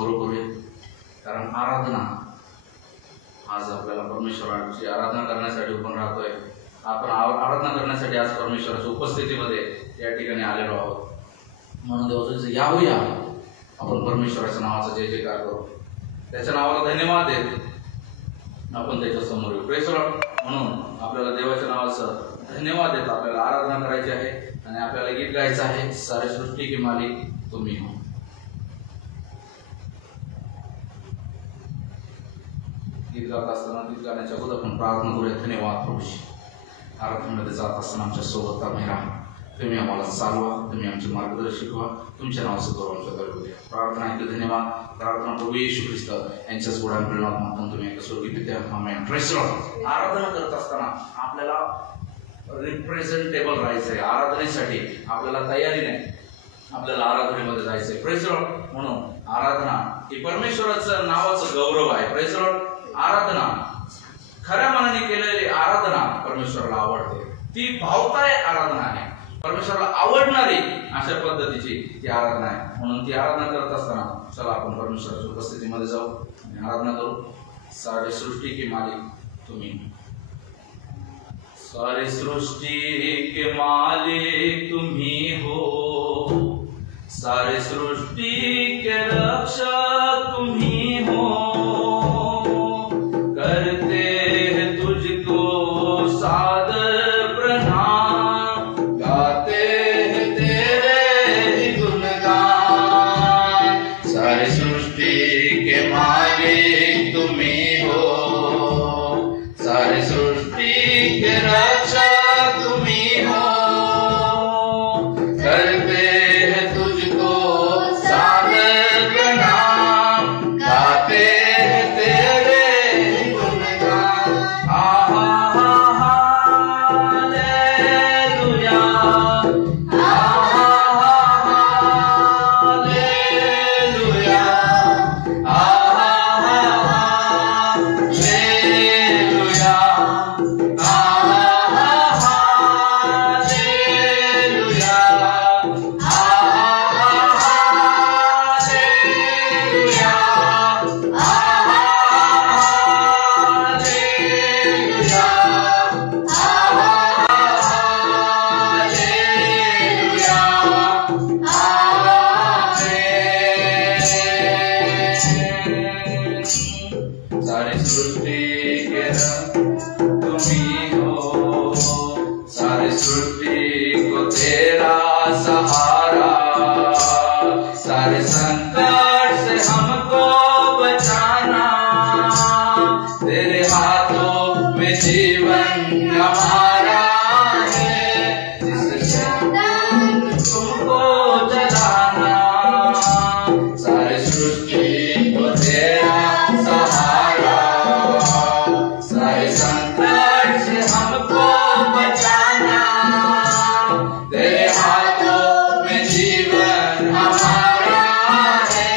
करूया, कारण आराधना आज आपल्याला परमेश्वराची आराधना करण्यासाठी आपण राहतोय. आपण आराधना करण्यासाठी आज परमेश्वराच्या उपस्थितीमध्ये या ठिकाणी आलेलो आहोत. म्हणून देवाचं यावूया, आपण परमेश्वराच्या नावाचा जय जयकार करू, त्याच्या नावाला धन्यवाद देत आपण त्याच्या समोर येऊ. Praise Lord. म्हणून आपल्याला देवाच्या नावाचं धन्यवाद देत आपल्याला आराधना करायची आहे आणि आपल्याला गीत गायचं आहे, सारी सृष्टी के मालिक तुम्ही हो. गीत गात असताना गीत गाण्याच्या अगोदर आपण प्रार्थना करूया. धन्यवाद प्रभूजी, आराधनेमध्ये जात असताना आमच्या सोबत आम्ही राहा, तुम्ही आम्हाला चालवा, तुम्ही आमचे मार्गदर्शक व्हा, तुमच्या नावाचं करू आमच्या दररोज. प्रार्थना ऐकलं. धन्यवाद. प्रार्थना प्रभू येशू ख्रिस्त यांच्याच गोडान प्रेमातून तुम्ही एका स्वर्गीय पित्या आमेन. Praise Lord. आराधना करत असताना आपल्याला रिप्रेझेंटेबल राहायचंय. आराधनेसाठी आपल्याला तयारी नाही, आपल्याला आराधनेमध्ये जायचंय. Praise Lord. म्हणून आराधना ही परमेश्वराचं नावाचं गौरव आहे. Praise Lord. आराधना खऱ्या मनाने केलेली आराधना परमेश्वराला आवडते. ती भावताय आराधना आहे, परमेश्वराला आवडणारी अशा पद्धतीची ती आराधना आहे. म्हणून ती आराधना करत असताना चला आपण परमेश्वराच्या उपस्थितीमध्ये जाऊ आणि आराधना करू. सारी सृष्टी के मालिक तुम्ही, सारी सृष्टि के मालिक तुम्ही हो, सारी सृष्टि के रक्षक तुम्ही हो, करते हैं तुझको सादर प्रणाम, गाते हैं तेरे ही गुणगान. सारी सृष्टि के मालिक तुम्ही हो, सारी सृष्टि के रक्षक तुम्ही हो, करते हैं तुझको सादर प्रणाम, गाते हैं तेरे ही गुणगान. हालेलुया, हालेलुया, हालेलुया, सारी सृष्टि के तुम्ही हो, सारी सृष्टि को तेरा सहारा, सारे संकट से हमको बचाना, तेरे हाथों में जीवन हमारा है, जिससे तुमको जलाना. सारी सृष्टि को तेरा सहारा, सारे संकट से हमको बचाना, तेरे हाथों में जीवन हमारा है,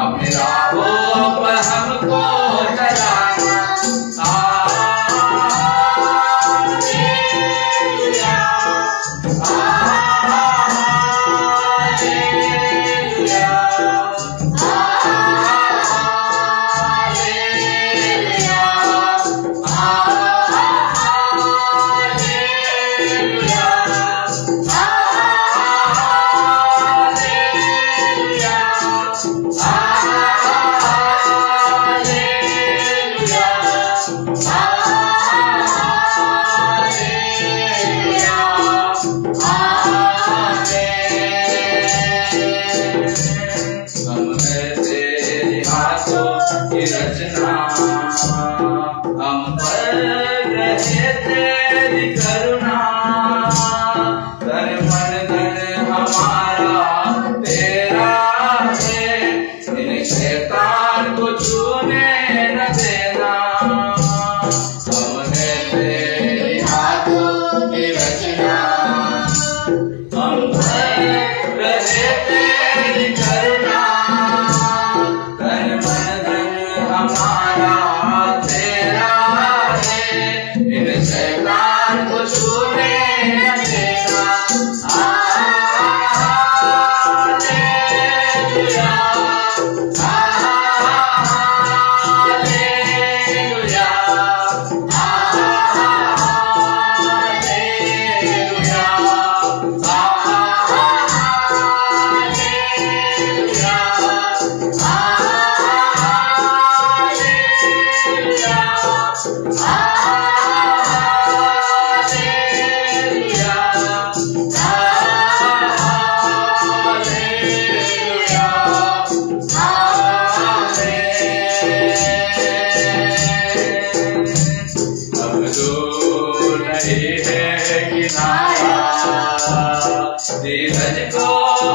अपनी राहों पर हमको चलाना. हालेलुया, हालेलुया, की रचना, हम पर रहे तेरी करुणा, तन मन धन हमारा तेरा है, इन शैतान को छूने न देना. हमने तेरी हाथों की रचना, हम पर रहे तेरी करुणा, तन मन धन हमारा तेरा धीरज को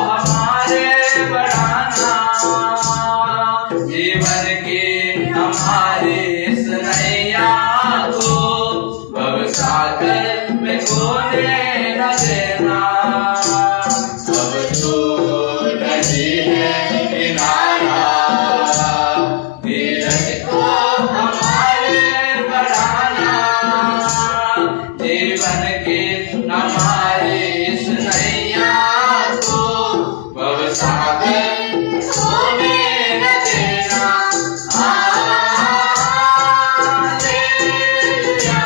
हमारे बढ़ाना, जीवन की हमारी इस नैया को भवसागर में खोने न देना। अब तू नदी है किनारा, धीरज को हमारे बढ़ाना, जीवन की हमारी इस नैया को भवसागर खोने न देना। हालेलुया, हालेलुया, हालेलुया,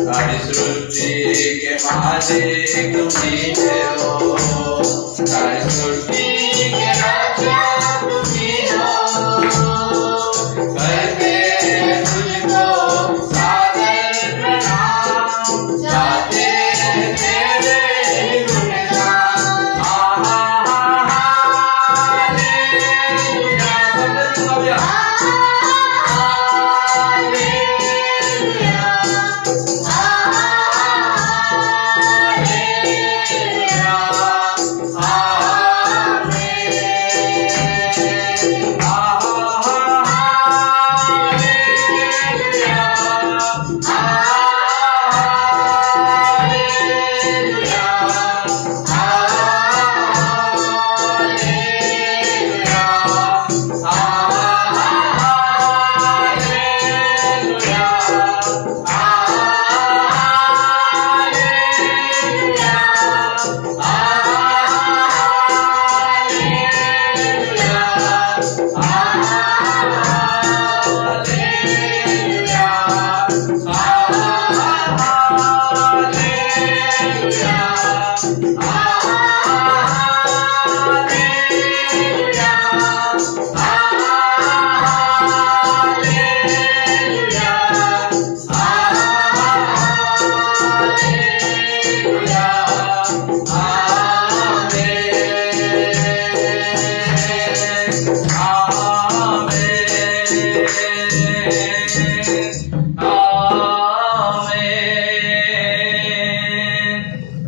सारी सृष्टि के मालिक तुम्ही हो, सारी सृष्टि के राजा तुम्ही हो, करते तुझको सादर प्रणाम, गाते तेरे गुणगान।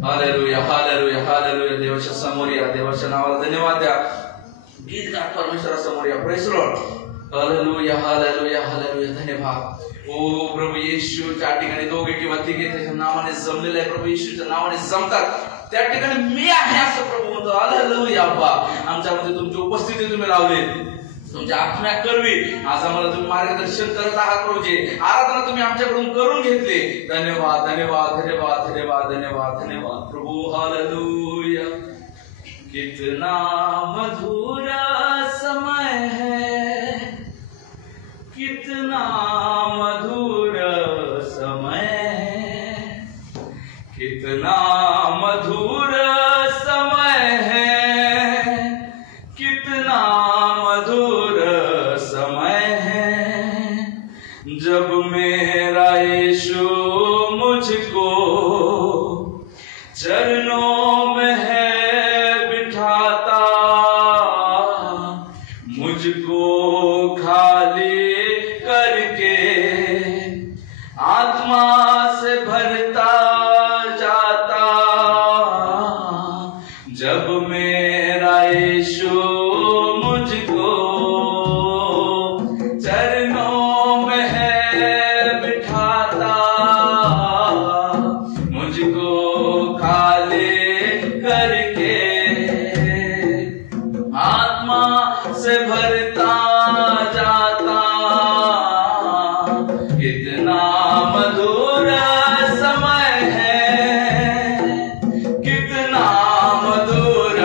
हालेलुया, हालेलुया, देवाच्या समोर या, देवाच्या नावाला धन्यवाद द्या, गीत गात परमेश्वरासमोर या. Praise Lord. Hallelujah, hallelujah, hallelujah, धन्यवाद. ओ प्रभू येशू, त्या ठिकाणी दोघे किंवा तिघे त्याच्या नावाने जमलेले आहे, प्रभू येशूच्या नावाने जमतात, त्या ठिकाणी मी आहे असं प्रभू म्हणतो. हालेलुया. आमच्यामध्ये तुमची उपस्थिती तुम्ही लावली, तुमच्या आत्म्या करवी आज आम्हाला तुम्ही मार्गदर्शन करत आहात. प्रभूजी आराधना तुम्ही आमच्याकडून करून घेतली. धन्यवाद, धन्यवाद, धन्यवाद, धन्यवाद, धन्यवाद, धन्यवाद प्रभू. हालेलुया. कितना मधुर समय है, कितना मधुर समय है, कितना मधुर समय है, कितना मधुर समय है, जब मेरा यीशु मुझको चरणों में है बिठाता, मुझको खाली करके आत्मा से भरता जाता, जब मेरा यीशु मुझको चरणों में है बिठाता, मुझको खाली करके आत्मा से भरता जाता, कितना मधुर समय है, कितना मधुर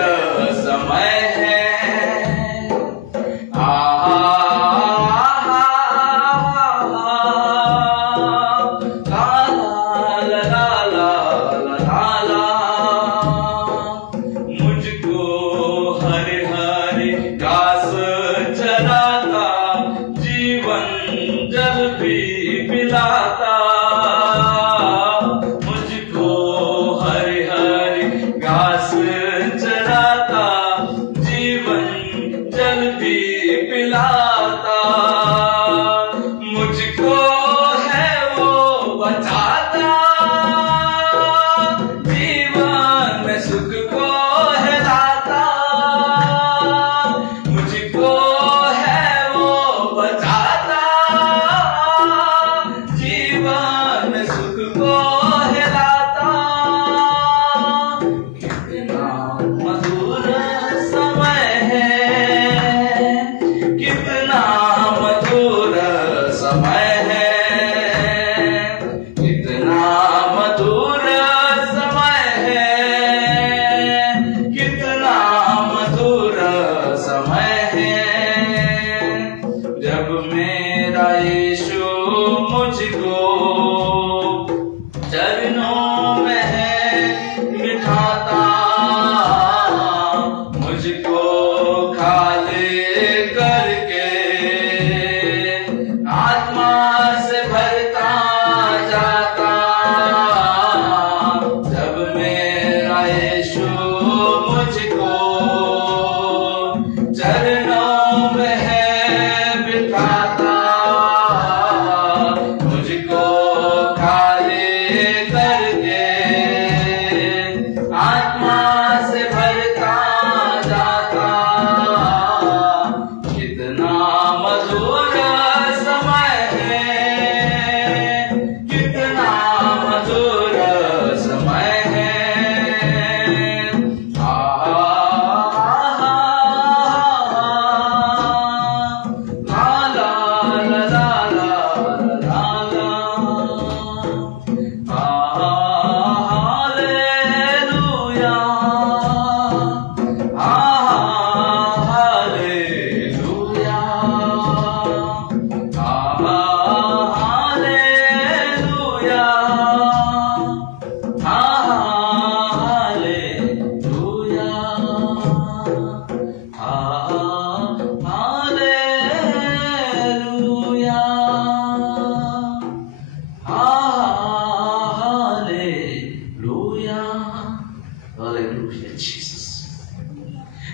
हालेलुया जीसस.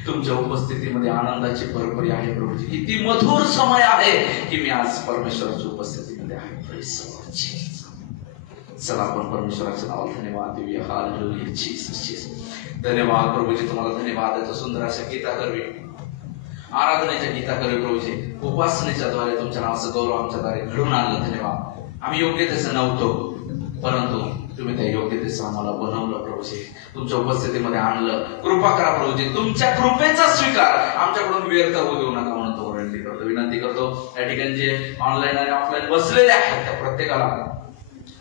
तुमच्या उपस्थितीमध्ये आनंदाची परपरी आहे प्रभूजी. किती मधुर समय आहे की मी आज परमेश्वराच्या उपस्थितीमध्ये आहे. Praise the Lord Jesus. चला आपण परमेश्वराच्या नावाला धन्यवाद देऊया. Hallelujah Jesus Jesus. धन्यवाद प्रभूजी, तुम्हाला धन्यवाद देतो. सुंदर अशा गीता करवी, आराधनेच्या गीता करवी प्रभूजी, उपासनेच्या द्वारे तुमच्या नावाचं गौरव आमच्याद्वारे घडून आणलं. धन्यवाद. आम्ही योग्यतेचं नव्हतो, परंतु तुम्ही त्या योग्यतेचं आम्हाला बनवलं प्रभूजी, तुमच्या उपस्थितीमध्ये आणलं. कृपा करा प्रभूजी, तुमच्या कृपेचा स्वीकार आमच्याकडून व्यर्थ होऊ देऊ नका म्हणून तो विनंती करतो. या ठिकाणी जे ऑनलाईन आणि ऑफलाईन बसलेले आहेत त्या प्रत्येकाला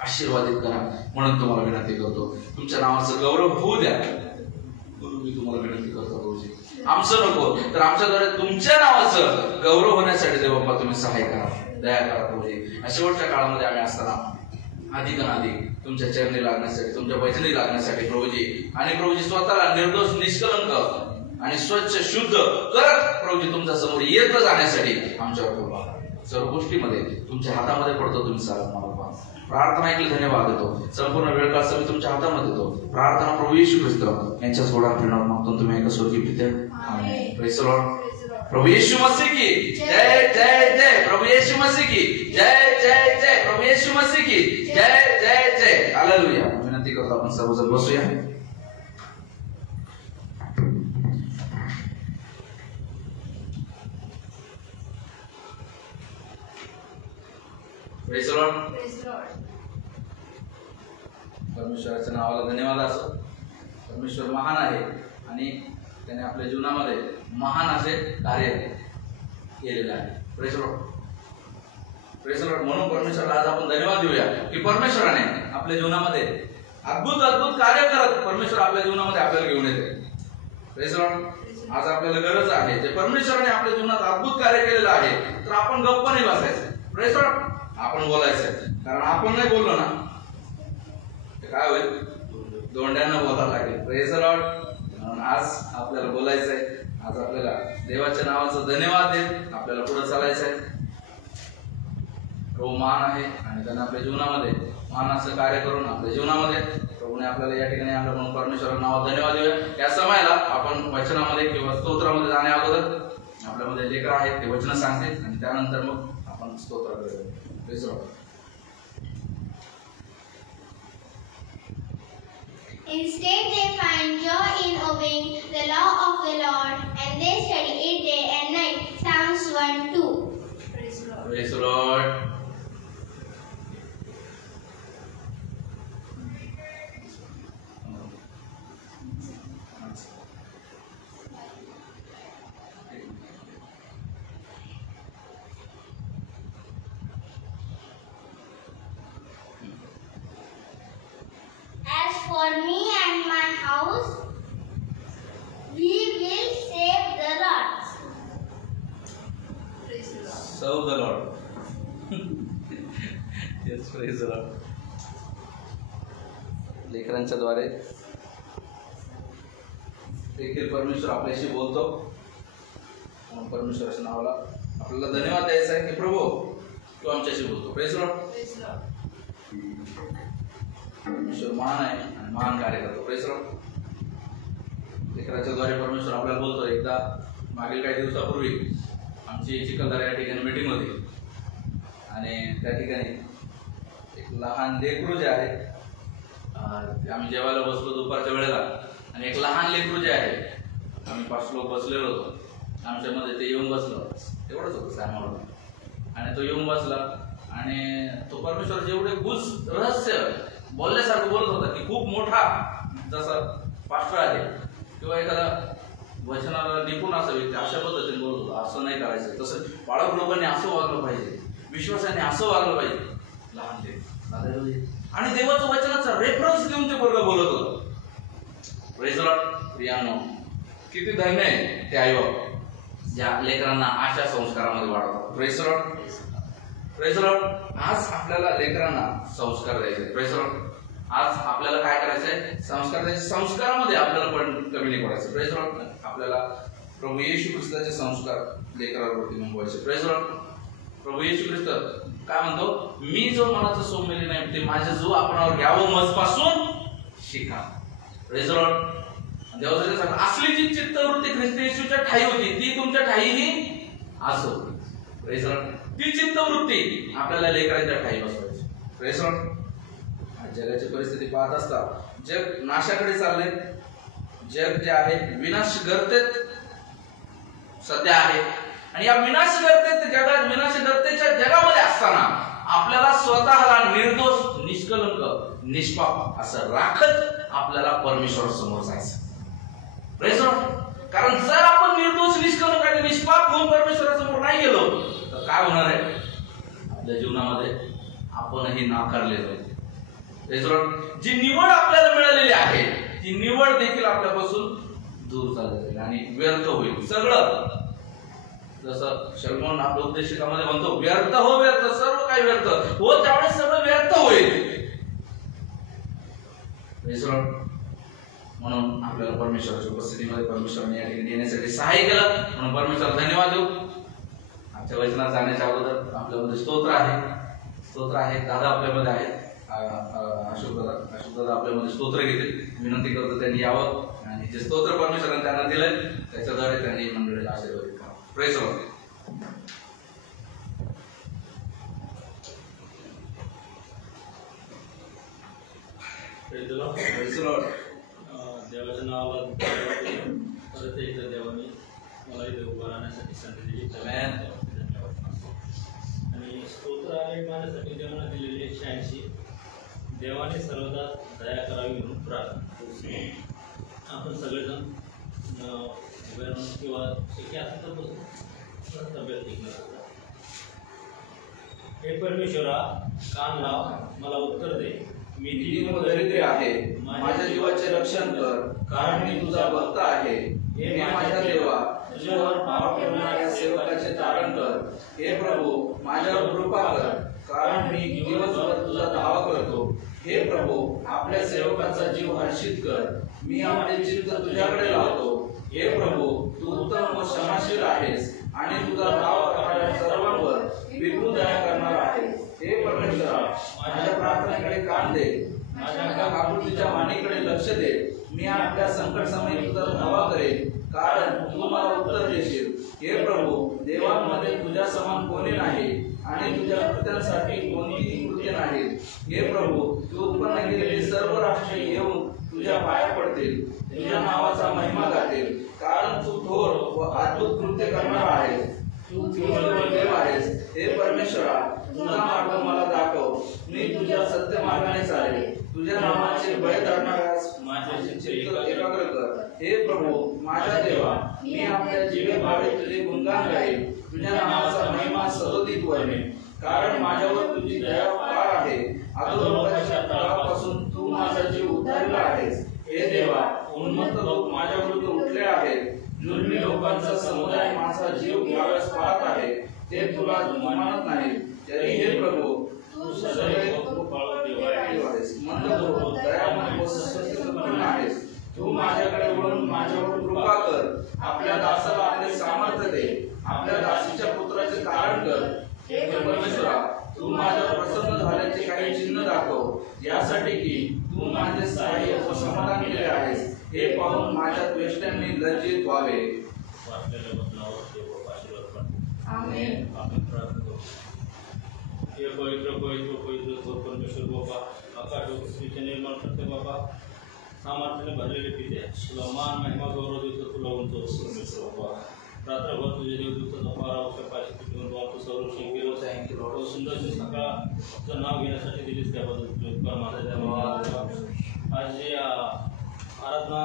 आशीर्वादित करा म्हणून तुम्हाला विनंती करतो. तुमच्या नावाचं गौरव होऊ द्या म्हणून मी तुम्हाला विनंती करतो प्रभूजी. आमचं नको तर आमच्याद्वारे तुमच्या नावाचं गौरव होण्यासाठी देवबाप्पा तुम्ही सहाय्य करा, दया करा प्रभूजी. शेवटच्या काळामध्ये आम्ही असताना अधिक अधिक तुमच्या चरणी लागण्यासाठी, तुमच्या वचनी लागण्यासाठी प्रभूजी, आणि प्रभूजी स्वतःला निर्दोष निष्कलंक आणि स्वच्छ शुद्ध करत प्रभूजी तुमच्या समोर येत जाण्यासाठी आमच्यावर कृपा करा. सर्व गोष्टीमध्ये तुमच्या हातामध्ये पडतो. तुम्ही सारा मला प्रार्थना ऐकली धन्यवाद देतो. संपूर्ण वेळ काळ मी तुमच्या हातामध्ये देतो. प्रार्थना प्रभू येशू ख्रिस्त यांच्या सोडा प्रेरणात मागतो तुम्ही एका स्वर्गीय पित्या. आमेन. Praise the Lord. प्रभू येशू मसीह की जय जय जय. प्रभू येशू मसीह की जय जय जय. प्रभू येशू मसीह की जय जय जय. हालेलुया. विनंती करतो आपण सर्वजण बसूया. Praise the Lord. परमेश्वराच्या नावाला धन्यवाद असो. परमेश्वर महान आहे आणि त्याने आपल्या जीवनामध्ये महान असे कार्य केलेले आहे. Praise the Lord. Praise the Lord. म्हणून परमेश्वराला आज आपण धन्यवाद देऊया की परमेश्वराने आपल्या जीवनामध्ये अद्भुत अद्भुत कार्य करत परमेश्वर आपल्या जीवनामध्ये आपल्याला घेऊन येते. Praise the Lord. आज आपल्याला गरज आहे जे परमेश्वराने आपल्या जीवनात अद्भुत कार्य केलेलं आहे तर आपण गप्प नाही बसायचं. Praise the Lord. आपण बोलायचं, कारण आपण नाही बोललो ना काय होईल, दोंड्यांना बोलायला लागेल. Praise the Lord. म्हणून आज आपल्याला बोलायचंय. आज आपल्याला देवाच्या नावाचं धन्यवाद देत आपल्याला पुढे चालायचं आहे. प्रभू महान आहे आणि त्याने आपल्या जीवनामध्ये महान असं कार्य करून आपल्या जीवनामध्ये प्रभूने आपल्याला या ठिकाणी आणलं म्हणून परमेश्वराच्या नावात धन्यवाद देऊया. या समयाला आपण वचनामध्ये किंवा स्तोत्रामध्ये जाण्या अगोदर आपल्यामध्ये लेकरं आहेत ते वचन सांगते आणि त्यानंतर मग आपण स्तोत्र करूया. Praise the Lord. Instead, they find joy in obeying the law of the Lord, and they study it day and night. Psalms 1:2. Praise the Lord. Praise the Lord. As for me and my house, we will save the Lord. Praise the Lord. Serve the Lord. Yes, praise the Lord. लेकरांच्या द्वारे देखील परमेश्वर आपल्याशी बोलतो. परमेश्वराच्या नावाला आपल्याला धन्यवाद द्यायचा आहे की प्रभू तू आमच्याशी बोलतो. Praise the Lord. परमेश्वर महान आहे आणि महान कार्य करतो. Praise the Lord. लेकराच्या द्वारे परमेश्वर आपल्याला बोलतो. एकदा मागील काही दिवसापूर्वी आमची चिखलदरा या ठिकाणी मीटिंग होती आणि त्या ठिकाणी एक लहान लेकरू जे आहे, आम्ही जेवायला बसलो दुपारच्या वेळेला आणि एक लहान लेकरू जे आहे, आम्ही 5 लोक बसलेलो होतो, आमच्यामध्ये ते येऊन बसलं. तेवढंच होतं सामावलं आणि तो येऊन बसला आणि तो परमेश्वर जेवढे गुज रहस्य बोलल्यासारखं बोलत होता की खूप मोठा जसा पास्टर आहे किंवा एखादा वचनाला निपुण असा व्यक्ती अशा पद्धतीने बोलत होता. असं नाही करायचं, तसं बाळक लोकांनी असं वागलं पाहिजे, विश्वासाने असं वागलं पाहिजे. लहान ते आणि देवाचं वचनाचा रेफरन्स देऊन ते बरोबर बोलत होतं. Praise the Lord. प्रियानो, किती धन्य आहे ते आईबाप ज्या लेकरांना अशा संस्कारामध्ये वाढवतात. Praise the Lord. Praise the Lord. आज आपल्याला लेकरांना संस्कार द्यायचे. Praise the Lord. आज आपल्याला काय करायचंय? संस्कार द्यायचे. संस्कारामध्ये आपल्याला पण कमी नाही पडायचं. Praise the Lord. आपल्याला प्रभू येशू ख्रिस्ताचे संस्कार लेकरांवरती मंगवायचे. Praise the Lord. प्रभू येशू ख्रिस्त काय म्हणतो? मी जो मनाचं सोडलेले नाही ते माझ्या जो आपणावर घ्यावं मजपासून शिका. Praise the Lord. देवाचं सांग असली जी चित्तवृत्ती ख्रिस्ती येशूच्या ठाई होती ती तुमच्या ठाईही असो. Praise Lord. ती चित्तवृत्ती आपल्याला लेकरांच्या ठाई बसवायची. Praise Lord. जगाची परिस्थिती पाहत असता जग नाशाकडे चालले. जग जे आहे विनाशगर्तेत सध्या आहे आणि या विनाशगर्तेच्या जगामध्ये असताना आपल्याला स्वतःला निर्दोष, निष्कलंक, निष्पाप असं राखत आपल्याला परमेश्वरासमोर जायचं. Praise Lord. कारण जर आपण निर्दोष, निष्कलंक आणि निष्पाप होऊन परमेश्वरासमोर नाही गेलो तर काय होणार आहे? आपल्या जीवनामध्ये आपणही नाकारले जाईल. Praise Lord. जी निवड आपल्याला मिळालेली आहे ती निवड देखील आपल्यापासून दूर चालली आणि व्यर्थ होईल सगळं. जसं शलमोन आपल्या उपदेशिकामध्ये म्हणतो, व्यर्थ हो व्यर्थ, सर्व काही व्यर्थ हो, त्यावेळेस सगळं व्यर्थ होईल. म्हणून आपल्याला परमेश्वराच्या उपस्थितीमध्ये परमेश्वराने या ठिकाणी येण्यासाठी सहाय्य केलं, म्हणून परमेश्वराला धन्यवाद देऊ. आजच्या वचनात जाण्याच्या अगोदर आपल्यामध्ये स्तोत्र आहे. दादा आपल्यामध्ये आहेत, अशोक दादा आपल्यामध्ये स्तोत्र घेतील. विनंती करतो त्यांनी यावं आणि जे स्तोत्र परमेश्वराने त्यांना दिलंय त्याच्याद्वारे त्यांनी मंडळीला आशीर्वादित करावं. Praise Lord. Praise Lord. देवाच्या नावाला परत एकदा देवाने मला इथे उभं राहण्यासाठी संधी दिली. आणि स्तोत्र आहे माझ्यासाठी देवाने दिलेले 86. देवाने सर्वदा दया करावी म्हणून प्रार्थना. आपण सगळेजण उभे राहून किंवा शिके असं तर बसून तब्येत ठीक नसतं. हे परमेश्वरा, कान लाव, मला उत्तर दे. मी दीन व दरिद्र आहे, माझ्या जीवाचे रक्षण कर, कारण मी तुझा भक्त आहे. हे माझ्या देवा, तुझ्यावर पाप करणाऱ्या सेवकाचे तारण कर. हे प्रभू, माझ्यावर कृपा कर, कारण मी दिवसभर तुझा दावा करतो. हे प्रभू, आपल्या सेवकाचा जीव हर्षित कर. मी आपले चित्त तुझ्याकडे लावतो. हे प्रभू, तू उत्तम व क्षमाशील आहेस आणि तुझा दावा करणाऱ्या सर्वांवर विपुल दया करणार आहे. हे परमेश्वरा, माझ्या प्रार्थनेकडे कान दे, माझ्या आकृतीच्या वाणीकडे लक्ष दे. मी आपल्या संकट समयी तुझा धावा करेन, कारण तू मला उत्तर देशील. हे प्रभू, देवांमध्ये तुझ्या समान कोणी नाही आणि तुझ्या कृत्यांसाठी कोणतीही कृत्य नाही. हे प्रभू, तू उत्पन्न केलेले सर्व राष्ट्र येऊन तुझ्या पाया पडतील, तुझ्या नावाचा महिमा गातील, कारण तू थोर व अद्भुत कृत्य करणार आहेस. तू देव आहेस. हे परमेश्वरा, तुझा मार्ग मला दाखव. मी तुझ्या सत्य मार्गाने चालेल. तुझ्या नावाचे बळी धरणाऱ्यास माझे चित्त एकाग्र कर. हे प्रभू, माझ्या देवा, मी आपल्या जीवे भावे तुझे गुणगान गाईन, तुझ्या नावाचा महिमा सदोदित वर्णेन, कारण माझ्यावर तुझी दया फार आहे. अधोलोकाच्या तळापासून तू माझा जीव उद्धारला आहेस. हे देवा, उन्मत्त लोक माझ्या विरुद्ध उठले आहेत. जुलमी लोकांचा समुदाय माझा जीव घ्यावयास पाहत आहे. ते तुला मानत नाही. तरी हे प्रभू, तू सदैव आहेस, मंदबुद्धी, दयामय व सत्यसंपन्न आहेस. तू माझ्याकडे वळून माझ्यावर कृपा कर. आपल्या दासाला आपले सामर्थ्य दे. आपल्या दासीच्या पुत्राचे तारण कर. हे परमेश्वरा, तू माझ्यावर प्रसन्न झाल्याचे काही चिन्ह दाखव, यासाठी की तू माझे सहाय्य व समाधान केले आहेस. हे पाहून माझ्या द्वेष्ट्यांनी लज्जित व्हावे. आमेन. आपण प्रार्थना करू. हे पवित्र पवित्र पवित्र परमेश्वर बाबा, आकाश व पृथ्वीचे निर्माण करते बाबा, सामर्थ्याने भरलेले पिते, तुला मान महिमा गौरव देतो. तुला उंच परमेश्वर बाबा, रात्रभर तुझे देव दिवसाचा फार आवश्यक पाहिजे घेऊन तू संरक्षण केलं. सुंदर सकाळचं नाव घेण्यासाठी दिलीस, त्याबद्दल तुझे माझा. आज जे आराधना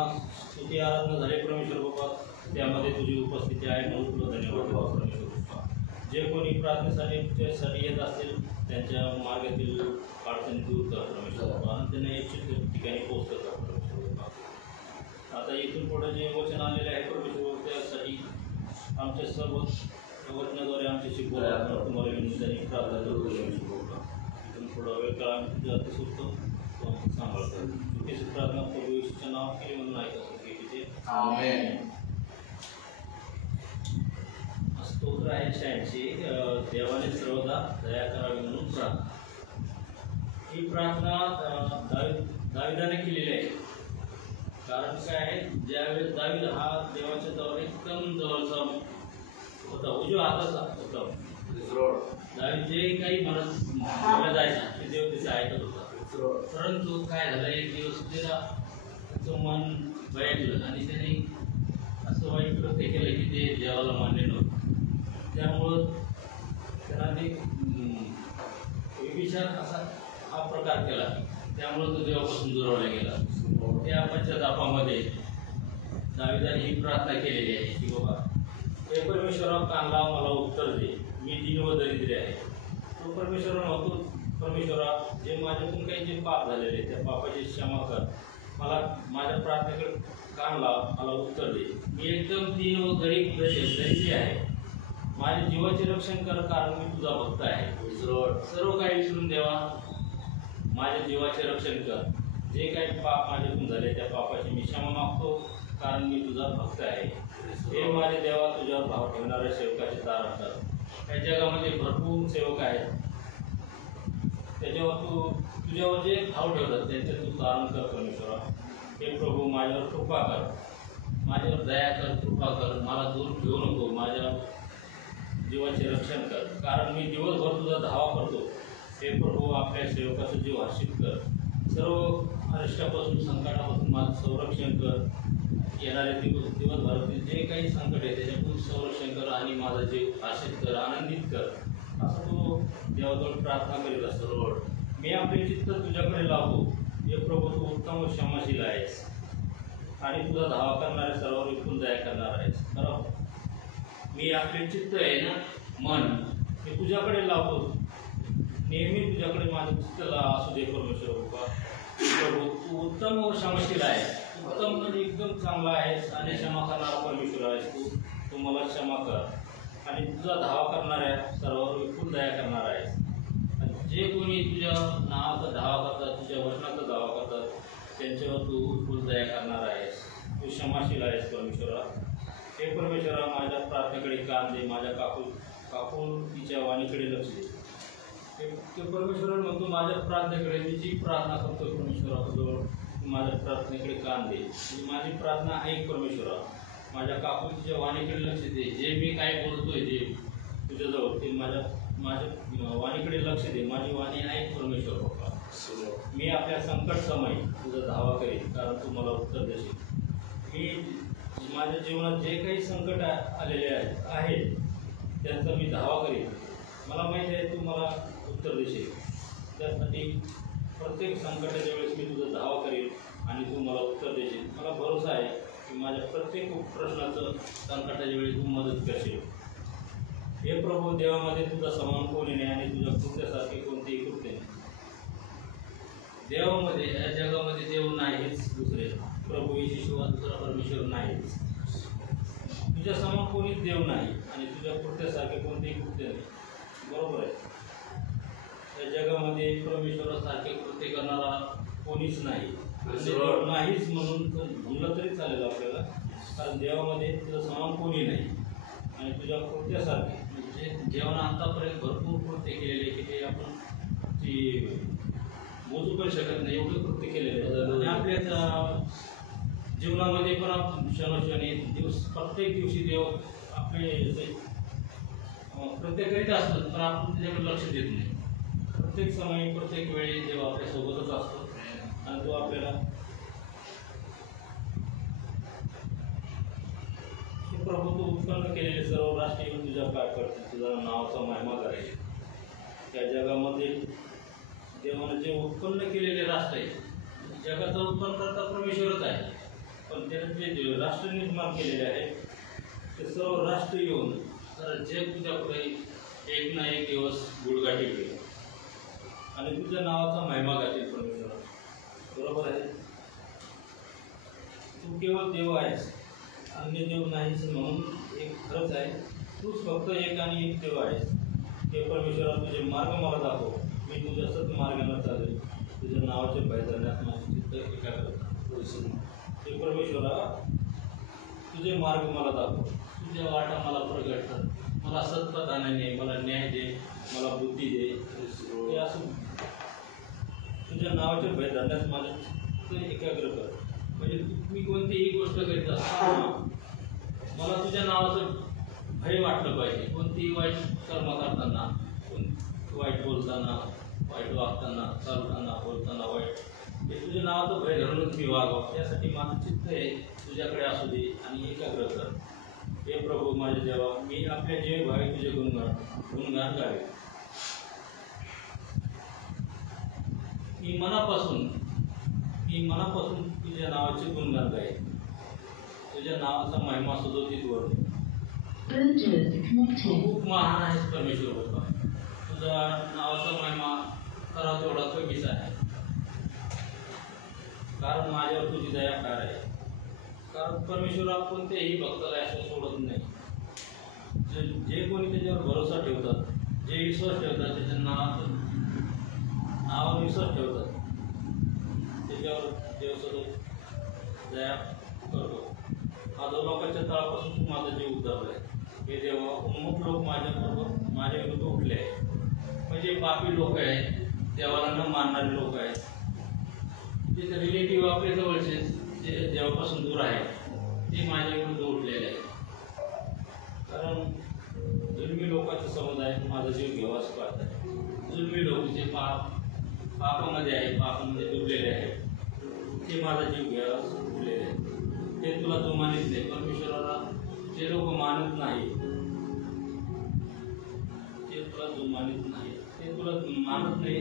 तुझी आराधना झाली परमेश्वर बाबा, त्यामध्ये तुझी उपस्थिती आहे म्हणून तुला धन्यवाद बाबा परमेश्वर बाबा. जे कोणी प्रार्थनेसाठी येत असतील त्यांच्या मार्गातील अडचणी दूर कर परमेश्वर बाबा, आणि त्यांना इच्छित ठिकाणी पोहोचत परमेश्वर बाबा. आता इथून पुढे जे वचन आलेले आहे परमेश्वर बाबा, त्यासाठी आमच्या सर्व वचनाद्वारे आमच्याशी बोला. तुम्हाला विनंती प्रार्थना करतो परमेश्वर बाबा. इथून पुढं वेळ काळ आम्ही तुझ्या हाती सुटतो, सांभाळतो. तुझी प्रार्थना प्रभू येशूच्या नाव केली म्हणून ऐकतो. आमेन. स्तोत्र आहे 86. देवाने सर्वदा दया करावी म्हणून प्रार्थना. ही प्रार्थना दाविदाने केलेली आहे. कारण काय आहे, ज्यावेळेस दावीद हा देवाच्या जवळ एकदम जवळचा होता, उजव्या हाताचा होता. दावीद जे काही म्हणत जायचा ते देव त्याचं ऐकत होता. परंतु काय झालं, एक दिवस त्याला त्याचं मन बयाटलं आणि त्याने असं वाईट कृत्य केलं की ते देवाला मान्य नव्हतं. त्यामुळं त्याला ते विचार असा हा प्रकार केला. त्यामुळं तो देवापासून दुरावला गेला. त्या पश्चातापामध्ये दाविदाने ही प्रार्थना केलेली आहे की बाबा, हे परमेश्वरा, कान लाव, मला उत्तर दे, मी दीन व दरिद्री आहे. तो परमेश्वरा म्हणतो, परमेश्वरा, जे माझ्यातून काही जे पाप झालेले त्या पापाची क्षमा कर, मला माझ्या प्रार्थनेकडे कान लाव, मला उत्तर दे. मी एकदम दीन व गरीब दरिद्री आहे. माझ्या जीवाचे रक्षण कर, कारण मी तुझा भक्त आहे. सर्व काही विसरून देवा, माझ्या जीवाचे रक्षण कर. जे काही पाप माझ्यातून झाले त्या पापाची मी क्षमा मागतो, कारण मी तुझा भक्त आहे. हे माझे देवा, तुझ्यावर भाव ठेवणाऱ्या सेवकाचे दार असतात. या जगामध्ये भरपूर सेवक आहेत, त्याच्यावर तुझ्यावर जे भाव ठेवतात त्यांचे तू तारण कर परमेश्वरा. हे प्रभू, माझ्यावर कृपा कर, माझ्यावर दया कर, कृपा कर, मला दूर ठेवू नको, माझ्या जीवाचे रक्षण कर, कारण मी दिवसभर तुझा धावा करतो. हे प्रभू, आपल्या सेवकाचा जीव हर्षित कर. सर्व अरिष्टापासून, संकटापासून माझं संरक्षण कर. येणारे दिवसभरातील जे काही संकट आहे त्याच्यातून संरक्षण कर आणि माझा जीव हर्षित कर, आनंदित कर. असं तो देवाजवळ प्रार्थना करीत असतो. मी आपले चित्त तुझ्याकडे लावतो. हे प्रभू, तू उत्तम व क्षमाशील आहेस आणि तुझा धावा करणाऱ्या सर्वांवर विपुल दया करणार आहेस. बरोबर, मी आपले चित्त आहे ना, मन, हे तुझ्याकडे लावतो. नेहमी तुझ्याकडे माझं चित्त असू दे परमेश्वर. प्रभू, तू उत्तम व क्षमाशील आहे. उत्तम म्हणजे एकदम चांगला आहेस आणि क्षमा करणारा परमेश्वर आहेस. तू मला क्षमा कर आणि तुझा धावा करणाऱ्या सर्वांवर विपुल दया करणार आहेस. जे कोणी तुझ्या नावाचा धावा करतात, तुझ्या वचनाचा धावा करतात, त्यांच्यावर तू विपुल दया करणार आहेस. तू क्षमाशील आहेस परमेश्वरा. हे परमेश्वरा, माझ्या प्रार्थनेकडे कान दे, माझ्या काकून तिच्या वाणीकडे लक्ष दे. ते परमेश्वराने म्हणतो, माझ्या प्रार्थनेकडे, मी जी प्रार्थना करतो परमेश्वराजवळ, माझ्या प्रार्थनेकडे कान दे. माझी प्रार्थना ऐक परमेश्वरा. माझ्या काकूच्या वाणीकडे लक्ष दे. जे मी काय बोलतोय जे तुझ्याजवळ, ते माझ्या वाणीकडे लक्ष दे. माझी वाणी ऐक परमेश्वर बाबा. मी आपल्या संकट समय तुझा धावा करेन, कारण तू मला उत्तर देशील. मी माझ्या जीवनात जे काही संकट आलेले आहेत त्यांचा मी धावा करेन. मला माहीत आहे तू मला उत्तर देशील. त्यासाठी प्रत्येक संकटाच्या वेळेस मी तुझा धावा करेन आणि तू मला उत्तर देशील. मला भरोसा आहे की माझ्या प्रत्येक प्रश्नाचं संकटाच्या वेळी तू मदत करशील. हे प्रभू, देवामध्ये तुझा समान कोणी नाही आणि तुझ्या कृत्यासारखे कोणतेही कृत्य नाही. देवामध्ये, या जगामध्ये देव नाहीच दुसरे. प्रभू येशूशिवाय दुसरा परमेश्वर नाहीच. तुझ्या समान कोणीच देव नाही आणि तुझ्या कृत्यासारखे कोणतेही कृत्य नाही. बरोबर आहे. या जगामध्ये परमेश्वरासारखे कृत्य करणारा कोणीच नाही. नाहीच म्हणून म्हणलं तरी चालेल आपल्याला, कारण देवामध्ये तुझं समान कोणी नाही आणि तुझ्या कृत्यासारखे, म्हणजे देवानं आतापर्यंत भरपूर कृत्य केलेले की ते आपण ती मोजू पण शकत नाही, एवढे कृत्य केलेले. आणि आपल्या जीवनामध्ये पण आपण क्षणोक्षणी प्रत्येक दिवशी देव आपले प्रत्येक करीत असतात, पण आपण त्याच्याकडे लक्ष देत नाही. प्रत्येक समय, प्रत्येक वेळी देव आपल्यासोबतच असतो आणि तो आपल्याला प्रभू, तू उत्पन्न केलेले सर्व राष्ट्रीय तुझ्या काय करतील, तुझ्या नावाचा महिमा करायची. त्या जगामध्ये देवानं जे उत्पन्न केलेले राष्ट्र आहे, जगाचा उत्पन्न करता परमेश्वरच आहे, पण त्याने जे राष्ट्र निर्माण केलेले आहे ते सर्व राष्ट्र येऊन तर जे तुझ्यापुढे एक ना एक दिवस गुडघाटी घेईल आणि तुझ्या नावाचा महिमा गातील परमेश्वर. बरोबर आहे. तू केवळ देव आहेस, अन्य देव नाहीच, म्हणून एक खरंच आहे. तूच फक्त एक आणि एक देव आहेस. हे परमेश्वरा, तुझे मार्ग मला दाखव. मी तुझ्या सत्मार्गाने चालेल. तुझ्या नावाचे भय धरण्यात माझे चित्त एकाग्र. हे परमेश्वरा, तुझे मार्ग मला दाखव. तुझ्या वाटा मला प्रगट कर. मला सत्पथाने, मला न्याय दे, मला बुद्धी दे. हे असं तुझ्या नावाचे भय धरण्यात माझे चित्त एकाग्र कर. म्हणजे मी कोणतीही गोष्ट करीत असताना मला तुझ्या नावाचं भय वाटलं पाहिजे. कोणतीही वाईट कर्म करताना, वाईट बोलताना, वाईट वागताना, चालताना, बोलताना वाईट, हे तुझ्या नावाचं भय धरूनच मी वागावं. त्यासाठी माझं चित्त आहे तुझ्याकडे असू दे आणि एकाग्र कर. हे प्रभू माझे देवा, मी आपल्या जे भावी तुझे गुणगान गावे. मी मनापासून तुझ्या नावाचे गुणगान गावे. तुझ्या नावाचा महिमा सदोदित वरून. खूप महान आहेस परमेश्वर बाबा. तुझ्या नावाचा महिमा करावा तेवढा कमीच आहे, कारण माझ्यावर तुझी दया फार आहे. कारण परमेश्वर कोणत्याही भक्ताला असं सोडत नाही. जे कोणी त्याच्यावर भरोसा ठेवतात, जे विश्वास ठेवतात, त्याच्या नावावर विश्वास ठेवतात, त्याच्यावर देव सतत दया करतो. अधोलोकाच्या तळापासून तू माझा जीव उद्धारलाय. हे देवा, उन्मुख लोक माझ्या विरुद्ध उठले आहे. म्हणजे पापी लोक आहेत, देवाला न मानणारे लोक आहेत, जे रिलेटिव्ह आपले जवळचे जे देवापासून दूर आहे, ते माझ्या विरुद्ध उठलेले आहेत. कारण जुलमी लोकांचा समुदाय माझा जीव घेवाच पाहत आहे. जुलमी लोक जे पापामध्ये आहे, पापामध्ये डुबलेले आहेत, ते माझा जीव घ्यावाच उठलेले आहेत. ते तुला तू मानित नाही. परमेश्वराला जे लोक मानत नाही, ते तुला तू मानित नाही, ते तुला मानत नाही,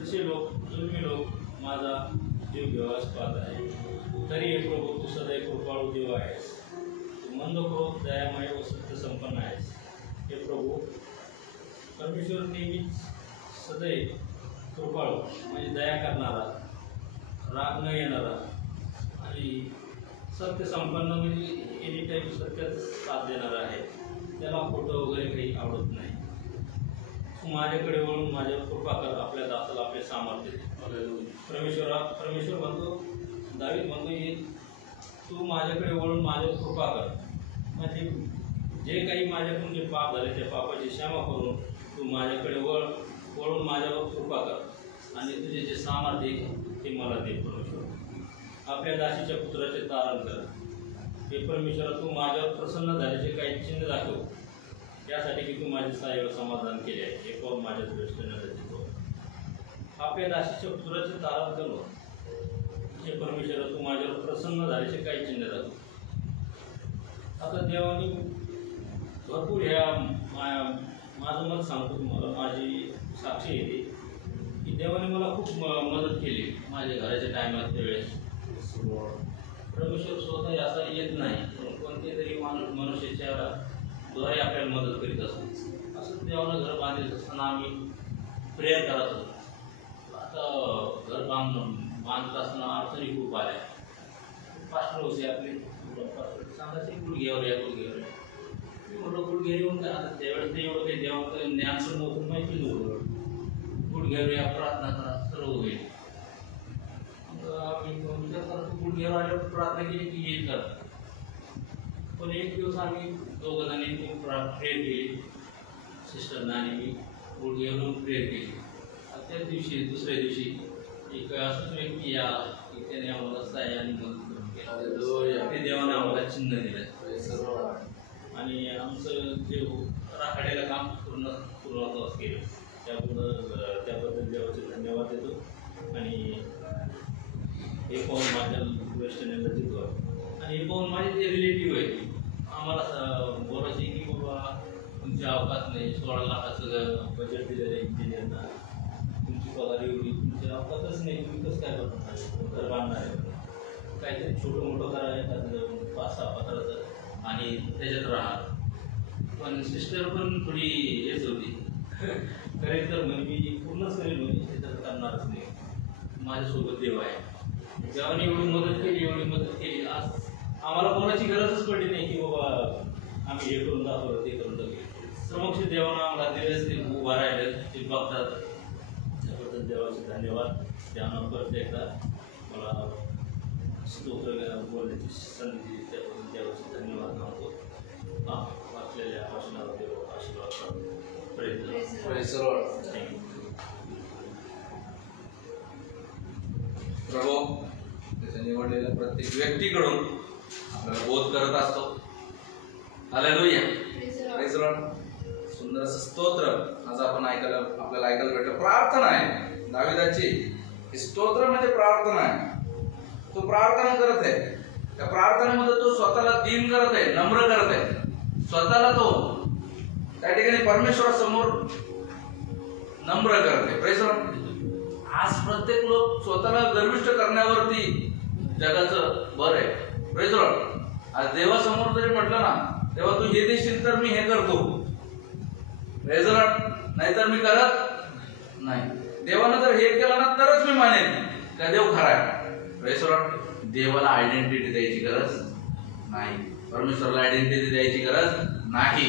तसे लोक, जुलमी लोक माझा जीव घेवास पाहत आहे. तरी हे प्रभू, तू सदैव कृपाळू देव आहेस. तू मंद क्रोध, दयामय व सत्य संपन्न आहेस. हे प्रभू परमेश्वर नेहमीच सदैव कृपाळू म्हणजे दया करणारा, राग न येणारा आणि सत्य संपन्न म्हणजे एनी टाईम सत्याच साथ देणारा आहे. त्याला खोटं वगैरे काही आवडत नाही. तू माझ्याकडे वळून माझ्यावर कृपा कर, आपल्या दासाला आपले सामर्थ्य दे. परमेश्वर म्हणतो, दावीद म्हणतो की तू माझ्याकडे वळून माझ्यावर कृपा कर. म्हणजे जे काही माझ्याकडून जे पाप झाले त्या पापाची क्षमा करून तू माझ्याकडे वळून माझ्यावर कृपा कर आणि तुझे जे सामर्थ्य ते मला दे. परमेश्वर आपल्या दासीच्या पुत्राचे तारण कर. हे परमेश्वरा, तू माझ्यावर प्रसन्न झाल्याचे काही चिन्ह दाखव, यासाठी की तू माझे सहाय्य समाधान केले आहे. हे पाहून माझ्या दृष्टीने देतो. आपल्या दासीच्या पुत्राचे तारण कर. हे परमेश्वरा, तू माझ्यावर प्रसन्न झाल्याचे काही चिन्ह दाखव. आता देवाने भरपूर ह्या माझं मत सांगतो तुम्हाला, माझी साक्षी येते की देवाने मला खूप मदत केली माझ्या घराच्या टायमात. त्यावेळेस परमेश्वर स्वतः असा येत नाही, पण कोणते तरी मनुष्याच्या द्वारे आपल्याला मदत करीत असतो. असं देवानं घर बांधत असताना आम्ही प्रेयर करत होतो. आता घर बांधत असताना अडचणी खूप आल्या. पास्टर होते आपले, सांगायचे गुडघ्यावर या, गुडघ्यावर या. मी म्हटलं गुडघ्यावर येऊन काय, आता त्यावेळेस ते एवढं काही देवाचं ज्ञान पण नव्हतं, माहिती नव्हतं. गुडघ्यावर या, प्रार्थना करा, सर्व होईल. आम्ही विचार करतो गुडघ्यावर आल्यावर प्रार्थना केली की येईल का. पण एक दिवस आम्ही दोघं जणांनी प्रेयर केली, सिस्टरना आणि मी गुडघ्यावरून प्रेयर केली. त्याच दिवशी दुसऱ्या दिवशी एक असंच व्यक्ती या की त्याने आम्हाला सहाय्य आणि मदत करून केलं. ते देवाने आम्हाला चिन्ह दिलं आणि आमचं जे राखाड्याला काम पूर्ण सुरुवात केलं. त्याबद्दल देवाचे धन्यवाद देतो. आणि हे पाहून माझ्या दृष्टीने लज्जित व्हावं. आणि हे पाहून माझे जे रिलेटिव्ह आहे आम्हाला बोलायचे की बाबा तुमच्या अवकाश नाही, 16 लाखाचं बजेट दिलेलं आहे इंजिनियरना, तुमची पगार एवढी, तुमच्या अवकाशच नाही, तुम्ही कसं काय करणार, घर बांधणार आहे, काहीतरी छोटं मोठं करायचं 5-6 पत्राचं आणि त्याच्यात राहणार. पण सिस्टर पण थोडी हेच होती, करेल तर म्हणजे मी पूर्णच करेल म्हणजे त्याच्यात करणारच नाही, माझ्यासोबत देव आहे. देवाने एवढी मदत केली, आज आम्हाला कोणाची गरजच पडली नाही की बाबा आम्ही हे करून दाखवलं, ते करून दाखवलं. समक्ष देवानं आम्हाला दिवस ते उभा राहिले, ते बघतात. त्याबद्दल देवाचे धन्यवाद. त्यानं परत एकदा मला स्तोत्र बोलण्याची संधी दिली, त्याबद्दल देवाचे धन्यवाद मानतो. वाचलेल्या भाषणाला देव आशीर्वाद प्रभू त्याच्या निवडलेल्या प्रत्येक व्यक्तीकडून आपल्याला बोध करत असतो. हालेलुया. Praise Lord. सुंदर असं स्तोत्र आज आपण आपल्याला ऐकायला भेटलं. प्रार्थना आहे दाविदाची. हे स्तोत्र म्हणजे प्रार्थना आहे. तो प्रार्थना करत आहे. त्या प्रार्थनेमध्ये तो स्वतःला दीन करत आहे, नम्र करत आहे. स्वतःला तो त्या ठिकाणी परमेश्वरासमोर नम्र करत आहे. Praise Lord. आज प्रत्येक लोक स्वतःला गर्विष्ठ करण्यावरती जगाचं भर आहे. Praise Lord. आज देवासमोर जरी म्हटलं ना, तेव्हा तू हे देशील तर मी हे करतो. Praise Lord. नाहीतर मी करत नाही. देवानं जर हे केलं ना तरच मी मानेन का देव खरा आहे. Praise Lord. देवाला आयडेंटिटी द्यायची गरज नाही. परमेश्वराला आयडेंटिटी द्यायची गरज नाही.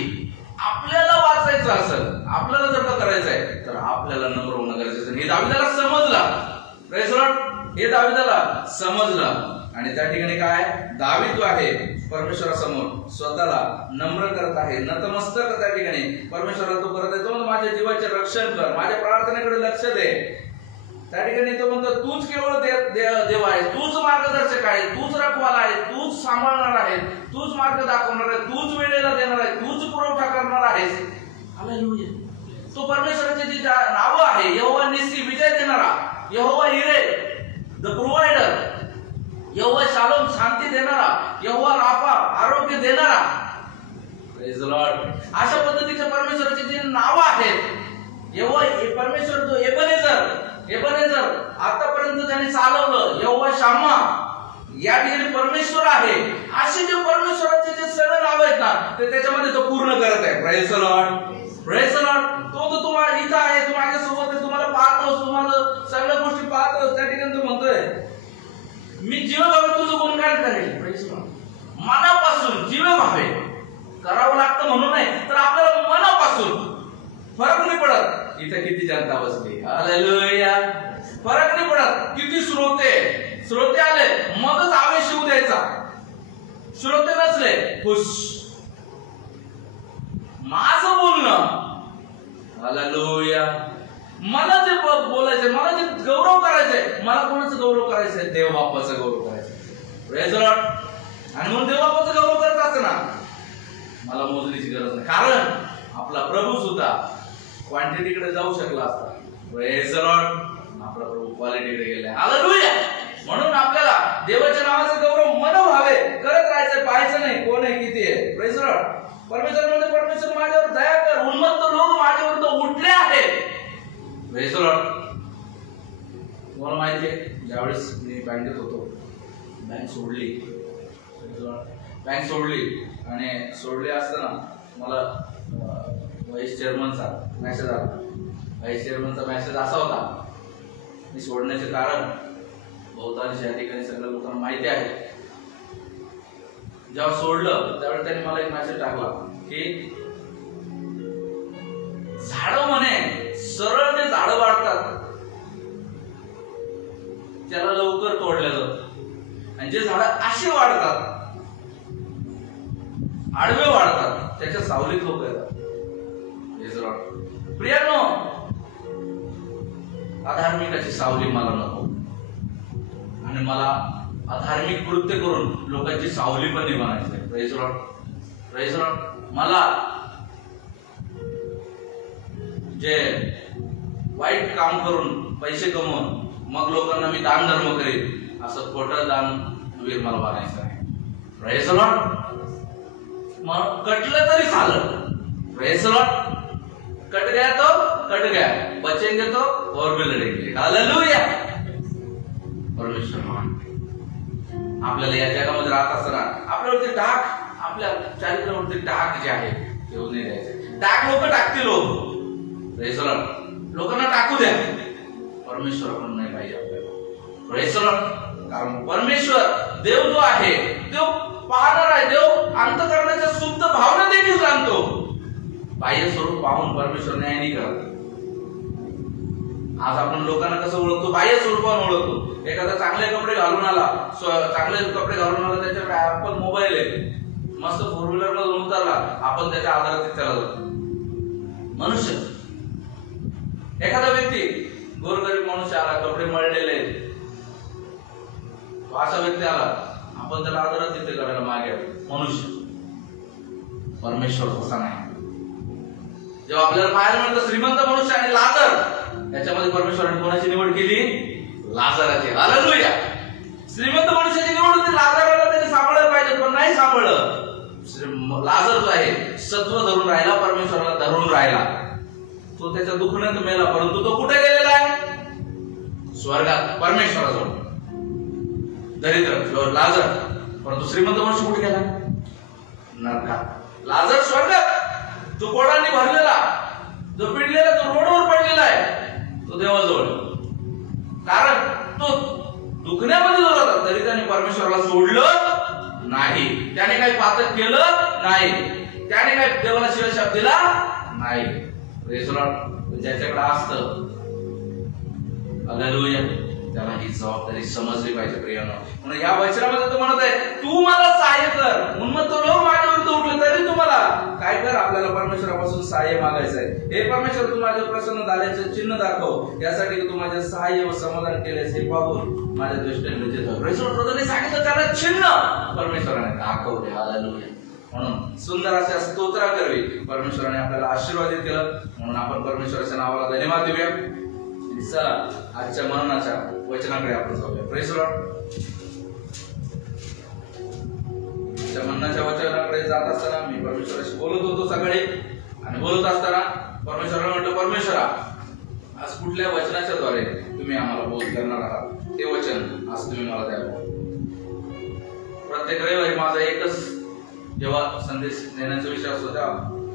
आपल्याला वाचायचं असेल, आपल्याला जर का करायचं आहे तर आपल्याला नम्र होणं गरजेचं आहे. हे दाविदाला समजलं. Praise Lord. हे दाविदाला समजलं. आणि त्या ठिकाणी काय दावीद जो आहे परमेश्वरासमोर स्वतःला नम्र करत आहे, नतमस्तक त्या ठिकाणी परमेश्वराला तो करत आहे. तो म्हणतो माझ्या जीवाचे रक्षण कर, माझ्या प्रार्थनेकडे लक्ष दे. त्या ठिकाणी तो म्हणतो तूच केवळ देव आहे, तूच मार्गदर्शक आहे, तूच रखवाला आहे, तूच सांभाळणार आहे, तूच मार्ग दाखवणार आहे, तूच वेळेला देणार आहे, तूच पुरवठा करणार आहेस. हालेलुया. तो परमेश्वराचे जी नावं आहे, यहोवा निस्सी, विजय देणारा, यहोवा इरे, द प्रोव्हायडर, यहोवा शालोम, शांती देणारा, यहोवा राफा, आरोग्य देणारा. Praise Lord. अशा पद्धतीच्या परमेश्वराचे जे नाव आहेत, यहोवा परमेश्वर जो एबनेझर आतापर्यंत त्याने चालवलं, यहोवा शामा या ठिकाणी परमेश्वर आहे. असे जे परमेश्वराचे जे सगळे नाव आहेत ना, ते त्याच्यामध्ये तो पूर्ण करत आहे. Praise Lord. Praise Lord. तो तुम्हाला इथं आहे, तो माझ्यासोबत आहे, तुम्हाला पाहतोस, तुम्हाला सगळ्या गोष्टी पाहतोस. त्या ठिकाणी तो म्हणतोय मी जीवभावे तुझं गुणगान करेल. Praise Lord. मनापासून जीवभावे करावं लागतं म्हणून नाही, तर आपल्याला मनापासून. फरक नाही पडत इथे किती जनता बसली. हालेलुया. फरक नाही पडत किती श्रोते आले, मगच आवेश येऊ द्यायचा. श्रोते नसले खुश. माझं बोलणं, हालेलुया, मला जे बोलायचंय, मला जे गौरव करायचंय, मला कोणाचं गौरव करायचंय? देव बाप्पाचा गौरव करायचा. Praise Lord. आणि म्हणून देव बाप्पाचा गौरव करत असताना मला मोजणीची गरज नाही, कारण आपला प्रभू सुद्धा क्वांटिटीकडे जाऊ शकला असता. Praise Lord. आपला प्रभू क्वालिटीकडे गेलाय. हालेलुया. म्हणून आपल्याला देवाच्या नावाचा गौरव मनोभावे करत राहायचं, पाहायचं नाही कोण आहे, किती आहे. Praise Lord. परमेश्वर म्हणजे परमेश्वर माझ्यावर दया कर, उन्मत्त लोक माझ्यावर उठले आहेत. Praise Lord. तुम्हाला माहिती आहे, ज्यावेळेस मी बँकेत होतो, बँक सोडली आणि सोडली असताना मला व्हाईस चेअरमनचा मेसेज आला. व्हाईस चेअरमनचा मेसेज असा होता, मी सोडण्याचे कारण बहुतांश या ठिकाणी सगळ्या लोकांना माहिती आहे. जेव्हा सोडलं त्यावेळेस त्यांनी मला एक मेसेज टाकला की झाडं म्हणे सरळ जे झाडं वाढतात त्याला लवकर तोडल्या जातं, आणि जे झाडं अशी वाढतात, आडवे वाढतात, त्याच्या सावलीत लोक येतात. प्रियांनो, अधार्मिकाची सावली मला नको, आणि मला अधार्मिक कृत्य करून लोकांची सावली पण नाही बनायची. Praise Lord. Praise Lord. मला जे वाईट काम करून पैसे कमवून मग लोकांना मी दान धर्म करेन, असं खोटं दानवीर मला बनायचं आहे. Praise Lord. मग कटलं तरी चाललं. Praise Lord. कट गया तो कट गया, बचेंगे तो और भी लढेंगे. हालेलुया. परमेश्वर महान. आपल्याला या जगामध्ये राहत असताना आपल्यावरती डाग, आपल्या चारित्र्यावरती डाग जे आहे ते होऊ नाही द्यायचे. डाग लोक टाकतील. Praise Lord. लोकांना टाकू द्या, परमेश्वराकडून नाही पाहिजे आपल्याला. Praise Lord. कारण परमेश्वर देव जो आहे तो पाहणार आहे. देव अंतःकरणाच्या शुद्ध भावना देखील जाणतो. बाह्य स्वरूप पाहून परमेश्वर न्याय नाही करत. आज आपण लोकांना कसं ओळखतो? बाह्य स्वरूपाने ओळखतो. एखादा चांगले कपडे घालून आला, चांगले कपडे घालून आला, त्याच्याकडे ऍपल मोबाईल आहे, मस्त फोर व्हीलर मधून उतरला, आपण त्याच्या आधारात त्याला जातो. मनुष्य, एखादा व्यक्ती गोरगरीब मनुष्य आला, कपडे मळलेले, तो असा व्यक्ती आला, आपण त्याला आदरात तिथे करायला मागे मनुष्य. परमेश्वर तसा नाही. जेव्हा आपल्याला पाहायला मिळतं श्रीमंत मनुष्य आणि लाजर, त्याच्यामध्ये परमेश्वराने कोणाची निवड केली? लाजराची. हालेलुया. श्रीमंत मनुष्याची निवड होती, लाजराला त्याने सांभाळलं पाहिजे पण नाही सांभाळलं. लाजर जो आहे सत्व धरून राहिला, परमेश्वराला धरून राहिला. तो त्याच्या दुखण्यात मेला, परंतु तो कुठे गेलेला आहे? स्वर्गात, परमेश्वराजवळ. दरिद्र लाजर, परंतु श्रीमंत मनुष्य कुठे गेला? नरकात. लाजर स्वर्गात, जो कोडांनी भरलेला, जो पिडलेला, जो रोडवर पडलेला आहे, तो देवाजवळ. कारण तो दुखण्यामध्ये होता, तरी त्याने परमेश्वराला सोडलं नाही. त्याने काही पातक केलं नाही, त्याने काही देवाला शिवशाप दिला नाही. ज्याच्याकडे असतं, हालेलुया, त्याला ही जबाबदारी समजली पाहिजे प्रियानो. म्हणून या वचनामध्ये तो म्हणत आहे, तू मला सहाय्य कर. म्हणून तो लोक माझ्या विरुद्ध उठले तरी तुम्हाला काय कर? आपल्याला परमेश्वरापासून सहाय्य मागायचं आहे. हे परमेश्वर, तू माझ्या प्रसन्न झाल्याचे चिन्ह दाखव, यासाठी तू माझे सहाय्य व समाधान केलेस हे पाहून माझ्या दृष्टीने लज्जित व्हा. परमेश्वराने सांगितलं त्याला चिन्ह परमेश्वराने दाखवले. हालेलुया. म्हणून सुंदर अशा स्तोत्रा करवी परमेश्वराने आपल्याला आशीर्वादित केलं. म्हणून आपण परमेश्वराच्या नावाला धन्यवाद देऊया. चला आजच्या मननाच्या वचनाकडे आपण जाऊया. Praise the Lord. आजच्या मननाच्या वचनाकडे जात असताना मी परमेश्वराशी बोलत होतो सकाळी, आणि बोलत असताना परमेश्वराला म्हटलं, परमेश्वरा, आज कुठल्या वचनाच्या द्वारे तुम्ही आम्हाला बोध करणार आहात, ते वचन आज तुम्ही मला द्यावं. प्रत्येक रविवारी माझा एकच, जेव्हा संदेश देण्याचा विषय असतो त्या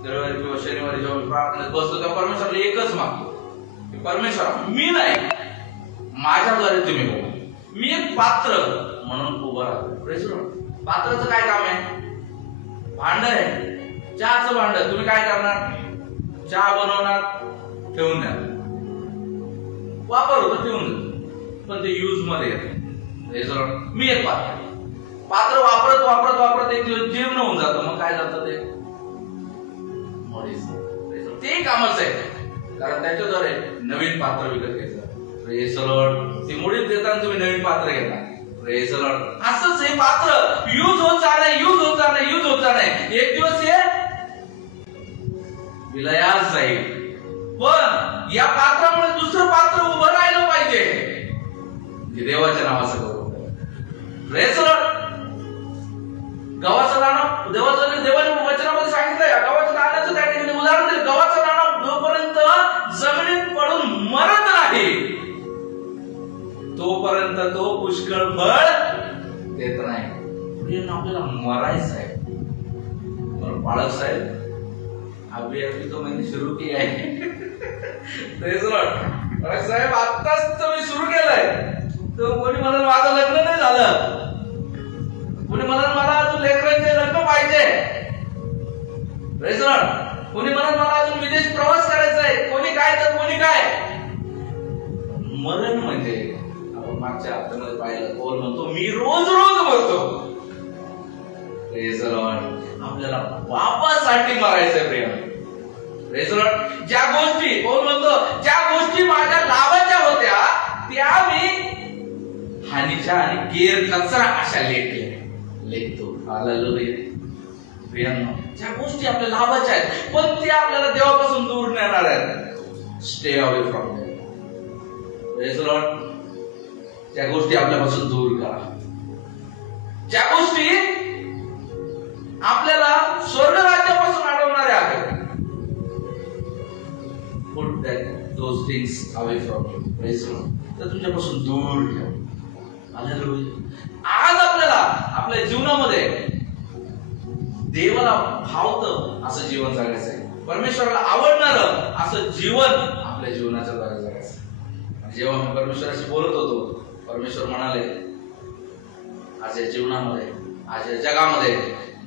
रविवारी किंवा शनिवारी जेव्हा मी प्रार्थनेत बसतो, तेव्हा परमेश्वराला एकच मागतो, परमेश्वरा, मी नाही, माझ्याद्वारे तुम्ही बोला. मी एक पात्र म्हणून उभा राहतो. Praise the Lord. पात्राचं काय काम आहे? भांड आहे, चहाचं भांड. तुम्ही काय करणार? चहा बनवणार, ठेवून द्या. वापर होतो, ठेवून द्या, पण ते यूज मध्ये येते. Praise the Lord. मी एक पात्र वापरत वापरत वापरत एक दिवस जीर्ण होऊन जातं. मग काय जातं? ते कामच आहे, कारण त्याच्याद्वारे नवीन पात्र विकत घेतलं. Praise the Lord. ती मुळीच देताना तुम्ही नवीन पात्र घेता. Praise the Lord. असंच हे पात्र यूज होत जाणे, यूज होत जाणे, यूज होत जाणे. एक दिवस हे विलयास जाईल, पण या पात्रामुळे दुसरं पात्र उभं राहिलं पाहिजे, की देवाच्या नावाचं करू. Praise the Lord. गव्हाचं नाणं, देवाने वचनामध्ये सांगितलंय, गव्हाच्या नाण्याचं त्या ठिकाणी उदाहरण दिलं. गव्हाचं नाणं जोपर्यंत जमिनीत पडून मरत नाही, तोपर्यंत तो पुष्कळ फळ देत नाही. आपल्याला मरायचं आहे. बाळक साहेब, अभी तो मैंने शुरू किया है. बाळक साहेब, आत्ताच तुम्ही सुरू केलंय. तो कोणी मला माझं लग्न नाही झालं, कोणी म्हणत मला अजून लेकरांचे लग्न पाहिजे. कोणी म्हणत मला अजून विदेश प्रवास करायचा आहे, कोणी काय तर कोणी काय. मरण म्हणजे आपण मागच्या हप्त्यामध्ये पाहिलं, कोण म्हणतो मी रोज रोज मरतो. आपल्याला बापासाठी मरायचंय प्रेम. ज्या गोष्टी, कोण म्हणतो ज्या गोष्टी माझ्या लाभाच्या होत्या त्या मी हानीच्या आणि केर कचरा अशा लेखतो. ज्या गोष्टी आपल्या लाभाच्या आहेत पण त्या आपल्याला देवापासून दूर नेणार आहेत, stay away from them. Praise the Lord. त्या गोष्टी आपल्यापासून दूर करा. ज्या गोष्टी आपल्याला स्वर्ग राज्यापासून अडवणाऱ्या आहेत, put those things away from you. Praise the Lord. तर तुमच्यापासून दूर ठेवा. हालेलुया. आज आपल्याला आपल्या जीवनामध्ये देवाला भावतं असं जीवन जगायचं आहे, परमेश्वराला आवडणारं असं जीवन आपल्या जीवनाच्या द्वारे जगायचं. जेव्हा मी परमेश्वराशी बोलत होतो, परमेश्वर म्हणाले, आज या जीवनामध्ये, आज या जगामध्ये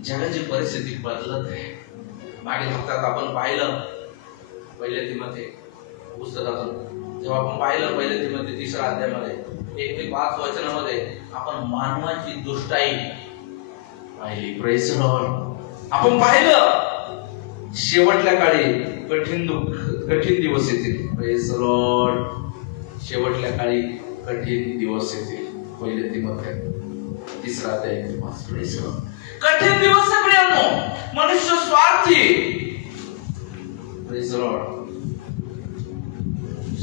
जगाची परिस्थिती बदलत आहे. मागील हप्त्यात आपण पाहिलं पहिले तिमोथी पुस्तकातून, जेव्हा आपण पाहिलं पहिले तिमोथी 3 अध्यायामध्ये 1 ते 5 वचनामध्ये आपण मानवाची दुष्टाई पाहिली. Praise the Lord. आपण पाहिलं शेवटल्या काळी कठीण दिवस येतील. Praise the Lord. शेवटल्या काळी कठीण दिवस येतील. पहिले तिमोथी 3 अध्याय. कठीण दिवस आहे प्रियांनो, मनुष्य स्वार्थी. Praise the Lord.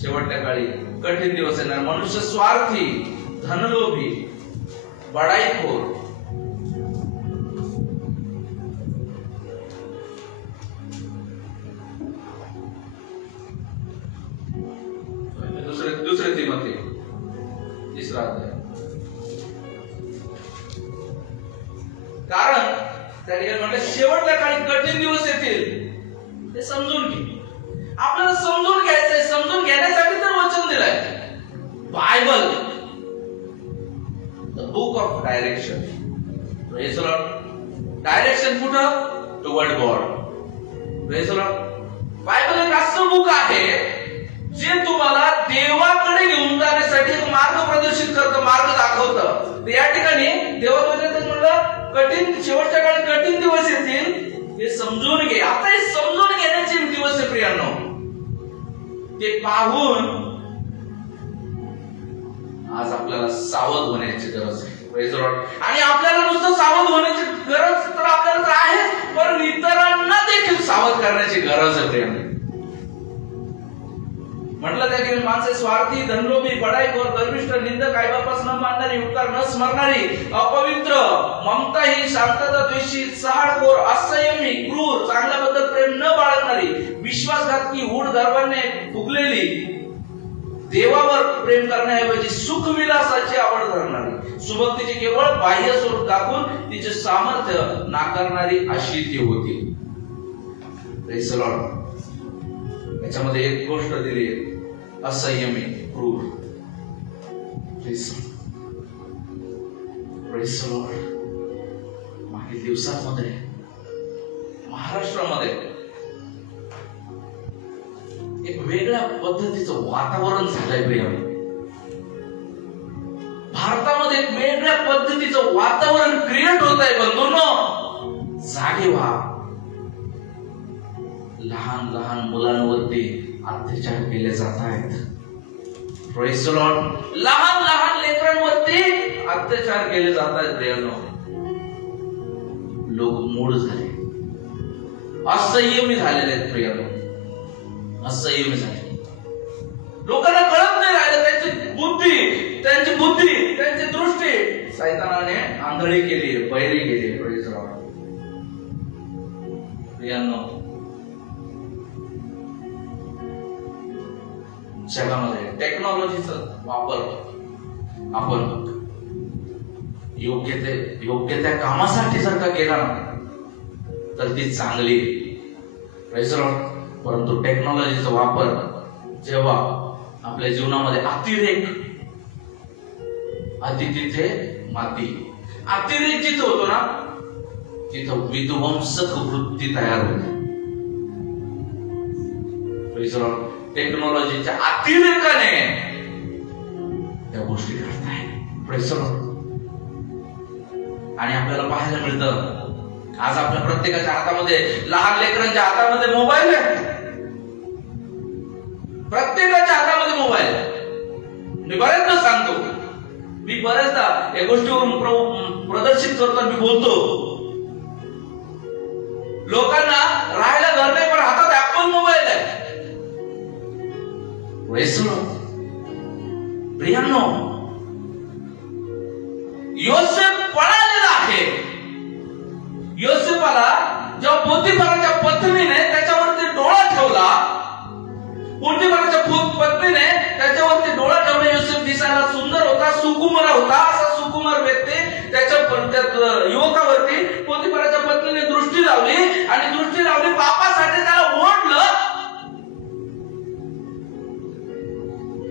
शेवटच्या काळी कठीण दिवस येणार. मनुष्य स्वार्थी, धनलोभी, बडाईखोर. दुसरे तिमोथी 3 अध्याय. कारण त्या ठिकाणी म्हटलं शेवटच्या काळी कठीण दिवस येतील, ते समजून घे. आपल्याला समजून घ्यायचंय, समजून घेण्यासाठी तर वचन दिलंय. Bible, the book of direction. Praise the Lord. Direction कुठं? Toward God. Praise the Lord. Bible एक असं बुक आहे जे तुम्हाला देवाकडे घेऊन जाण्यासाठी एक मार्ग प्रदर्शित करतं, मार्ग दाखवतं. तर या ठिकाणी देवाचं म्हणलं कठीण, शेवटच्या काळी कठीण दिवस येतील, हे समजून घे. आता हे समजून घेण्याचे दिवस आहे प्रियांनो. ते पाहून आज आपल्याला सावध होण्याची गरज आहे. Praise the Lord. आणि आपल्याला नुसतं सावध होण्याची गरज तर आपल्याला तर आहे, पण इतरांना देखील सावध करण्याची गरज आहे प्रियांनो. म्हटलं त्या ठिकाणी माणसे स्वार्थी, धनलोभी, बडाईखोर, गर्विष्ठ, निंदक, आईबापास न मानणारी, उपकार न स्मरणारी, अपवित्र, ममताहीन, शांतता द्वेषी, सहाडखोर, असंयमी, क्रूर, चांगल्याबद्दल प्रेम न बाळगणारी, विश्वासघातकी, ऊढ गर्वाने फुगलेली, देवावर प्रेम करण्याऐवजी सुखविलासाची आवड धरणारी, सुभक्तीचे केवळ बाह्य स्वरूप दाखवून तिचे सामर्थ्य नाकारणारी अशी ती होती. Praise the Lord. याच्यामध्ये एक गोष्ट दिली, असंयमी, क्रूर. Praise the Lord. मागील दिवसांमध्ये महाराष्ट्रामध्ये एक वेगळ्या पद्धतीचं वातावरण झालंय प्रियांनो. भारतामध्ये एक वेगळ्या पद्धतीचं वातावरण क्रिएट होत आहे. बंधूंनो, जागे व्हा. लहान लहान मुलांवरती अत्याचार केले जात आहेत. Praise the Lord. लहान लहान लेकरांवरती अत्याचार केले जात आहेत प्रियांनो. लोक मूड झाले, असंयमी झालेले आहेत प्रियांनो. असंयमी झाले. लोकांना कळत नाही राहिलं. त्यांची बुद्धी, त्यांची दृष्टी शैतानाने आंधळी केली, बहिरी केली. Praise the Lord. प्रियांनो, जगामध्ये टेक्नॉलॉजीचा वापर आपण योग्य त्या कामासाठी जर का केला ना तर ती चांगली. Praise the Lord. परंतु टेक्नॉलॉजीचा वापर जेव्हा आपल्या जीवनामध्ये अति तिथे माती. अतिरेक जिथं होतो ना तिथं विध्वंसक वृत्ती तयार होते. Praise the Lord. टेक्नॉलॉजीच्या अतिरेकाने त्या गोष्टी घडताय. Praise the Lord. आणि आपल्याला पाहायला मिळतं आज आपल्या प्रत्येकाच्या हातामध्ये, लहान लेकरांच्या हातामध्ये मोबाईल आहे. प्रत्येकाच्या हातामध्ये मोबाईल. मी बऱ्याचदा सांगतो, मी बऱ्याचदा या गोष्टीवरून प्रदर्शित करतो, मी बोलतो, लोकांना राहायला घर नाही पण हातात ऍपल मोबाईल आहे. प्रियांनो, योसेफ पळालेला आहे. योसेफाला जेव्हा पोतिफराच्या पत्नीने त्याच्यावरती डोळा ठेवला, पोतिफराच्या पत्नीने त्याच्यावरती डोळा ठेवला. योसेफ दिसायला सुंदर होता, सुकुमार होता. असा सुकुमार व्यक्ती त्याच्या युवकावरती पोतिफराच्या पत्नीने दृष्टी लावली आणि दृष्टी लावली पापासाठी त्याला ओढलं.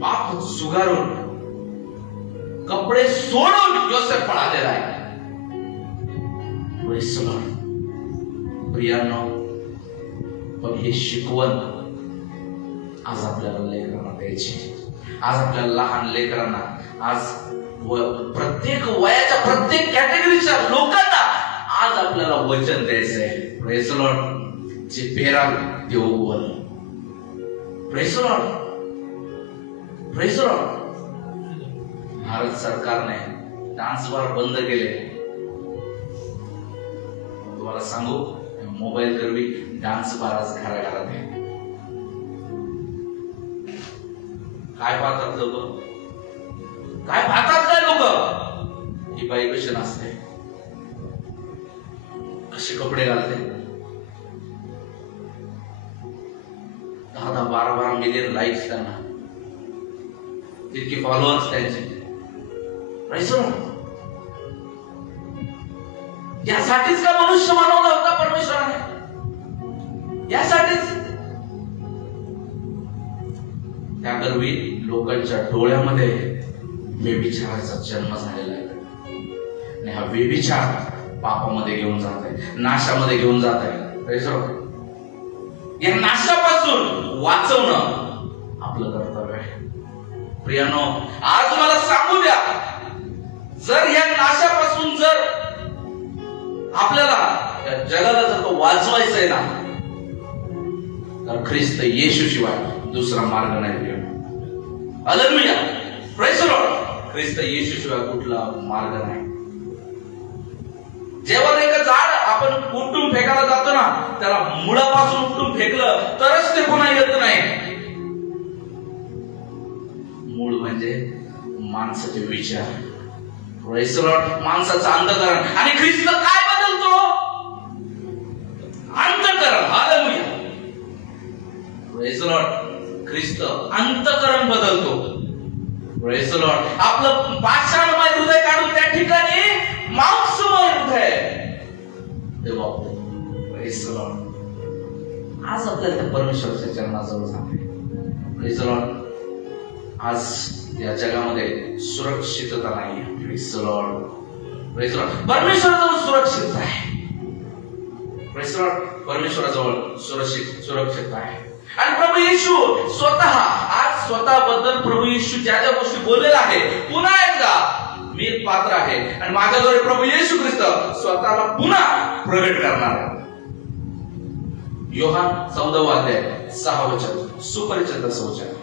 पाप सुगारून कपडे सोडून योसेफ पळालेला आहे. प्रियांनो, पण हे शिकवण आज आपल्याला लेकरांना द्यायची. आज आपल्याला लहान लेकरांना, आज प्रत्येक वयाच्या प्रत्येक कॅटेगरीच्या लोकांना आज आपल्याला वचन द्यायचं आहे. Praise the Lord. जे पेराल ते उगवल. Praise the Lord. Praise the Lord. Bharat सरकारने डान्स बार बंद केले. तुम्हाला सांगू, मोबाईल करवी डान्स बारच घराघरात आहे. काय पाहतात लोक? काय पाहतात काय लोक? ही बाई कशी नाचते, कसे कपडे घालते, 10-12 मिलियन लाईक्स त्यांना, तितके फॉलोअर्स त्यांचे. यासाठीच का मनुष्य बनवला होता परमेश्वराने? यासाठीच. त्याकरवी लोकांच्या डोळ्यामध्ये व्यभिचाराचा जन्म झालेला आहे आणि हा व्यभिचार पापामध्ये घेऊन जात आहे, नाशामध्ये घेऊन जात आहे. या नाशापासून वाचवणं आपलं कर्तव्य आहे. प्रियानो, आज मला सांगू द्या, जर या नाशापासून जर आपल्याला या जगाला जर तो वाचवायचं आहे ना, तर ख्रिस्त येशू शिवाय दुसरा मार्ग नाही. Hallelujah, praise the Lord. Khrist Yeshu शिवाय कुठला मार्ग नाही. जेव्हा एक झाड आपण उपटून फेकायला जातो ना, त्याला मुळापासून उपटून फेकलं तरच ते पुन्हा येत नाही. मूळ म्हणजे माणसाचे विचार. Praise the Lord. माणसाचं अंतःकरण. आणि ख्रिस्त काय बदलतो? अंतःकरण. Hallelujah, praise the Lord. Khrist अंतःकरण बदलतो. Praise the Lord. आपलं पाषाणमय हृदय काढून त्या ठिकाणी मांसमय हृदय ते वापरतो. Praise the Lord. आज आपल्याला परमेश्वराच्या चरणाजवळ जाणे. Praise the Lord. आज या जगामध्ये सुरक्षितता नाही. Praise the Lord. Praise the Lord. परमेश्वराजवळ सुरक्षित आहे. Praise the Lord. परमेश्वराजवळ सुरक्षित आहे. आणि प्रभू येशू स्वतःबद्दल प्रभू येशू ज्या ज्या गोष्टी बोललेल्या आहे, पुन्हा एकदा मी पात्र आहे आणि माझ्याद्वारे प्रभू येशू ख्रिस्त स्वतःला पुन्हा प्रगट करणार आहे. योहान 14 अध्याय 6 वचन, सुपरिचित असं वचन.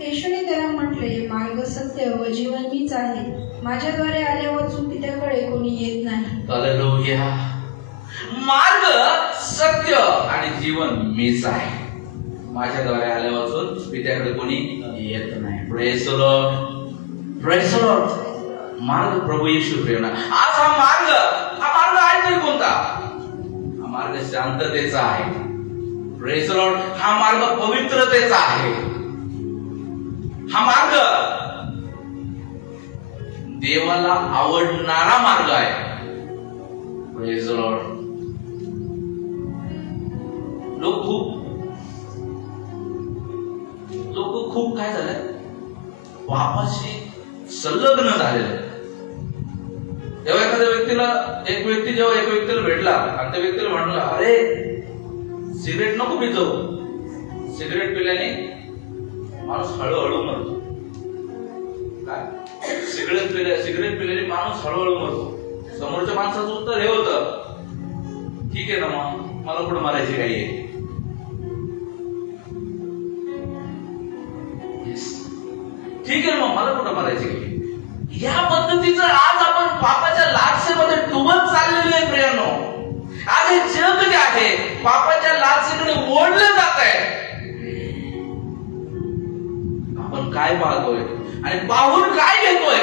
येशूने त्याला म्हटले, मार्ग, सत्य व जीवन मीच आहे. माझ्याद्वारे आल्या वाचून पित्याकडे कोणी येत नाही. हालेलुया. मार्ग, सत्य आणि जीवन मीच आहे. माझ्याद्वारे आल्या वाचून पित्याकडे कोणी येत नाही. Praise the Lord. Praise the Lord. मार्ग प्रभू येशू प्रेरणा. आज हा मार्ग आहे तरी कोणता? हा मार्ग शांततेचा आहे. Praise the Lord. हा मार्ग पवित्रतेचा आहे. हा मार्ग देवाला आवडणारा मार्ग आहे. Praise the Lord. लोक खूप काय झालंय, पापाशी संलग्न झालेले. जेव्हा एखाद्या व्यक्तीला एक व्यक्तीला भेटला आणि त्या व्यक्तीला म्हटलं, अरे सिगरेट नको पितो, सिगरेट पिल्याने माणूस हळूहळू मरतो. काय? सिगरेट पिल्याने माणूस हळूहळू मरतो. समोरच्या माणसाचं उत्तर हे होतं, ठीक आहे ना, मग मला कुठं मारायची काही आहे. ठीक आहे, मग मला कुठं मारायची काही. या पद्धतीचं आज आपण पापाच्या लालसेमध्ये डुबत चाललेलो आहे. प्रियांनो, आज हे जग जे आहे पापाच्या लालसेकडे ओढलं जात आहे. आपण काय पाहतोय आणि पाहून काय घेतोय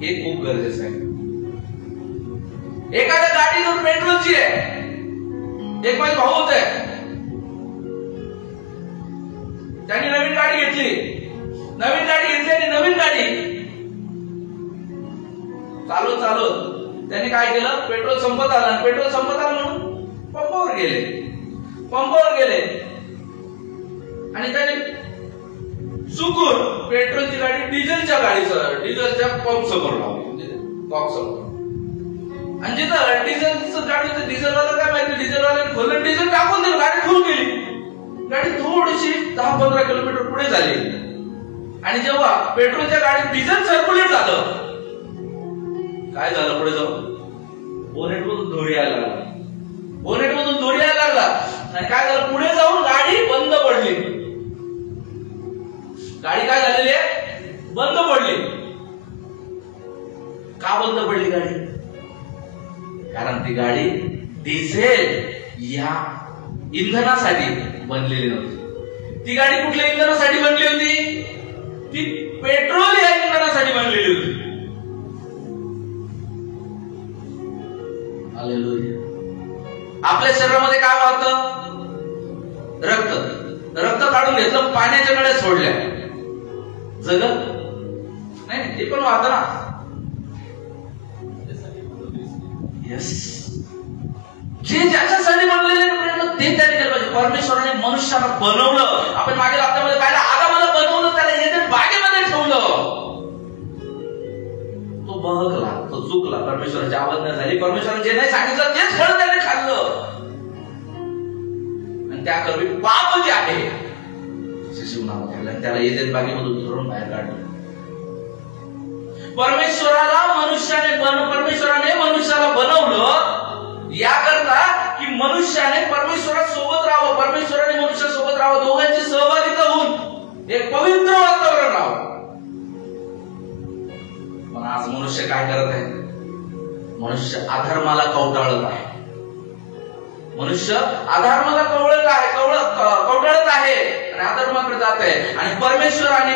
हे खूप गरजेचं आहे. एखाद्या गाडी जर पेट्रोलची आहे, एक माझे भाऊ होते, त्यांनी नवीन गाडी घेतली आणि नवीन गाडी चालवत त्यांनी काय केलं, पेट्रोल संपत आलं म्हणून पंपावर गेले आणि त्याने चुकून पेट्रोलची गाडी डिझेलच्या पंप समोर लावली, टॉप समोर. आणि जिथं डिझेलचं गाडी होतं, डिझेलवाला काय माहिती, डिझेलवाल्याने खोलून डिझेल टाकून दिलं, गाडी फुल केली. गाडी थोडीशी 10-15 किलोमीटर पुढे झाली आणि जेव्हा पेट्रोलच्या गाडीत डिझेल सर्क्युलेट झालं, काय झालं पुढे जाऊन? बोनेट मधून धूर यायला लागला, बोनेट मधून धूर यायला लागला आणि काय झालं पुढे जाऊन? गाडी बंद पडली. गाडी काय झालेली आहे? बंद पडली. का बंद पडली गाडी? कारण ती गाडी डिझेल या इंधनासाठी बनलेली नव्हती. ती गाडी कुठल्या इंधनासाठी बनली होती? ती पेट्रोल या इंधनासाठी बनलेली होती. हालेलुया. आपल्या शरीरामध्ये काय वाहतं? रक्त. रक्त काढून घेतलं, पाण्याच्या नळ्या सोडल्या, जगत नाही, ते पण वाहतं ना. यस, जे ज्याच्यासाठी बनलेले ते त्याने केलं पाहिजे. परमेश्वराने मनुष्याला बनवलं. आपण मागील हप्त्यामध्ये पाहिलं, आदामाला बनवलं, त्याला येते बागेमध्ये ठेवलं. तो बहकला, तो चुकला, परमेश्वराची आज्ञा झाली, परमेश्वराने जे नाही सांगितलं तेच फळ त्याने खाल्लं आणि त्याकरवी पाप जे आहे जीवनामध्ये त्याला येते बागेमधून धरून बाहेर काढलं. परमेश्वराने मनुष्याला बनवलं याकरता की मनुष्याने परमेश्वरासोबत राहावं, परमेश्वराने मनुष्यासोबत राहावं, दोघांची सहभागिता होऊन एक पवित्र वातावरण राहावं. पण आज मनुष्य काय करत आहे? मनुष्य अधर्माला कवटाळत आहे. मनुष्य अधर्माला कवटाळत आहे आणि अधर्माकडे जात आहे. आणि परमेश्वर आणि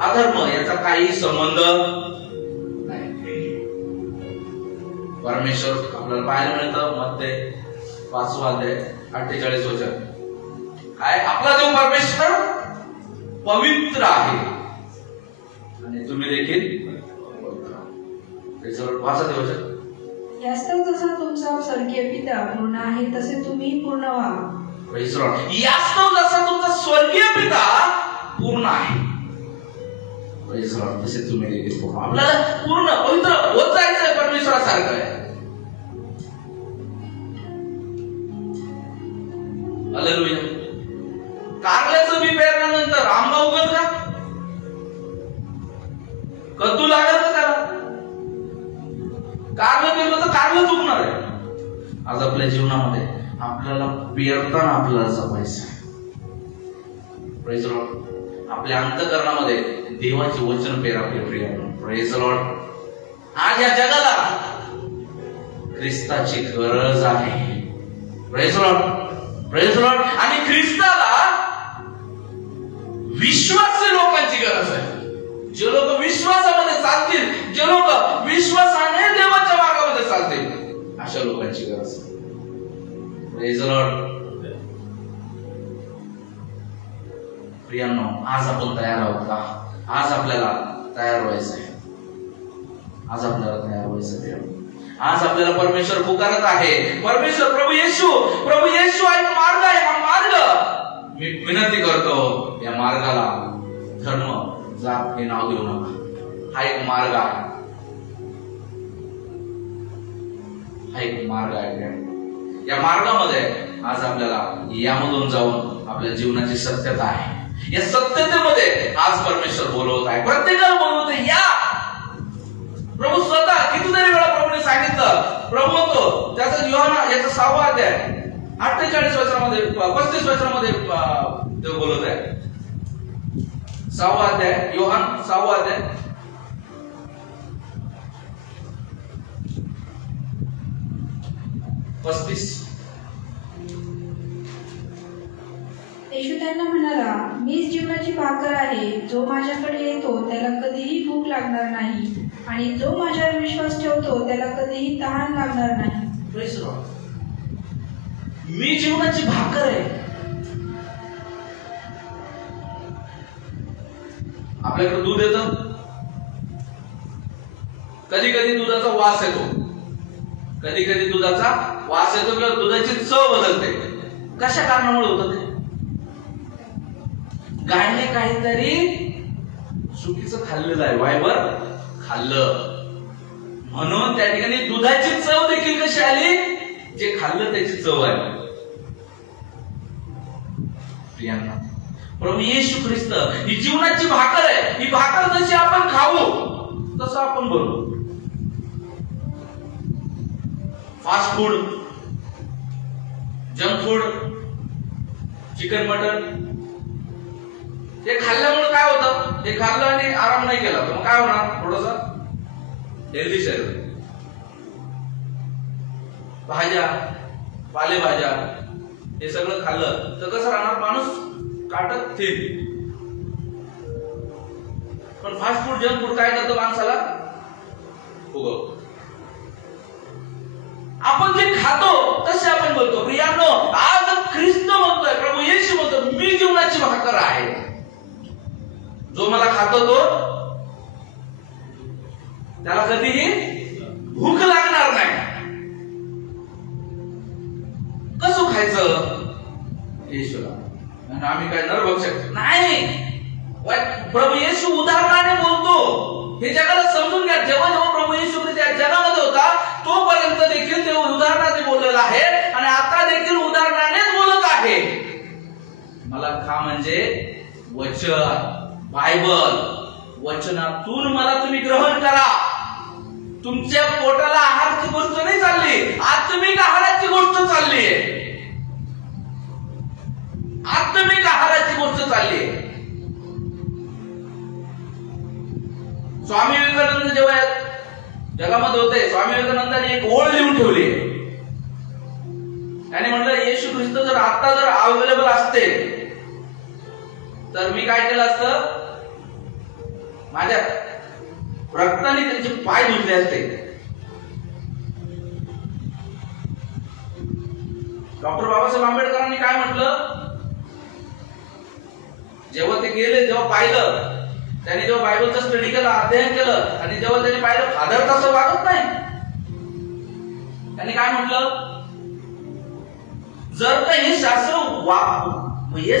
अधर्म याचा काही संबंध नाही. परमेश्वर आपल्याला पाहायला मिळतं मध्ये 5 अध्याय 48 वचन. काय? आपला देव परमेश्वर पवित्र आहे आणि तुम्ही देखील वाचा ते वचन. यास्तव जसा तुमचा स्वर्गीय पिता पूर्ण आहे तसे तुम्ही पूर्ण व्हा. यास्तव जसा तुमचा स्वर्गीय पिता पूर्ण आहे तसे तुम्ही देखील पूर्ण. आपल्याला पूर्ण पवित्र होत जायचंय परमेश्वरासारखं आहे. हालेलुया. कारल्याचं बी पेरल्यानंतर आंबा उगल का? कद्दू लागल का त्याला? कारलं पेरलं तर कारलंच उगणार आहे. आज आपल्या जीवनामध्ये आपल्याला पेरताना आपल्याला जपायचं आहे. Praise Lord. आपल्या अंतःकरणामध्ये देवाचे वचन पेरा प्रियानो. Praise Lord. आज या जगाला ख्रिस्ताची गरज आहे. Praise Lord. Praise Lord. आणि ख्रिस्ताला विश्वासी लोकांची गरज आहे. जे लोक विश्वासामध्ये चालतील, जे लोक विश्वासाने देवाच्या मार्गामध्ये चालतील, अशा लोकांची गरज आहे. Praise Lord. प्रियांनो, आज आपण तयार आहोत का? आज आपल्याला तयार व्हायचं आहे. आज आपल्याला तयार व्हायचं आहे. आज आपल्याला परमेश्वर पुकारत आहे. परमेश्वर प्रभू येशू हा एक मार्ग आहे. हा मार्ग मी विनंती करतो, या मार्गाला धर्म जात हे नाव देऊ नका. हा एक मार्ग आहे. हा एक मार्ग आहे. या मार्गामध्ये आज आपल्याला यामधून जाऊन आपल्या जीवनाची सत्यता आहे. या सत्यतेमध्ये आज परमेश्वर बोलवत आहे. प्रत्येकाला बोलवत आहे, या. प्रभू स्वतः कितीतरी वेळा प्रभूने सांगितलं. प्रभू म्हणतो त्याचा योहाना याचा 6वा अध्याय 48 वचनामध्ये 35 वचनामध्ये देव बोलत आहे. 6वा अध्याय योहान 6वा अध्याय 35. येशू त्यांना म्हणाला, मीच जीवनाची भाकर आहे. जो माझ्याकडे येतो त्याला कधीही भूक लागणार नाही आणि जो माझ्यावर विश्वास ठेवतो त्याला कधीही तहान लागणार नाही. मी जीवनाची भाकर आहे. आपल्याकडे दूध येतं, कधी कधी दुधाचा वास येतो, कधी कधी दुधाचा वास येतो किंवा दुधाची चव बदलते. कशा कारणामुळे होतं ते? गायने काहीतरी चुकीचं खाल्लेलं आहे, फायबर खाल्लं, म्हणून त्या ठिकाणी दुधाची चव देखील कशी आली? जे खाल्लं त्याची चव आहे. प्रियांना, प्रभू येशू ख्रिस्त ही जीवनाची भाकर आहे. ही भाकर जशी आपण खाऊ तसं आपण बनवू. Fast food, junk food, chicken mutton हे खाल्ल्यामुळे काय होतं? हे खाल्लं आणि आराम नाही केला तर मग काय होणार? थोडंसं हेल्दी शरीर. भाज्या, पालेभाज्या हे सगळं खाल्लं तर कसं राहणार? माणूस काटत थिन. पण फास्ट फूड, जंक फूड काय करतं? माणसाला उगवतं. आपण जे खातो तसे आपण बोलतो. प्रियांनो, आज ख्रिस्त म्हणतोय, प्रभू येशू म्हणतो, मी जीवनाची भाकर आहे. जो मला खातो तो त्याला कधीही भूक लागणार नाही. कसं खायचं? येशूला. आणि आम्ही काय नरभक्षक नाही. प्रभू येशू उदाहरणाने बोलतो. हे जगाला समजून घ्या. जेव्हा जेव्हा प्रभू येशू त्या जगामध्ये होता तोपर्यंत देखील ते उदाहरणाने बोललेला आहे आणि आता देखील उदाहरणानेच बोलत आहे. मला खा म्हणजे वचन, बायबल. वचनातून मला तुम्ही ग्रहण करा. तुमच्या पोटाला आहाराची गोष्ट नाही चालली, आत्मिक आहाराची गोष्ट चालली आहे. आत्मिक आहाराची गोष्ट चालली आहे. स्वामी विवेकानंद जेव्हा जगामध्ये होते, स्वामी विवेकानंदांनी एक ओळ लिहून ठेवली. त्याने म्हटलं, येशू ख्रिस्त जर आता जर अवेलेबल असते तर मी काय केलं असतं? माझ्या रक्ताने त्यांचे पाय धुतले असते. डॉक्टर बाबासाहेब आंबेडकरांनी काय म्हटलं? जेव्हा ते गेले, जेव्हा पाहिलं, त्यांनी जेव्हा बायबलचं स्टडी केलं, अध्ययन केलं आणि जेव्हा त्यांनी पाहिलं फादर तसं वागत नाही, त्यांनी काय म्हटलं? जर का हे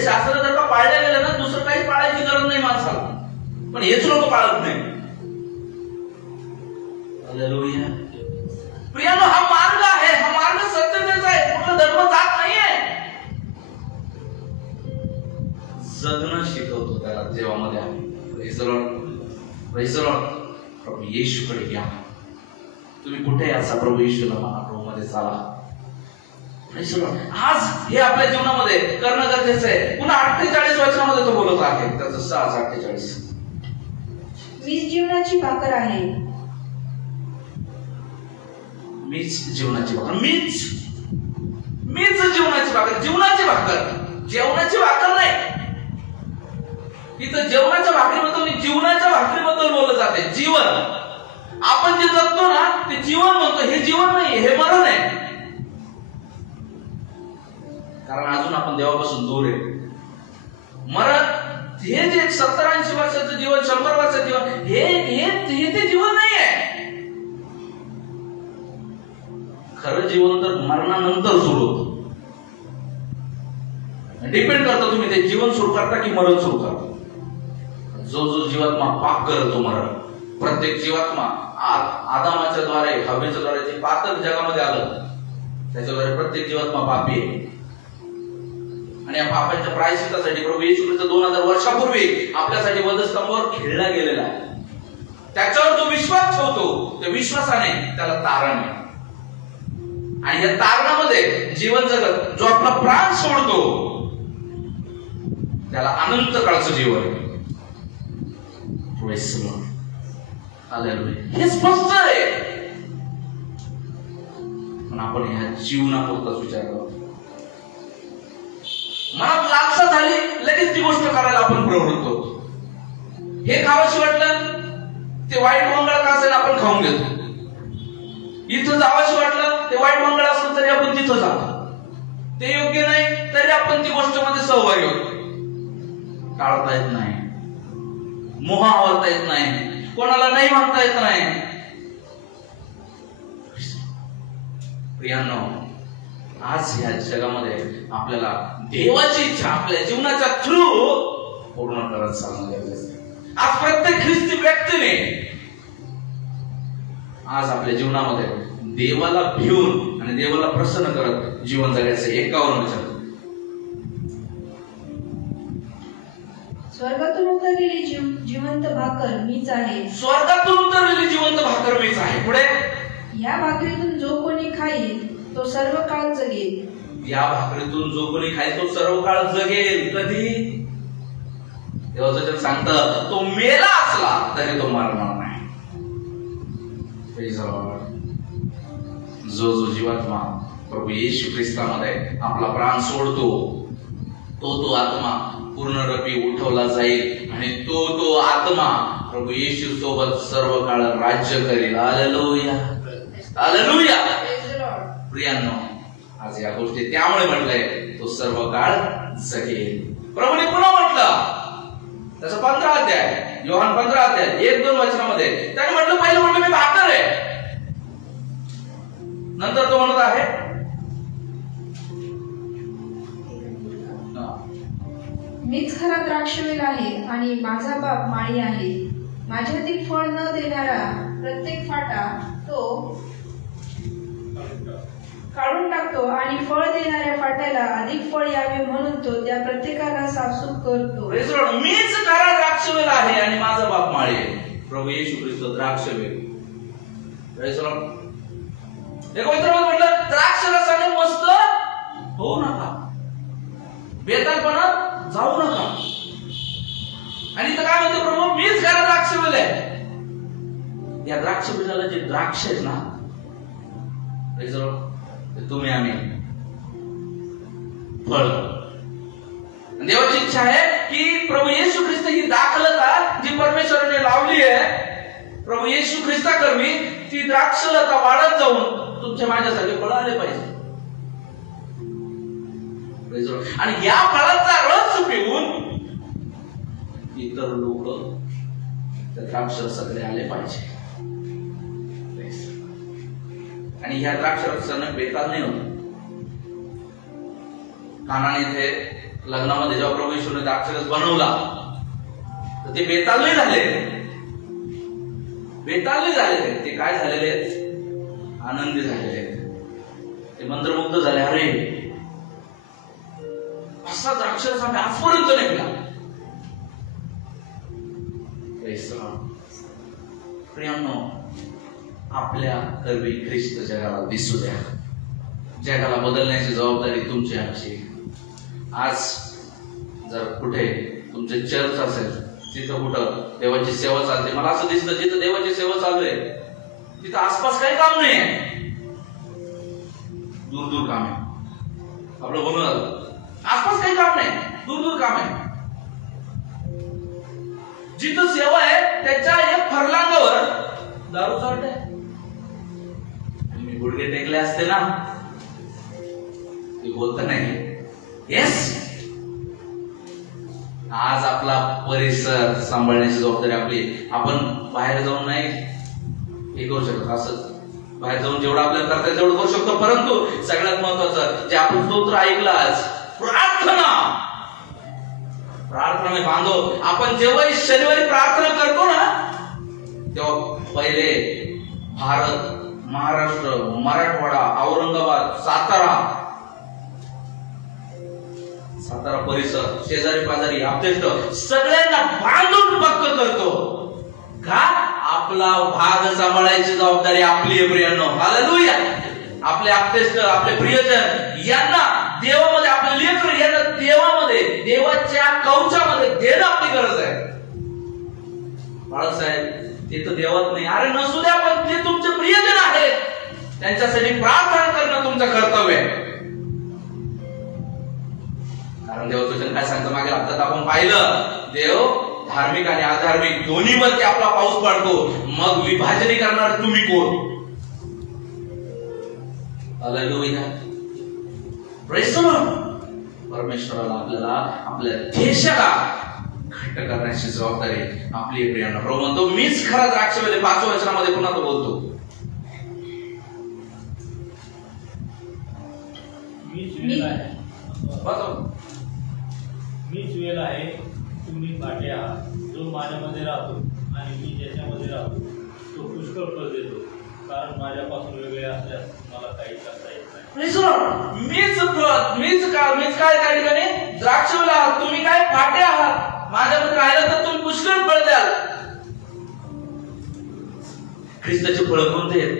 शास्त्र जर का पाळलं गेलं ना, दुसरं काही पाळायची गरज नाही माणसाला. पण हेच लोक पाळत नाही. हालेलुया. प्रियानो, हा मार्ग आहे, हा मार्ग सत्यतेचा आहे. कुठला धर्म जात नाहीये. जगणं शिकवतो त्याला जेवामध्ये आहे. Praise the Lord, praise the Lord. प्रभू येशूकडे या. तुम्ही कुठे याचा? प्रभू येशूला म्हणा, प्रभू मध्ये चाला. Praise the Lord. आज हे आपल्या जीवनामध्ये करणं गरजेचं आहे. पुन्हा 48 वचनामध्ये तो बोलत आहे. त्याचं 6:48. मीच जीवनाची भाकर आहे. मीच जीवनाची भाकर. मीच जीवनाची भाकर. जीवनाची भाकर, जेवणाची भाकर नाही. इथं जेवणाच्या भाकरीबद्दल, जीवनाच्या भाकरीबद्दल बोलत जाते. जीवन, आपण जे जगतो ना ते जीवन म्हणतो. हे जीवन नाही, हे मरण आहे. कारण अजून आपण देवापासून दूर आहे. मरण हे जे 70-80 वर्षाचं जीवन, 100 वर्षाचं जीवन, हे ते जीवन नाही आहे. खरं जीवन तर मरणानंतर सुरू होतं. डिपेंड करतं तुम्ही ते जीवन सुरू करता की मरण सुरू करता. जो जीवात्मा पाप करतो मरण. प्रत्येक जीवात्मा आदामाच्या द्वारे, हवेच्या द्वारे जे पातक जगामध्ये आलं त्याच्याद्वारे प्रत्येक जीवात्मा पापी आहे. आणि या पापांच्या प्रायश्चित्तासाठी प्रभू येशू ख्रिस्त 2000 वर्षापूर्वी आपल्यासाठी वधस्तंभावर खेळला गेलेला आहे. त्याच्यावर जो विश्वास ठेवतो त्या विश्वासाने त्याला तारण आहे. आणि या तारणामध्ये जीवन जगत जो आपला प्राण सोडतो त्याला अनंत काळचं जीवन आहे. हे स्पष्ट आहे. पण आपण ह्या जीवनापुरताच विचार करतो. मनात लालसा झाली लगेच ती गोष्ट करायला आपण प्रवृत्त होतो. हे खावंशी वाटलं ते वाईट मंगळ का असेल आपण खाऊन घेतो. इथं जावंशी वाटलं ते वाईट मंगळ असलं तरी आपण तिथं जातो. ते योग्य नाही तरी आपण ती गोष्टमध्ये सहभागी होतो. टाळता येत नाही, मोह आवरता येत नाही, कोणाला नाही म्हणता येत नाही. प्रियांनो, आज ह्या जगामध्ये आपल्याला देवाची इच्छा आपल्या जीवनाच्या थ्रू पूर्ण करत चालणं गरजेचं आहे. आज प्रत्येक ख्रिस्ती व्यक्तीने आज आपल्या जीवनामध्ये देवाला भिवून आणि देवाला प्रसन्न करत जीवन जगायचं. 51 वचन स्वर्गातून उतरलेली जिवंत भाकर मीच आहे. स्वर्गातून उतरलेली जिवंत भाकर मीच आहे. पुढे, या भाकरीतून जो कोणी खाईल तो सर्व काळ जगेल. या भाकरीतून जो कोणी खाईल तो सर्व काळ जगेल. कधी? देवाचं वचन सांगतं तो मेला असला तरी तो मरणार नाही. जो जो जीवात्मा प्रभू येशू ख्रिस्तामध्ये आपला प्राण सोडतो तो आत्मा पूर्णरूपी उठवला जाईल आणि तो आत्मा प्रभू येशू सोबत सर्व काळ राज्य करेल. Hallelujah, hallelujah. प्रियांनो, आज या गोष्टी त्यामुळे म्हटलंय तो सर्व काळ जगेल. प्रभूने पुन्हा म्हटलं त्याचा 15 अध्याय, योहान 15 अध्याय 1-2 वचनामध्ये त्याने म्हटलं, पहिलं म्हटलं मी भाकर आहे. नंतर तो म्हणत आहे मीच खरा द्राक्षवेल आहे आणि माझा बाप माळी आहे. माझ्यातील फळ न देणारा प्रत्येक फाटा तो काढून टाकतो आणि फळ देणाऱ्या फाट्याला अधिक फळ यावे म्हणून तो त्या प्रत्येकाला साफसूफ करतो. मीच खरा द्राक्षवेल आहे आणि माझा बाप माळी आहे. प्रभू येशू ख्रिस्त द्राक्षवेल. म्हटलं द्राक्ष रसाने मस्त होऊ नका, बेतालपणात जाऊ नका. आणि तर काय म्हणते प्रभू, मीच खरा द्राक्षवेल आहे. या द्राक्षवेलाला जे द्राक्ष आहेत ना, तुम्ही आम्ही फळ. देवाची इच्छा आहे की प्रभू येशू ख्रिस्त ही दाखलता जी परमेश्वराने लावली आहे, प्रभू येशू ख्रिस्ताकरवी ती द्राक्षलता वाढत जाऊन तुमच्या माझ्यासाठी फळ आले पाहिजे. आणि या फळाचा रस पिऊन इतर लोक त्या द्राक्षरसाकडे आले पाहिजे. आणि ह्या द्राक्षरसाने बेताल नाही होत. कानाने इथे लग्नामध्ये जेव्हा प्रभू येशूने द्राक्षरस बनवला तर ते बेताल नाही झाले, बेताल नाही झालेले. ते काय झालेले? आनंदी झालेले. ते मंत्रमुग्ध झाले. अरे असा द्राक्षरस आम्ही आजपर्यंत नाही पिला. प्रियांनो, आपल्या कर्वी ख्रिस्त जगाला दिसू द्या. जगाला बदलण्याची जबाबदारी तुमची आहे. आज जर कुठे तुमचे चर्च असेल, तिथं कुठं देवाची सेवा चालते, मला असं दिसतं जिथं देवाची सेवा चालू आहे तिथं आसपास काही काम नाही आहे, दूर दूर काम आहे. आपलं बोलून आसपास काही काम नाही, दूर दूर काम आहे. जिथं सेवा आहे त्याच्या एक फरलांगावर दारू चालते. मी गुडघे टेकले असते ना, ते बोलत नाही. येस, आज आपला परिसर सांभाळण्याची जबाबदारी आपली. आपण बाहेर जाऊन नाही हे करू शकत. असं बाहेर जाऊन जेवढं आपल्याला करता येईल तेवढं करू शकतो. परंतु सगळ्यात महत्वाचं जे आपण स्तोत्र ऐकलं आज, प्रार्थना. प्रार्थना में बांधो. आपण जेव्हा शनिवारी प्रार्थना करतो ना, तेव्हा पहिले भारत, महाराष्ट्र, मराठवाडा, औरंगाबाद, सातारा परिसर, शेजारी पाजारी, आपतेष्ट सगळ्यांना बांधून पक्क करतो. का? आपला भाग सांभाळायची जबाबदारी आपली आहे. प्रियांनो, हालेलुया. आपले आपतेष्ट, आपले प्रियजन यांना देवामध्ये, आपले लेकर यांना देवामध्ये, देवाच्या कवचामध्ये देणं आपली गरज आहे. बाळासाहेब, ते तर देवात नाही. अरे नसू द्या, पण जे तुमचे प्रियजन आहेत त्यांच्यासाठी प्रार्थना करणं तुमचं कर्तव्य आहे. कारण देवाचं वचन काय सांगतं? मागे हप्त्यात आपण पाहिलं, देव धार्मिक आणि अधार्मिक दोन्हीवरती आपला पाऊस पाडतो. मग विभाजनी करणार तुम्ही कोण? हालेलुया. Praise the Lord. परमेश्वराला, आपल्याला, आपल्या देशाला घट्ट करण्याची जबाबदारी आपली आहे. प्रियांनो, प्रभू म्हणतो मीच खरा द्राक्षवेल आहे. 5व्या वचनामध्ये पुन्हा तो बोलतो, मीच वेल आहे, तुम्ही फाटे आहात. जो माझ्यामध्ये राहतो आणि मी ज्याच्यामध्ये राहतो तो पुष्कळ फळ देतो, कारण माझ्यापासून वेगळे असल्यास मला काही करता येत नाही. मीच काय त्या ठिकाणी द्राक्षवेल आहात, तुम्ही काय फाटे आहात. माझ्यामध्ये राहिलं तर तुम्ही पुष्कळ फळ द्याल. ख्रिस्ताचे फळ कोणते आहेत?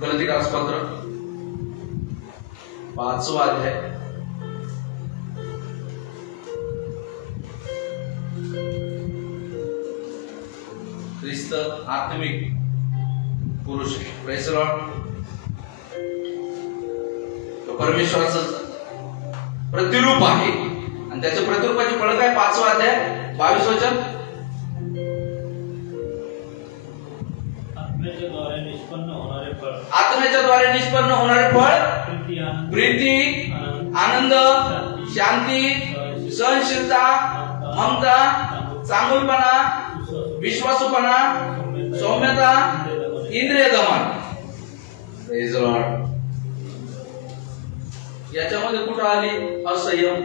गलातीपत्र 5वा अध्याय ख्रिस्त आत्मिक पुरुष प्रेज द लॉर्ड. तो परमेश्वराचं प्रतिरूप आहे आणि त्याच्या प्रतिरूपाची फळ काय? 5वा अध्याय 22 वचन. आत्म्याच्याद्वारे निष्पन्न होणारे फळ, आत्म्याच्याद्वारे निष्पन्न होणारे फळ प्रीती, आनंद, शांती, सहनशीलता, ममता, चांगुलपणा, विश्वासूपणा, सौम्यता, इंद्रिय दमन. Praise the Lord. याच्यामध्ये कुठं आली असंयम?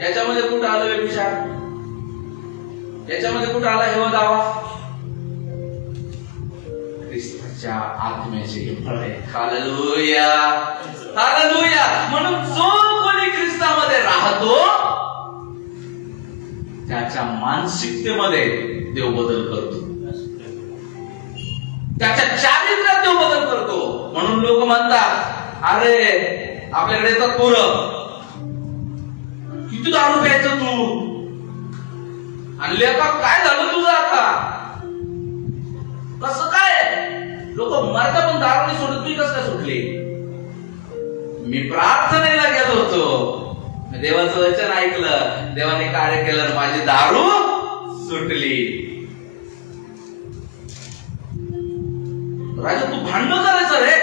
याच्यामध्ये कुठं आलं व्यभिचार? याच्यामध्ये कुठं आला हेवदावा? ख्रिस्ताच्या आत्म्याचे हे फळ आहे. Hallelujah, hallelujah. म्हणून जो कोणी ख्रिस्तामध्ये राहतो त्याच्या मानसिकतेमध्ये देव बदल करतो, त्याच्या चारित्र्यात देव बदल करतो. म्हणून लोक म्हणतात, अरे आपल्याकडे येतात पोरं, किती दारू प्यायचं तू, आणि लेका काय झालं तुझं आता, कसं काय? लोक मरता पण दारू नाही सोडत, तुम्ही कसं काय सुटले? मी प्रार्थनेला गेलो होतो, देवाचं वचन ऐकलं, देवाने कार्य केलं, माझी दारू सुटली. राजा तू भांडण करायचं रे,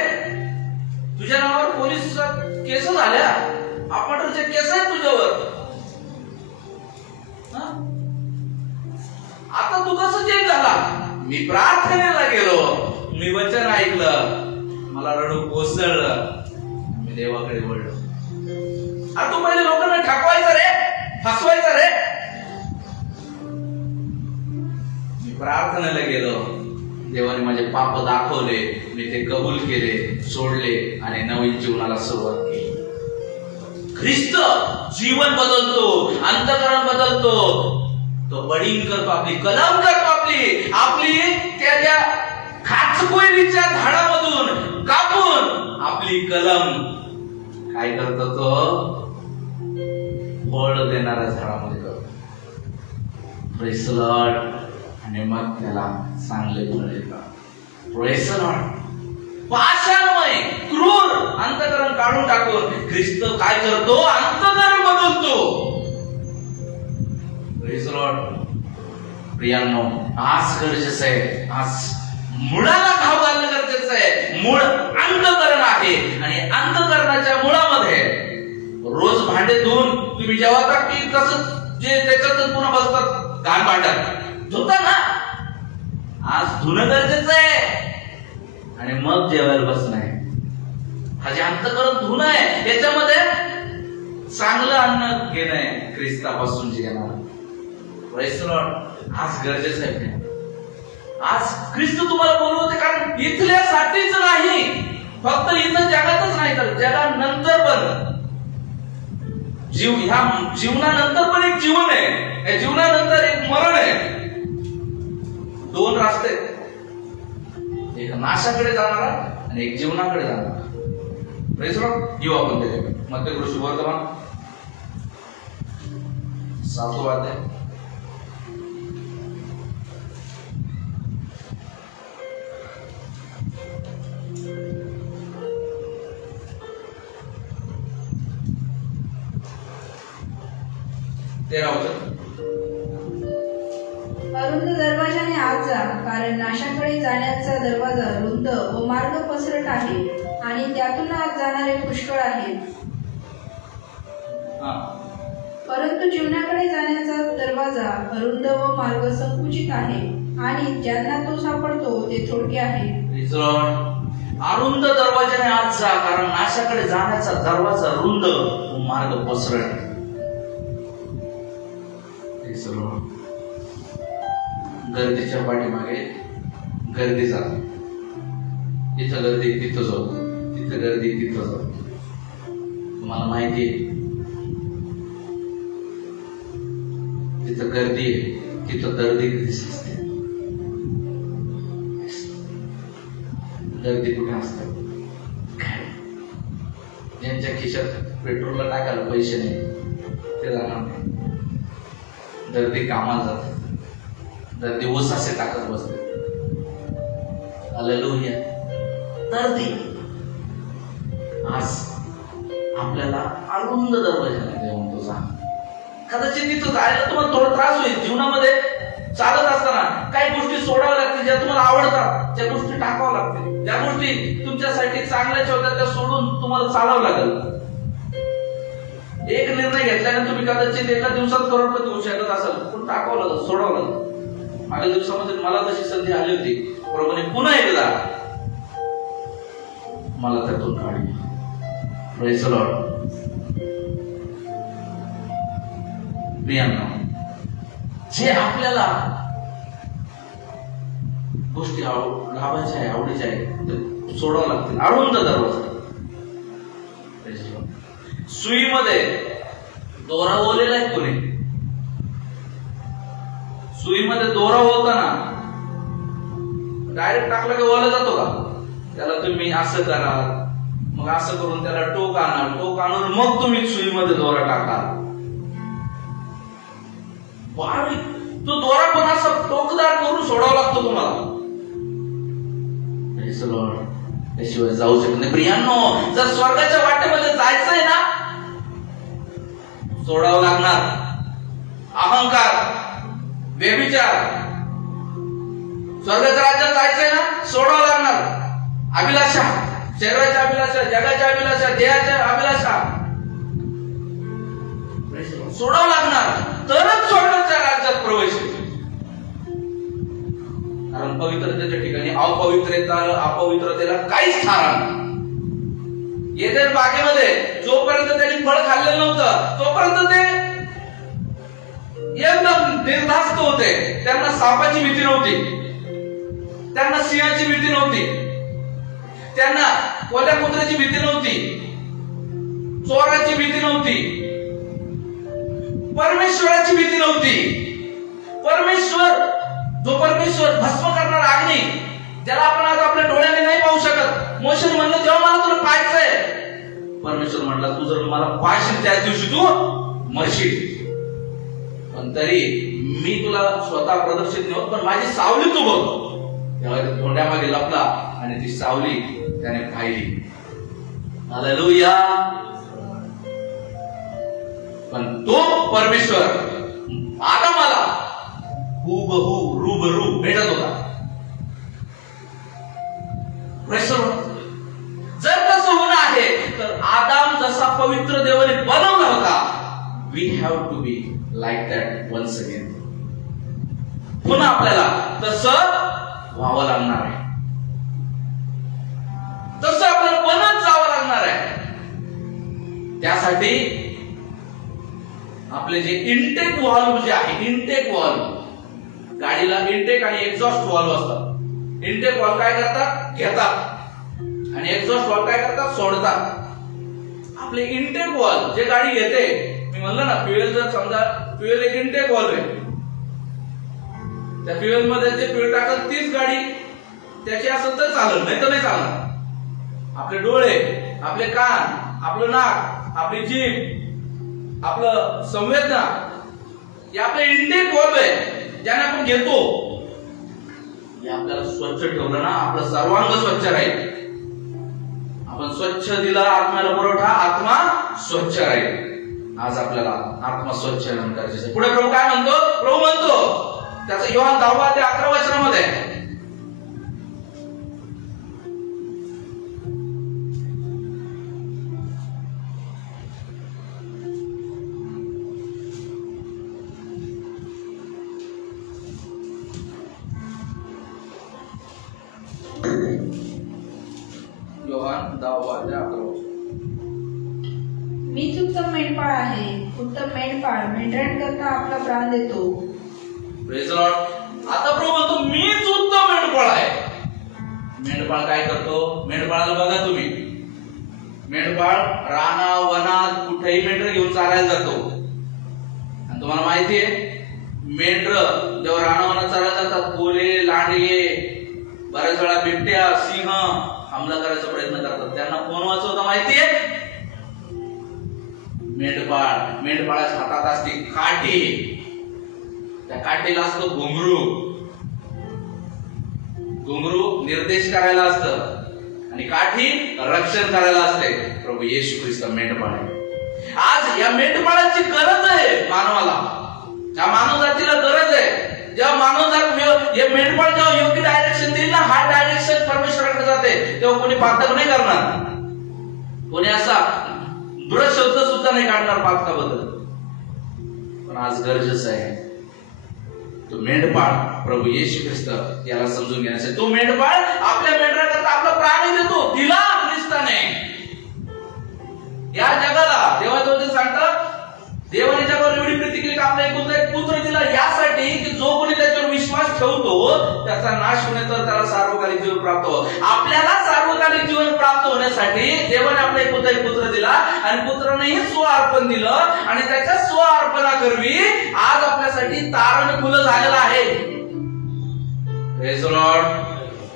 तुझ्या नावावर पोलीस केस झाल्या, अपमर्डरच्या केस आहेत तुझ्यावर. आता तू कसं चेंज झाला? मी प्रार्थनेला गेलो, मी वचन ऐकलं, मला रडू कोसळलं, मी देवाकडे वळलो. अरे तू पहिले लोकांना ठकवायचं रे, फसवायचं रे. मी प्रार्थनेला गेलो, देवाने माझे पाप दाखवले, मी ते कबूल केले, सोडले आणि नवीन जीवनाला सुरुवात केली. ख्रिस्त जीवन बदलतो, अंतःकरण बदलतो, तो बडीन करतो, आपली कलम करतो, आपली त्याच्या खाचकोयरीच्या झाडामधून कापून आपली कलम काय करतो, तो फळ देणाऱ्या झाडामध्ये करतो. Praise the Lord. आणि मग त्याला चांगले फळ येतात. Praise the Lord. पाषाणमय क्रूर अंतःकरण काढून टाकून ख्रिस्त काय करतो, अंतःकरण बदलतो. Praise the Lord. प्रियांनो, आज गरजेचं आहे, आज मुळाला घाव घालणं गरजेचं आहे. मूळ अंतःकरण आहे आणि अंतःकरणाच्या मुळामध्ये रोज भांडे धुवून तुम्ही जेवता की तसंच जे त्याच्यातच पुन्हा बसतात घाण भांड्यात धुता ना. आज धुणं गरजेचं आहे आणि मग जेवायला बसणं आहे. हा जे अंतःकरण धुणं आहे, याच्यामध्ये चांगलं अन्न घेणं आहे, ख्रिस्तापासून जे येणार. Praise the Lord. आज गरजेचं आहे. आज ख्रिस्त तुम्हाला बोलवते, कारण इथल्यासाठीच नाही, फक्त इथं जगातच नाही तर जगानंतर पण ह्या जीवनानंतर पण एक जीवन आहे, या जीवनानंतर एक मरण आहे. 2 रस्ते, एक नाशाकडे जाणारा आणि एक जीवनाकडे जाणारा. Praise the Lord. येऊ आपण त्याच्याकडे. मध्यपुरुष वर्तमान 7वा अध्याय 13 वचन. अरुंद दरवाजाने आत जा, कारण नाशाकडे जाण्याचा दरवाजा रुंद व मार्ग पसरट आहे आणि त्यातून आत जाणारे पुष्कळ आहेत. परंतु जीवनाकडे जाण्याचा दरवाजा अरुंद व मार्ग संकुचित आहे आणि ज्यांना तो सापडतो ते थोडके आहे. अरुंद दरवाजाने आत जा, कारण नाशाकडे जाण्याचा दरवाजा रुंद व मार्ग पसरट. गर्दीच्या पाठीमागे गर्दी जाते. इथं गर्दी तिथं जाऊ, तिथं गर्दी तिथं जाऊ. तुम्हाला माहिती आहे जिथं गर्दी आहे तिथं दर्दी दिसते. गर्दी कुठे असते? ज्यांच्या खिशात पेट्रोलला टाकायला पैसे नाही ते जाणार नाही. दर्दी कामाला जातात, दर्दी ऊसाचे टाकत बसते. हालेलुया. दर्दी आज आपल्याला अरुंद दरवाजाने देव म्हणतो जा. कदाचित तिथं जायला तुम्हाला थोडा त्रास होईल. जीवनामध्ये चालत असताना काही गोष्टी सोडाव्या लागतील, ज्या तुम्हाला आवडतात, ज्या गोष्टी टाकाव्या लागतील, ज्या गोष्टी तुमच्यासाठी चांगल्याच्या होत्या त्या सोडून तुम्हाला चालावं लागेल. एक निर्णय घेतल्याने तुम्ही कदाचित एका दिवसात करोडपती होऊ शकत असाल, पण टाकावं लागेल, सोडावं लागेल. मागील दिवसामध्ये मला तशी संधी आली होती. प्रभूने पुन्हा एकदा मला त्यातून काढली. Praise the Lord. प्रियांनो, जे आपल्याला गोष्टी लाभायच्या आहे, आवडीच्या आहे, ते सोडावं लागतील. अरुंद दरवाजा. सुईमध्ये दोरा ओलेला आहे कोणी? सुईमध्ये दोरा ओलताना डायरेक्ट टाकला की ओला जातो का? त्याला तुम्ही असं करा, मग असं करून त्याला टोक आणा, टोक आणून मग तुम्ही सुईमध्ये दोरा टाका. तो दोरा पण असा टोकदार करून सोडावा लागतो तुम्हाला. त्याशिवाय जाऊ शकत नाही. प्रियांनो, जर स्वर्गाच्या वाटेमध्ये जायचंय ना, सोडावं लागणार अहंकार, व्यभिचार. स्वर्गाच्या राज्यात जायचंय ना, सोडावं लागणार अभिलाषा, शरीराच्या अभिलाषा, जगाच्या अभिलाषा, देहाच्या अभिलाषा सोडावं लागणार. तरच स्वर्गाच्या राज्यात प्रवेश होईल. कारण पवित्रतेच्या ठिकाणी अपवित्रतेला काहीच स्थान नाही. एदेन बागेमध्ये जोपर्यंत त्यांनी फळ खाल्लेलं नव्हतं तोपर्यंत ते एकदम निर्धास्त होते. त्यांना सापाची भीती नव्हती, त्यांना सिंहाची भीती नव्हती, त्यांना कोल्या कुत्र्याची भीती नव्हती, चोराची भीती नव्हती, परमेश्वराची भीती नव्हती. जो परमेश्वर भस्म करणारा अग्नी, ज्याला आपण आज आपल्या डोळ्याने नाही पाहू शकत. मोशे म्हणलं जेव्हा मला तुला पाहायचंय, परमेश्वर म्हणला तू जर मला पाहशील त्याच दिवशी तू मरशील. पण तरी मी तुला स्वतः प्रदर्शित नाही होत, पण माझी सावली तू बघ. तेव्हा धोंड्यामागे लपला आणि ती सावली त्याने पाहिली. हालेलुया. पण तो परमेश्वर आदामाला हुबहू रूबरू भेटत होता. जर तसं होणं आहे तर आदाम जसा पवित्र देवाने बनवला होता, we have to be like that once again. पुन्हा आपल्याला तसं व्हावं लागणार आहे, तसं आपल्याला बनत जावं लागणार आहे. त्यासाठी आपले जे इनटेक व्हॉल्व जे आहे, इनटेक व्हॉल्व, गाडीला इनटेक आणि एक्झॉस्ट व्हॉल्व असतात. इनटेक व्हॉल्व काय करतात? घेतात. आणि एक्झॉस्ट व्हॉल्व काय करतात? सोडतात. आपले इनटेक व्हॉल्व जे गाडी घेते, मी म्हणलं ना, फ्युएल जर समजा फ्युएल एक इनटेक व्हॉल्व आहे, त्या फ्युएल मध्ये जे फ्युएल टाकल तीच गाडी त्याची असेल तर चालेल, नाही तर नाही चालणार. आपले डोळे, आपले कान, आपलं नाक, आपली जीभ, आपलं संवेदना, हे आपले इनटेक व्हॉल्व आहे ज्याने आपण घेतो. हे आपल्याला स्वच्छ ठेवलं ना, आपलं सर्वांग स्वच्छ राहील. आपण स्वच्छ दिला आत्म्याला पुरवठा, आत्मा स्वच्छ राहील. आज आपल्याला आत्मा स्वच्छ करायचे. पुढे प्रभू काय म्हणतो? प्रभू म्हणतो त्याचं योहान 10 ते 11 वचनामध्ये, योहान 10 ते 11. मीच उत्तम मेंढपाळ आहे. उत्तम मेंढपाळ मेंढऱ्यांकरता आपला प्राण देतो. Praise the Lord. आता प्रभू म्हणतो मीच उत्तम मेंढपाळ आहे. मेंढपाळ काय करतो? मेंढपाळाला बघा तुम्ही, मेंढपाळ राना वनात कुठेही मेंढर घेऊन चालायला जातो. आणि तुम्हाला माहिती आहे मेंढर जेव्हा रानावनात चालत जातात, कोले, लांडगे, बऱ्याच वेळा बिबट्या, सिंह हमला करायचा प्रयत्न करतात. त्यांना कोण वाचवतं माहितीये? मेंढपाळ. मेंढपाळाच्या हातात असते काठी, त्या काठीला असतं घुंगरू. घुंगरू निर्देश करायला असतं आणि काठी रक्षण करायला असते. प्रभू येशू ख्रिस्त मेंढपाळ आहे. आज या मेंढपाळाची गरज आहे मानवाला, या मानव जातीला गरज आहे. जेव्हा मानव जात हे मेंढपाळ जेव्हा योग्य डायरेक्शन देईल ना, हा डायरेक्शन परमेश्वराकडे जाते, तेव्हा कोणी पातक नाही करणार, कोणी असा दुरशब्द सुद्धा नाही काढणार पातकाबद्दल. पण आज गरजेचं आहे तो मेंढपाळ प्रभू येशू ख्रिस्त याला समजून घेण्यासाठी. तो मेंढपाळ आपल्या मेंढराकरता आपला प्राणी देतो, दिला ख्रिस्ताने या जगाला. देवाचं वचन सांगतं, देवाने जगावर एवढी प्रीती केली की आपला एक पुत्र दिला, यासाठी की जो कोणी त्याच्यावर विश्वास ठेवतो त्याचा नाश होणे तर त्याला सार्वकालिक जीवन प्राप्त हो. आपल्याला सार्वकालिक जीवन प्राप्त होण्यासाठी देवाने आपला एक पुत्र दिला आणि पुत्रानेही स्व-अर्पण दिलं आणि त्याच्या स्व-अर्पणाकरवी आज आपल्यासाठी तारण खुलं झालेलं आहे. Praise the Lord.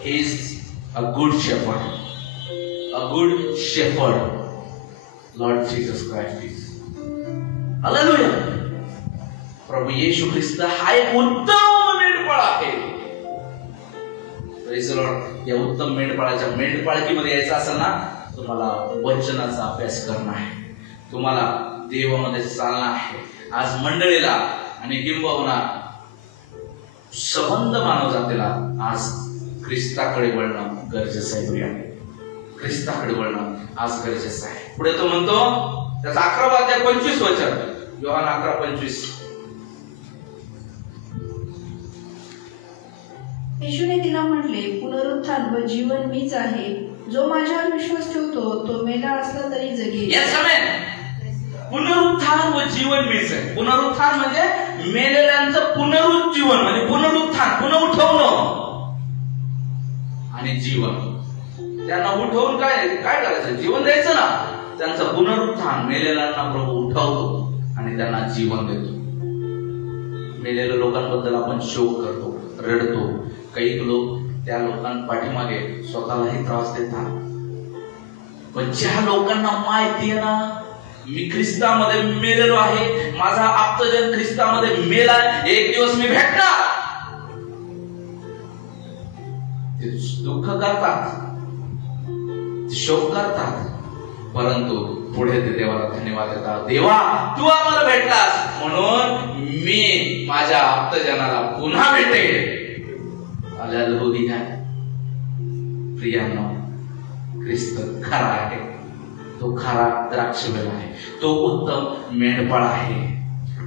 He is a good shepherd. A good shepherd. Lord Jesus Christ is. Hallelujah. प्रभू येशू ख्रिस्त हा एक उत्तम मेंढपाळ आहे. Praise the Lord. या उत्तम मेंढपाळकीमध्ये यायचं असेल ना, तुम्हाला वचनाचा अभ्यास करणं आहे, तुम्हाला देवामध्ये चालणं आहे. आज मंडळीला आणि किंबहुना संबंध मानव जातीला आज ख्रिस्ताकडे वळणं गरजेचं आहे. ख्रिस्ताकडे वळणं आज गरजेचं आहे. पुढे तो म्हणतो त्याचा 11:25 वचन, योहान 11:25. येशूने तिला म्हटले, पुनरुत्थान व जीवन मीच आहे. जो माझ्यावर विश्वास ठेवतो तो मेला असला तरी जगेल. Yes, amen. पुनरुत्थान व जीवन मीच आहे. पुनरुत्थान म्हणजे मेलेल्यांचं पुनरुज्जीवन, म्हणजे पुनरुत्थान, पुन्हा उठवणं. आणि जीवन, त्यांना उठवून काय करायचं? जीवन द्यायचं ना. त्यांचं पुनरुत्थान, मेलेल्यांना प्रभू उठवतो आणि त्यांना जीवन देतो. मेलेल्या लोकांबद्दल आपण शोक करतो, रडतो. काही लोक त्या लोकांपाठीमागे स्वतःलाही त्रास देतात. पण ज्या लोकांना माहिती आहे ना, मी ख्रिस्तामध्ये मेलेलो आहे, माझा आप्तजन ख्रिस्तामध्ये मेलाय, एक दिवस मी भेटणार, ते दुःख करतात, शोक करतात, परंतु पुढे ते देवाला धन्यवाद देतात. देवा, तू आम्हाला भेटलास म्हणून मी माझ्या आप्तजनाला पुन्हा भेटेल. हालेलुया. प्रियांनो, ख्रिस्त खरा आहे. तो खरा द्राक्षवेल आहे. तो उत्तम मेंढपाळ आहे.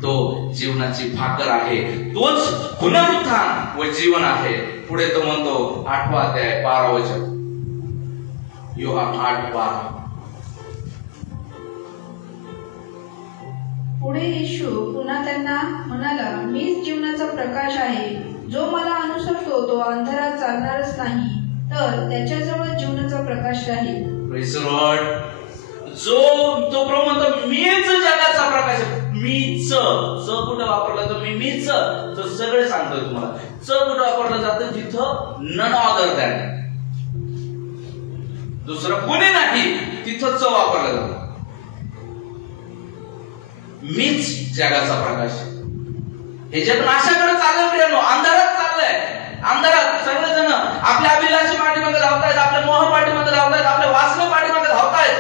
तो जीवनाची भाकर आहे. तोच पुनरुत्थान व जीवन आहे. पुढे तो म्हणतो 8वा अध्याय 12 वचन, योहान 8:12. पुढे येशू पुन्हा त्यांना म्हणाला, मीच जीवनाचा प्रकाश आहे. जो मला अनुसरतो तो अंधारात चालणारच नाही, तर त्याच्याजवळ जीवनाचा प्रकाश राहील. Praise the Lord. तो प्रभू म्हणतो, मीच जगाचा प्रकाश आहे. मीच कुठं वापरला तर मीच तर सगळे सांगतोय तुम्हाला. कुठं वापरलं जातं? जिथं नन अदर दॅन, दुसरं कोणी नाही, तिथं वापरलं जातं. मीच जगाचा प्रकाश. हे जग नाशाकडे चाललंय प्रियांनो, अंधारात चाललंय. अंधारात सगळेजण आपल्या अभिलाषी पाठीमागे धावतायत, आपल्या मोह पाठीमागे धावतायत, आपल्या वासने पाठीमागे धावतायत,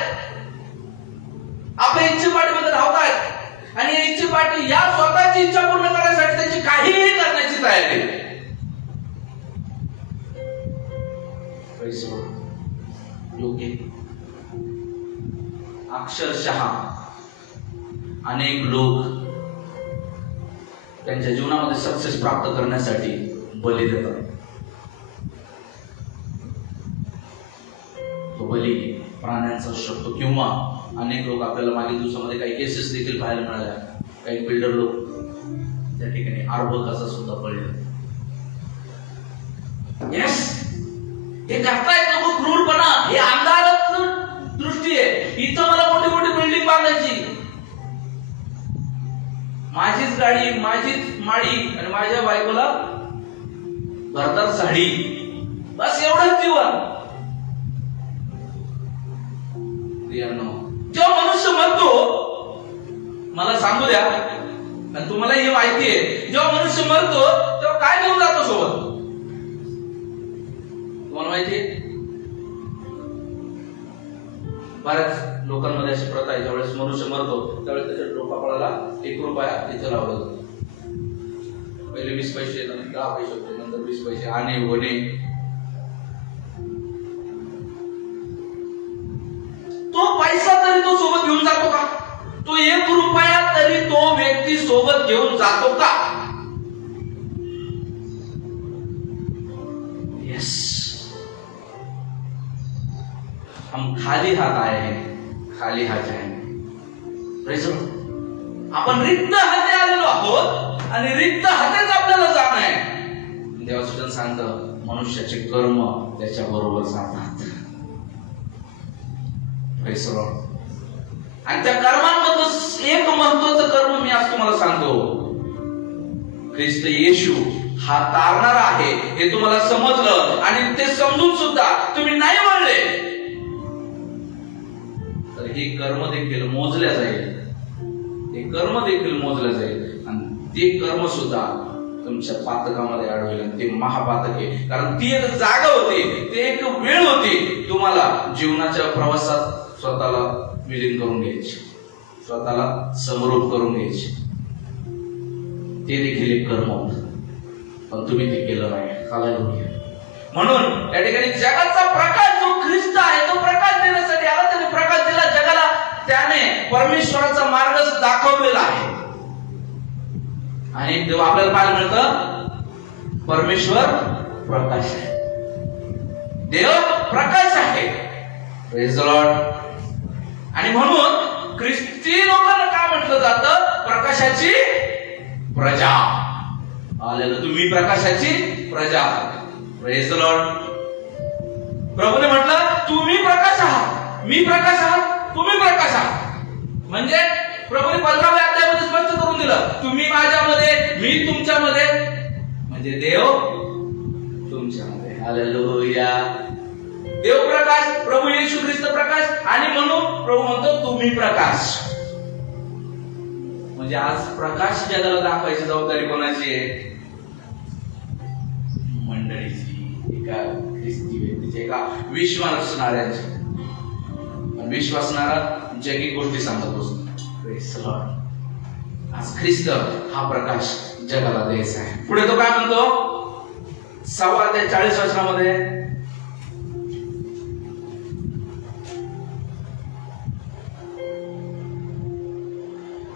आपल्या इच्छे पाठीमागे धावतायत. आणि या इच्छे पाठी, या स्वतःची इच्छा पूर्ण करण्यासाठी त्यांची काहीही करण्याची तयारी. योग्य. अक्षरशः अनेक लोक त्यांच्या जीवनामध्ये सक्सेस प्राप्त करण्यासाठी बली देतात. तो बली प्राण्यांचा असू शकतो, किंवा अनेक लोक, आपल्याला मागील दिवसामध्ये काही केसेस देखील पाहायला मिळाल्या. काही बिल्डर लोक त्या ठिकाणी अर्भकाचा सुद्धा बळी देतात. यस, हे करतायत लोक क्रूरपणा. हे अंधारात दृष्टी आहे. इथं मला मोठी मोठी बिल्डिंग बांधायची, माझीच गाडी, माझीच माडी आणि माझ्या बायकोला घरदार साडी, बस एवढंच जीवन. जेव्हा मनुष्य म्हणतो, मला सांगू द्या आणि तुम्हाला हे माहिती आहे, जेव्हा मनुष्य मरतो तेव्हा काय घेऊन जातो सोबत? तुम्हाला माहिती आहे? बऱ्याच लोकांमध्ये अशी प्रथा आहे, ज्यावेळेस मनुष्य मरतो त्यावेळेस त्याच्या डोकापळाला 1 रुपया इथं लावला जातो. पहिले 20 पैसे, नंतर 10 पैसे होते, नंतर 20 पैसे, आणे वने. तो पैसा तरी तो सोबत घेऊन जातो का? तो 1 रुपया तरी तो व्यक्ती सोबत घेऊन जातो का? यस, हम खाली हात आए हैं, खाली हात आहे. आपण रिक्त हाते आलेलो आहोत आणि रिक्त हातेच आपल्याला जाणं आहे. देवा सुद्धा सांगतं, मनुष्याचे कर्म त्याच्या बरोबर जातात. आणि त्या कर्मांमधलं एक महत्वाचं कर्म मी आज तुम्हाला सांगतो, ख्रिस्त येशू हा तारणारा आहे हे तुम्हाला समजलं आणि ते समजून सुद्धा तुम्ही नाही म्हणले तर हे कर्म देखील मोजल्या जाईल. हे कर्म देखील मोजल्या जाईल आणि ते कर्म सुद्धा तुमच्या पातकामध्ये आढळेल. आणि ते महापातक आहे, कारण ती एक जागा होती, ते एक वेळ होती तुम्हाला जीवनाच्या प्रवासात स्वतःला विलीन करून घ्यायची, स्वतःला समरूप करून घ्यायची. ते देखील एक कर्म होत, पण तुम्ही ते केलं नाही. हालेलुया. म्हणून या ठिकाणी जगाचा प्रकाश जो ख्रिस्त आहे तो प्रकाश देण्यासाठी आला. त्याने प्रकाश दिला जगाला, त्याने परमेश्वराचा मार्ग दाखवलेला आहे. आणि तेव्हा आपल्याला पाहायला मिळतं, परमेश्वर प्रकाश आहे, देव प्रकाश आहे. Praise the Lord. आणि म्हणून ख्रिस्ती लोकांना काय म्हटलं जातं? प्रकाशाची प्रजा. आलेलं तुम्ही प्रकाशाची प्रजा. Praise the Lord. प्रभूने म्हटलं, तुम्ही प्रकाश आहात, मी प्रकाश आहात, तुम्ही प्रकाश आहात. म्हणजे प्रभूने 15व्या अध्यायामध्ये स्पष्ट करून दिलं, तुम्ही माझ्यामध्ये, मी तुमच्यामध्ये, म्हणजे देव तुमच्यामध्ये. हालेलुया. देव प्रकाश, प्रभू येशू ख्रिस्त प्रकाश. आणि म्हणून प्रभू म्हणतो तुम्ही प्रकाश. म्हणजे आज प्रकाश जगाला दाखवायची जबाबदारी कोणाची आहे? मंडळीची, एका ख्रिस्ती व्यक्तीची, एका विश्वासणाऱ्याची. विश्वासणारा जगी गोष्टी सांगत असतो. आज ख्रिस्त हा प्रकाश जगाला द्यायचा आहे. पुढे तो काय म्हणतो? 6व्या अध्याय 40 वचनामध्ये,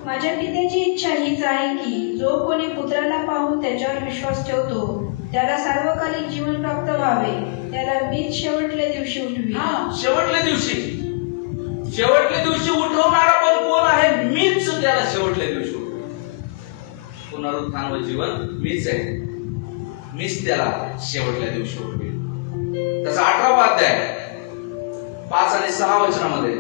माझ्या पित्याची इच्छा हीच आहे की जो कोणी पुत्राला पाहून त्याच्यावर विश्वास ठेवतो त्याला सार्वकालिक जीवन प्राप्त व्हावे. त्याला मीच शेवटल्या दिवशी उठवी. शेवटल्या दिवशी उठवणारा पण कोण आहे? मीच त्याला शेवटल्या दिवशी उठवतो. पुनरुत्थान व जीवन मीच आहे, मीच त्याला शेवटल्या दिवशी उठवेल. त्याचा 18वा अध्याय 5 आणि 6 वचनामध्ये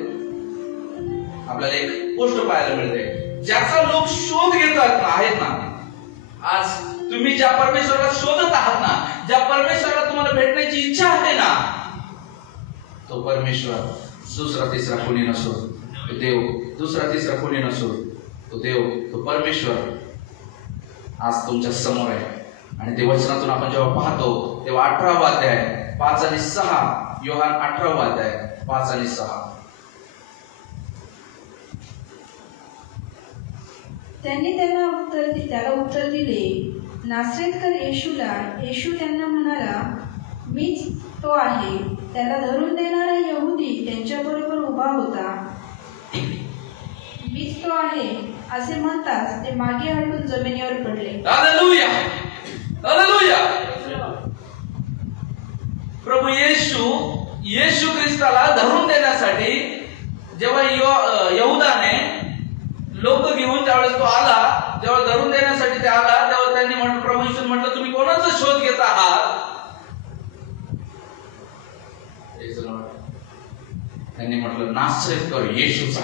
आपल्याला एक गोष्ट पाहायला मिळते, ज्याचा लोक शोध घेतात आहेत ना. आज तुम्ही ज्या परमेश्वराला शोधत आहात ना, ज्या परमेश्वराला तुम्हाला भेटण्याची इच्छा आहे ना, तो परमेश्वर दुसरा तिसरा कोणी नसो, तो देव दुसरा तिसरा कोणी नसो, तो देव, तो परमेश्वर आज तुमच्या समोर आहे. आणि ते वचनातून आपण जेव्हा पाहतो तेव्हा 18वा अध्याय 5 आणि 6, योहान 18वा अध्याय 5 आणि 6. त्यांनी त्याला उत्तर दिले, नासरेतकर येशूला. येशू त्यांना म्हणाला, मीच तो आहे. त्याला धरून देणारा यहुदी त्यांच्याबरोबर उभा होता. मीच तो आहे असे म्हणताच ते मागे हटून जमिनीवर पडले. Hallelujah, hallelujah. प्रभू येशू ख्रिस्ताला धरून देण्यासाठी जेव्हा यहुदाने लोक घेऊन ज्यावेळेस तो आला, जेव्हा धरून देण्यासाठी ते आला, तेव्हा त्यांनी म्हटलं, प्रभू येशू म्हटलं, तुम्ही कोणाचा शोध घेत आहात? त्यांनी म्हटलं, नासरेतकर येशूचा.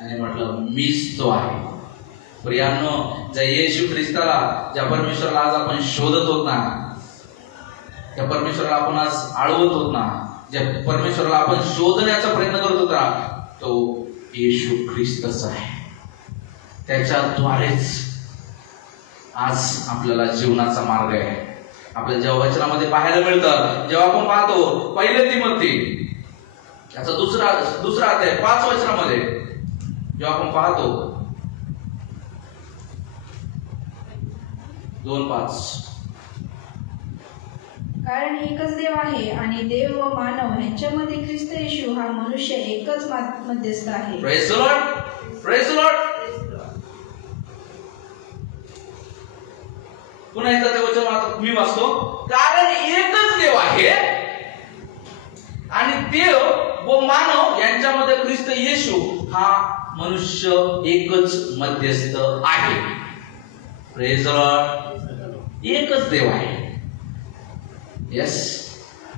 आणि म्हटलं, मीच तो आहे. प्रियांनो, ज्या येशू ख्रिस्ताला, ज्या परमेश्वराला आज आपण शोधत होत ना, त्या परमेश्वराला आपण आज आळवत होत ना, ज्या परमेश्वराला आपण शोधण्याचा प्रयत्न करत होता, तो येशू ख्रिस्तच आहे. त्याच्याद्वारेच आज आपल्याला जीवनाचा मार्ग आहे. आपल्या जेव्हा वचनामध्ये पाहायला मिळतं, जेव्हा आपण पाहतो 1 तिमोथी याचा दुसरा अध्याय 5 वचनामध्ये जेव्हा आपण पाहतो 2:5, कारण एकच देव आहे आणि देव व मानव यांच्यामध्ये ख्रिस्त येशू हा मनुष्य एकच मध्यस्थ आहे. Praise the Lord, praise the Lord. पुन्हा एकदा ते वचन मी वाचतो. कारण एकच देव आहे आणि देव व मानव यांच्यामध्ये ख्रिस्त येशू हा मनुष्य एकच मध्यस्थ आहे. Praise the Lord. एकच देव आहे. यस.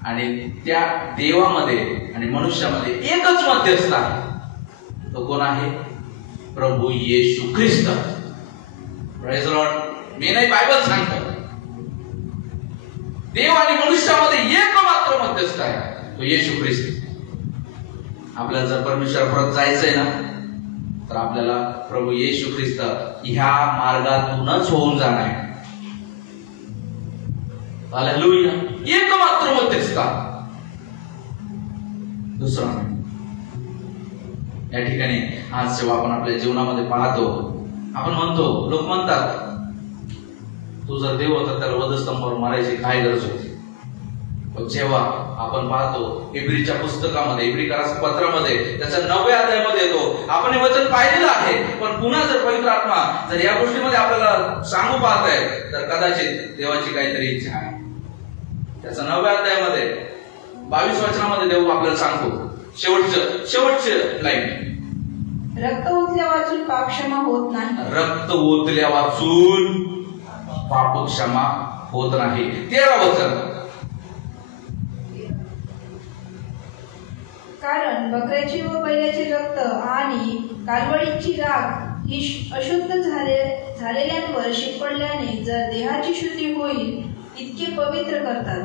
आणि त्या देवामध्ये आणि मनुष्यामध्ये एकच मध्यस्थ आहे. तो कोण आहे? प्रभू Yeshu Khrist. Praise the Lord. मी नाही, बायबल सांगतो. देव आणि मनुष्यामध्ये एकमात्र मध्यस्थ आहे, तो येशू ख्रिस्त. आपल्याला जर परमेश्वरापर्यंत जायचंय ना, तर आपल्याला प्रभू येशू ख्रिस्त ह्या मार्गातूनच होऊन जाणार आहे. हालेलुया. एकमात्र मध्यस्थ, दुसरा. या ठिकाणी आज जेव्हा आपण आपल्या जीवनामध्ये पाहतो, आपण म्हणतो, लोक म्हणतात, तू जर देव होता त्याला वधस्तंभावर मारायची काय गरज होती. पण जेव्हा आपण पाहतो इब्रीच्या पुस्तकामध्ये, इब्री पत्रामध्ये त्याच्या 9व्या अध्यायामध्ये येतो, आपण हे वचन पाहिलेलं आहे. पण पुन्हा जर पवित्र आत्मा जर या गोष्टीमध्ये आपल्याला सांगू पाहत आहे, तर कदाचित देवाची काहीतरी इच्छा आहे. त्याच्या 9व्या अध्यायामध्ये 22 वचनामध्ये देव आपल्याला सांगतो, शेवटचे लाईन, रक्त ओतल्या वाचून पाप क्षमा होत नाही. रक्त ओतल्या वाचून पाप क्षमा होत नाही. 13 वचन, कारण बकऱ्याचे व बैलाचे रक्त आणि कालवडीची राख ही अशुद्ध झालेल्यांवर शिंपडल्याने जर देहाची शुद्धी होईल इतके पवित्र करतात.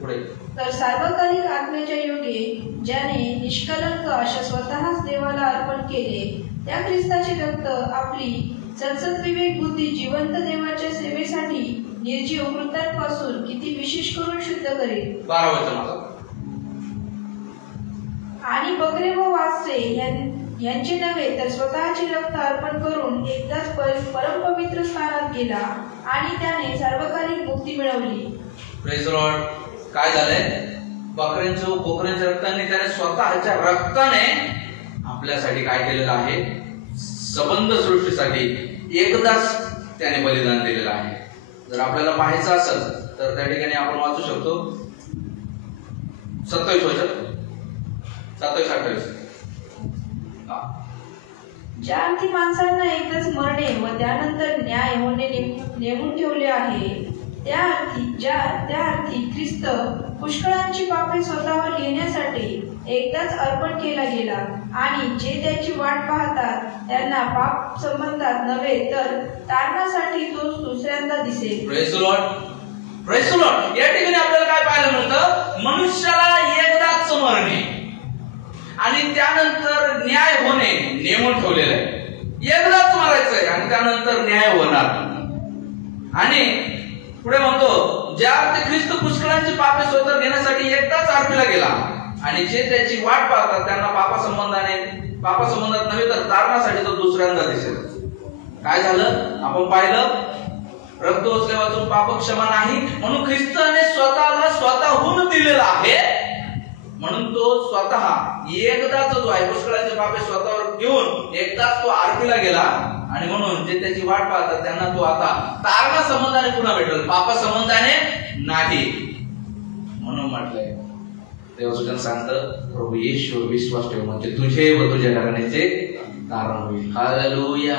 पुढे, तर सार्वकालिक आत्म्याच्या योगे ज्याने निष्कलंक अशा स्वतःच देवाला अर्पण केले, त्या ख्रिस्ताचे रक्त आपली सतसत विवेक बुद्धी जिवंत देवाच्या सेवेसाठी निर्जीव मृतांपासून किती विशेष करून शुद्ध करेल. 12 वचन, आणि बकरे व वासरे यांचे नव्हे तर स्वतःचे रक्त अर्पण करून एकदाच परमपवित्र स्थानात गेला आणि त्याने सार्वकालिक मुक्ती मिळवली. Praise the Lord. काय झालंय? बकऱ्यांच्या कोकऱ्यांच्या रक्ताने, त्याने स्वतःच्या रक्ताने आपल्यासाठी काय केलेलं आहे? संबंध सृष्टीसाठी एकदाच त्याने बलिदान दिलेलं आहे. जर आपल्याला पाहायचं असेल तर त्या ठिकाणी आपण वाचू शकतो 27 वचन, 27-28. ज्या अर्थी माणसांना एकदाच मरणे व त्यानंतर न्याय होणे नेमून ठेवले आहे, त्या अर्थी ख्रिस्त पुष्कळांची पापे स्वतःवर घेण्यासाठी एकदाच अर्पण केला गेला आणि जे त्याची वाट पाहतात त्यांना पाप संबंधात नव्हे तर तारणासाठी तो दुसऱ्यांदा दिसेल. Praise the Lord. Praise the Lord. या ठिकाणी आपल्याला काय पाहायला मिळतं? मनुष्याला एकदाच मरणे आणि त्यानंतर न्याय होणे नेमून ठेवलेलं आहे. एकदाच मरायचंय आणि त्यानंतर न्याय होणार. आणि पुढे म्हणतो, ज्या ख्रिस्त पुष्कळांची पापे स्वतः घेण्यासाठी एकदाच अर्पीला गेला आणि जे त्याची वाट पाहतात त्यांना पापासंबंधात नव्हे तर तारणासाठी तो दुसऱ्यांदा दिसेल. काय झालं? आपण पाहिलं, रक्त ओतल्या वाचून पाप क्षमा नाही म्हणून ख्रिस्ताने स्वतःला स्वतःहून दिलेला आहे. म्हणून तो स्वतः एकदाच जो आहे पुष्कळांचे पापे स्वतःवर घेऊन एकदाच तो आरतीला गेला आणि म्हणून जे त्याची वाट पाहतात त्यांना तो आता तारणा संबंधाने पुन्हा भेटेल, पापा संबंधाने नाही. म्हणून म्हटलंय देवसुजन सांगतं, प्रभू येशूवर विश्वास ठेव म्हणजे तुझे व तुझ्या घराण्याचे तारण होईल. हालेलुया.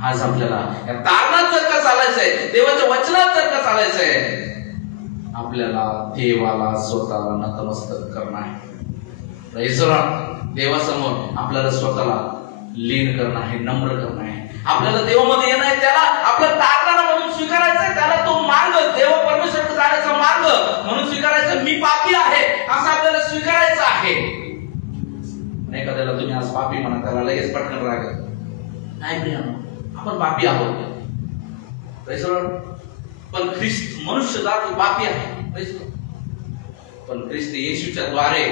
आज आपल्याला या तारणात जर का चालायचंय, देवाच्या वचनात जर का चालायचंय, आपल्याला देवाला स्वतःला नतमस्तक करणं आहे. देवासमोर आपल्याला स्वतःला लीन करणं आहे, नम्र करणं आहे. आपल्याला देवामध्ये येणं आहे, त्याला आपलं तारणारा म्हणून स्वीकारायचं आहे, त्याला तो मार्ग देव परमेश्वराकडे जाण्याचा मार्ग म्हणून स्वीकारायचा. मी पापी आहे असं आपल्याला स्वीकारायचं आहे. एखाद्याला तुम्ही आज पापी म्हणा, त्याला लगेच पटकन राग येतो. नाही प्रियानो, आपण पापी आहोत, पण ख्रिस्त मनुष्य जाती पापी आहे. पण ख्रिस्त येशूच्या द्वारे,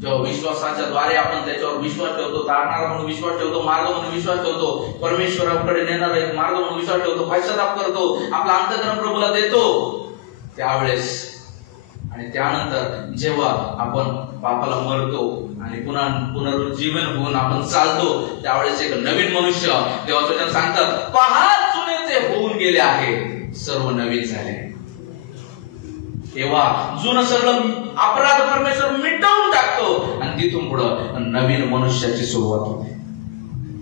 जेव्हा विश्वासाच्या द्वारे आपण त्याच्यावर विश्वास ठेवतो, तारणारा म्हणून विश्वास ठेवतो, मार्ग म्हणून विश्वास ठेवतो, परमेश्वराकडे नेणारा एक मार्ग म्हणून विश्वास ठेवतो, पश्चाताप करतो, आपला अंतःकरण प्रभूला देतो, त्यावेळेस आणि त्यानंतर जेव्हा आपण पापाला मरतो आणि पुन्हा पुनरुज्जीवन होऊन आपण चालतो, त्यावेळेस एक नवीन मनुष्य, देवाचं वचन सांगतात, पहा जुने ते होऊन गेले आहे, सर्व नवीन झाले. तेव्हा जुनं सगळं अपराध परमेश्वर मिटवून टाकतो आणि तिथून पुढं नवीन मनुष्याची सुरुवात होते.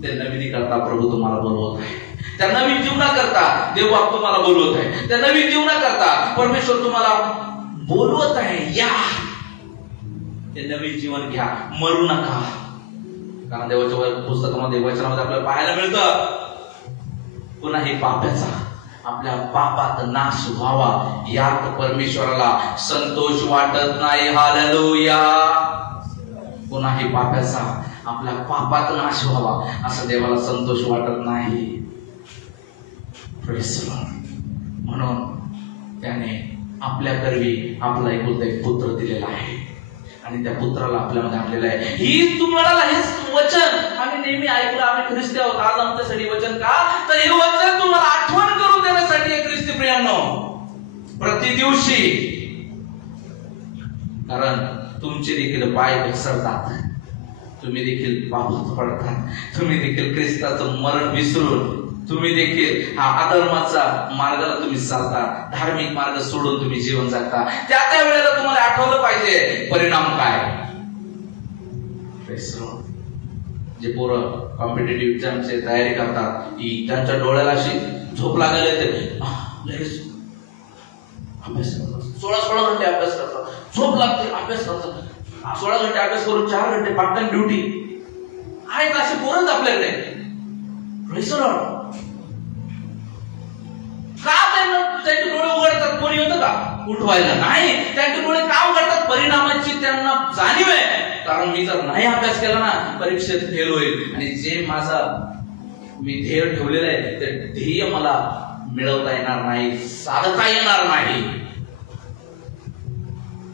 ते नवीनीकरता प्रभू तुम्हाला बोलवत आहे, त्या नवीन जीवनाकरता देवबाप तुम्हाला बोलवत आहे, त्या नवीन जीवनाकरता परमेश्वर तुम्हाला बोलवत आहे. या ते नवीन जीवन घ्या, मरू नका. कारण देवाच्या पुस्तकामध्ये, वचनामध्ये आपल्याला पाहायला मिळतं, पुन्हा हे पाप्याचा, आपल्या पापात नाश व्हावा यात परमेश्वराला संतोष वाटत नाही. हालेलुया. पुन्हा हे पाप्याचा, आपल्या पापात नाश व्हावा असं देवाला संतोष वाटत नाही. म्हणून त्याने आपल्या करवी आपला एकुलता एक पुत्र दिलेला आहे आणि त्या पुत्राला आपल्यामध्ये आणलेलं आहे. ही तुम्हाला हे वचन आम्ही नेहमी ऐकलं, आम्ही ख्रिस्ती आहोत. आज आमच्यासाठी वचन का, तर हे वचन तुम्हाला आठवण करून देण्यासाठी आहे ख्रिस्ती प्रियांनो, प्रति दिवशी. कारण तुमचे देखील पाय घसरतात, तुम्ही देखील पापात पडतात, तुम्ही देखील ख्रिस्ताचं मरण विसरून तुम्ही देखील हा अधर्माचा मार्गाला तुम्ही चालता, धार्मिक मार्ग सोडून तुम्ही जीवन जगता. त्या वेळेला तुम्हाला आठवलं पाहिजे परिणाम काय. जे पोरं कॉम्पिटेटिव्ह एक्झामची तयारी करतात, त्यांच्या डोळ्याला अशी झोप लागायला येते, अभ्यास करतात, 16 घंटे अभ्यास करतात, झोप लागते, अभ्यास करतात, 16 घंटे अभ्यास करून 4 घंटे पार्ट टाइम ड्युटी आहेत. असे पोरच आपल्याकडे. का त्यांचे डोळे उघडतात, कोणी होतं का उठवायला? नाही, त्यांचे डोळे का उघडतात? परिणामाची त्यांना जाणीव आहे. कारण मी जर नाही अभ्यास केला ना, परीक्षेत फेल होईल आणि जे माझा मी ध्येय ठेवलेलं आहे ते ध्येय मला मिळवता येणार नाही, साधता येणार नाही.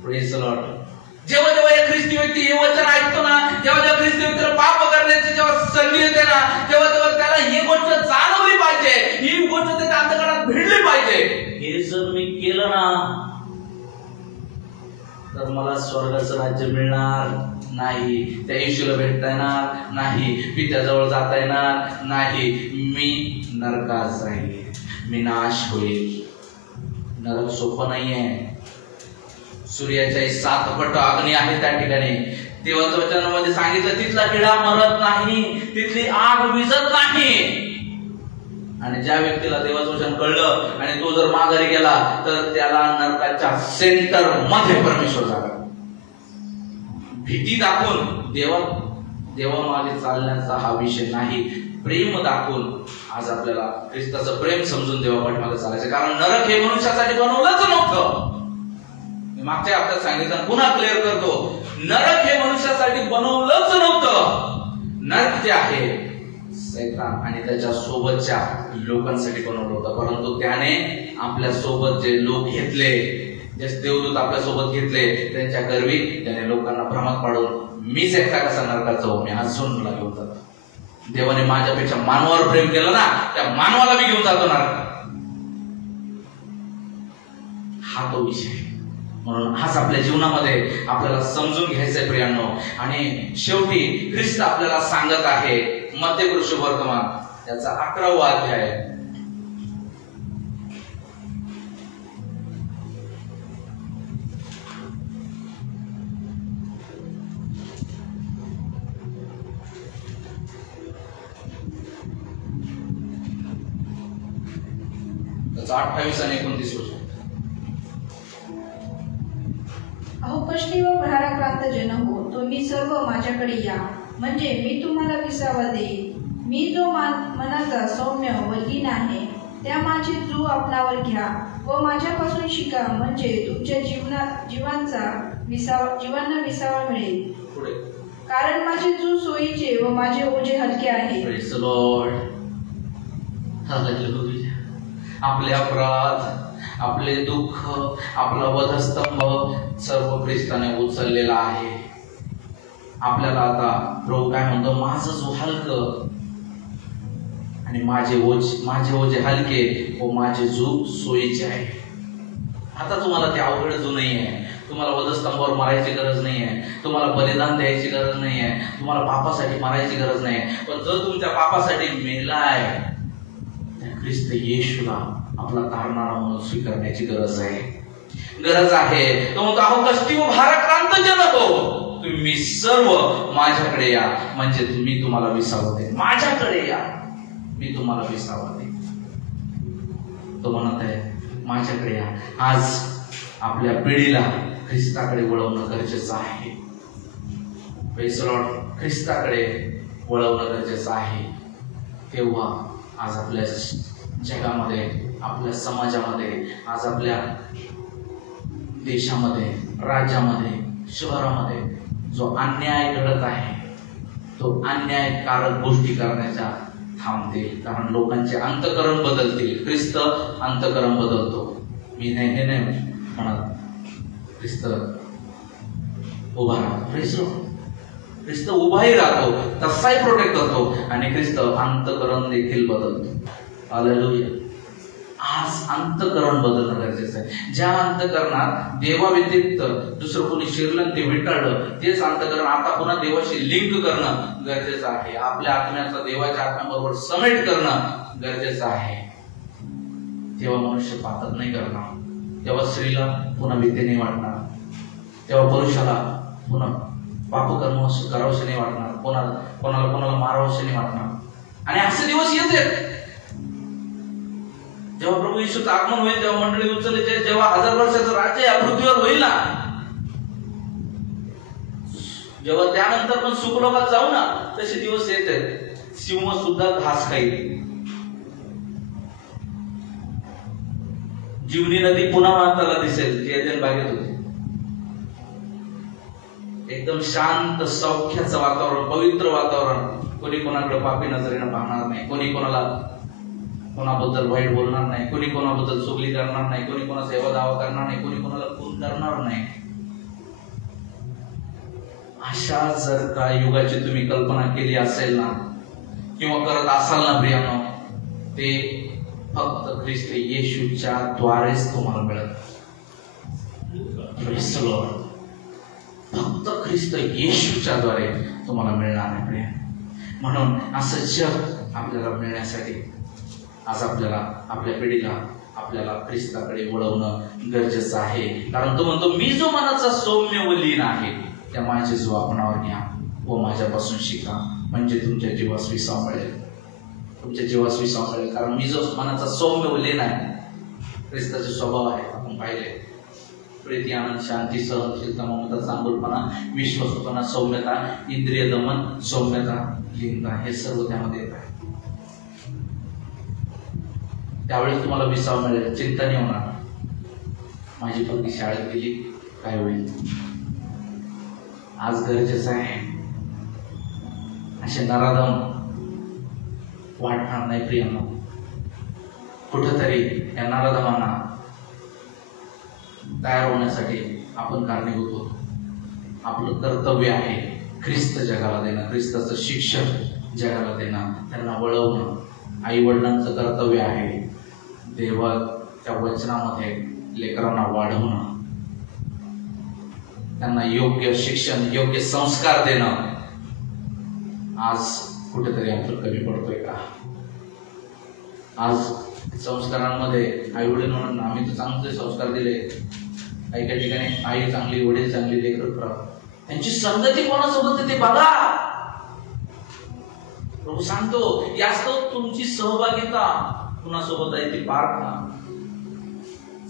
Praise the Lord. जेव्हा जेव्हा एक ख्रिस्ती व्यक्ती हे वचन ऐकतो ना, जेव्हा जेव्हा ख्रिस्ती व्यक्तीला पाप करण्याची जेव्हा संधी येते ना, तेव्हा तेव्हा त्याला ही गोष्ट जाणवली पाहिजे, ही गोष्ट त्याच्या अंतःकरणात भिडली पाहिजे. हे जर मी केलं ना तर मला स्वर्गाचं राज्य मिळणार नाही, त्या येशूला भेटता येणार नाही, पित्याजवळ जाता येणार नाही, मी नरकात जाईल, मी नाश होईल. नरक सोपं नाहीये. सूर्याच्या 7 पट अग्नी आहे त्या ठिकाणी. देवाच्या वचनामध्ये सांगितलं, तिथला किडा मरत नाही, तिथली आग विझत नाही. आणि ज्या व्यक्तीला देवाचं वचन कळलं आणि तो जर माघारी गेला तर त्याला नरकाच्या सेंटर मध्ये परमेश्वर जागा. भीती दाखवून देवामागे चालण्याचा हा विषय नाही, प्रेम दाखवून आज आपल्याला ख्रिस्ताचं प्रेम समजून देवा पाठीमागे चालायचं. कारण नरक हे मनुष्यासाठी बनवलंच नव्हतं. मागच्या हप्त्यात सांगितलं, पुन्हा क्लिअर करतो, नरक हे मनुष्यासाठी बनवलंच नव्हतं. नरक जे आहे सैतान आणि त्याच्या सोबतच्या लोकांसाठी बनवलं होतं. परंतु त्याने आपल्या सोबत जे लोक घेतले, जे देवदूत आपल्या सोबत घेतले, त्यांच्या गर्वी त्याने लोकांना भ्रमात पाडून मीच एकटा कसा नरकात जाऊ, मी हसून घेऊन जातो. देवाने माझ्यापेक्षा मानवावर प्रेम केलं ना, त्या मानवाला मी घेऊन जातो नरकात. हा तो विषय. म्हणून आज आपल्या जीवनामध्ये आपल्याला समजून घ्यायचंय प्रियांनो. आणि शेवटी ख्रिस्त आपल्याला सांगत आहे, मत्तेय शुभवर्तमान त्याचा 11वा अध्याय, त्याचा 28 आणि 29 वर्ष. अहो कष्टी व भाराक्रांत जन हो, तुम्ही सर्व माझ्याकडे या, म्हणजे मी तुम्हाला विसावा देईन. मी जो मनाचा सौम्य व लीन आहे, त्या माझे जू आपणावर घ्या व माझ्यापासून शिका, म्हणजे तुमच्या जीवांना विसावा मिळेल. पुढे कारण माझे जू सोयीचे व माझे ओझे हलके आहे. Praise the Lord. Hallelujah. आपले अपराध, आपले दुःख, आपला वधस्तंभ सर्व ख्रिस्ताने उचललेला आहे. आपल्याला आता प्रभू काय म्हणतो, माझं जो हलकं आणि माझे ओझे हलके व माझे जू सोयीचे आहे. आता तुम्हाला ते अवघड जू नाही आहे. तुम्हाला वधस्तंभावर मारायची गरज नाही आहे. तुम्हाला बलिदान द्यायची गरज नाही आहे. तुम्हाला पापासाठी मारायची गरज नाही आहे. पण जो तुमच्या पापासाठी मेलाय त्या ख्रिस्त येशूला आपला तारणारा म्हणून स्वीकारण्याची गरज आहे. तो म्हणतो, अहो कष्टी व भाराक्रांत जन हो, तुम्ही सर्व माझ्याकडे या, म्हणजे मी तुम्हाला विसावा दे. माझ्याकडे या, मी तुम्हाला विसावा दे. तो म्हणत आहे, माझ्याकडे या. आज आपल्या पिढीला ख्रिस्ताकडे वळवणं गरजेचं आहे. Praise the Lord. ख्रिस्ताकडे वळवणं गरजेचं आहे. तेव्हा आज आपल्या जगामध्ये, आपल्या समाजामध्ये, आज आपल्या देशामध्ये, राज्यामध्ये, शहरामध्ये जो अन्याय घडत आहे, तो अन्यायकारक गोष्टी करण्याच्या थांबतील. कारण लोकांचे अंतःकरण बदलतील. ख्रिस्त अंतःकरण बदलतो. मी हे नाही म्हणत ख्रिस्त उभा राहतो. ख्रिस्त उभाही राहतो, तसाही प्रोटेक्ट करतो आणि ख्रिस्त अंतःकरण देखील बदलतो. हालेलुया. आज अंतःकरण बदलणं गरजेचं आहे. ज्या अंतःकरणात देवाव्यतिरिक्त दुसरं कोणी शिरलं ते विटाळलं, तेच अंतःकरण आता पुन्हा देवाशी लिंक करणं गरजेचं आहे. आपल्या आत्म्याचा देवाच्या आत्म्याबरोबर समेट करणं गरजेचं आहे. तेव्हा मनुष्य पातक नाही करणार. तेव्हा स्त्रीला पुन्हा भीती नाही वाटणार. तेव्हा पुरुषाला पुन्हा पाप कर्म करावंसे नाही वाटणार. कोणाला मारावंसे नाही वाटणार. आणि असे दिवस येते जेव्हा प्रभू येशूचं आगमन होईल, जेव्हा मंडळी उचलली जाईल, जेव्हा 1000 वर्षाचं राज्य या पृथ्वीवर होईल ना, जेव्हा त्यानंतर पण सुखलोकात जाऊ ना, तसे दिवस येते. सिंह सुद्धा घास खाईल. जीवनी नदी पुन्हा मानताला दिसेल, जी एदेन बागेत होती. एकदम शांत सौख्याचं वातावरण, पवित्र वातावरण. कोणी कोणाकडे पापी नजरेनं पाहणार नाही. कोणी कोणाबद्दल वाईट बोलणार नाही. कोणी कोणाबद्दल चुगली करणार नाही. कोणी कोणाचा सेवा दावा करणार नाही. कोणी कोणाला खून करणार नाही. अशा जर का युगाची तुम्ही कल्पना केली असेल ना, किंवा करत असाल ना प्रियानो, ते फक्त ख्रिस्त येशूच्या द्वारेच तुम्हाला मिळत. फक्त ख्रिस्त येशूच्या द्वारे तुम्हाला मिळणार आहे प्रिया. म्हणून असं जग आपल्याला मिळण्यासाठी आज आपल्याला, आपल्या पिढीला आपल्याला ख्रिस्ताकडे वळवणं गरजेचं आहे. कारण तो म्हणतो, मी जो मनाचा सौम्य व लीन आहे, त्या माझे जो आपणावर घ्या व माझ्यापासून शिका, म्हणजे तुमच्या जीवास विसावा मिळेल. तुमच्या जीवास विसावा मिळेल. कारण मी जो मनाचा सौम्य व लीन आहे, ख्रिस्ताचे स्वभाव आहे. आपण पाहिले, प्रीती, आनंद, शांती, सहनशीलता, ममता, चांगुलपणा, विश्वासूपणा, सौम्यता, इंद्रिय दमन, सौम्यता, लीनता, हे सर्व त्यामध्ये येत आहे. त्यावेळेस तुम्हाला विसावा मिळेल. चिंता नाही होणार, माझी पत्नी शाळेत गेली, काय होईल. आज गरजेचं आहे. असे नराधम वाटणार नाही प्रियांनो. कुठेतरी या नराधमांना तयार होण्यासाठी आपण कारणीभूत होतो. आपलं कर्तव्य आहे ख्रिस्त जगाला देणं, ख्रिस्ताचं शिक्षण जगाला देणं, त्यांना वळवणं. आई वडिलांचं कर्तव्य आहे देवाच्या वचनामध्ये लेकरांना वाढवणं, त्यांना योग्य शिक्षण, योग्य संस्कार देणं. आज कुठेतरी आपण कमी पडतोय का? आज संस्कारांमध्ये आई वडील म्हणून आम्ही तर चांगले संस्कार दिले, काही काही ठिकाणी आई चांगली, वडील चांगली, लेकर त्यांची संगती कोणासोबत ते बघा. प्रभू सांगतो, यास्तव तुमची सहभागिता कुणासोबत आहे ती पारखा.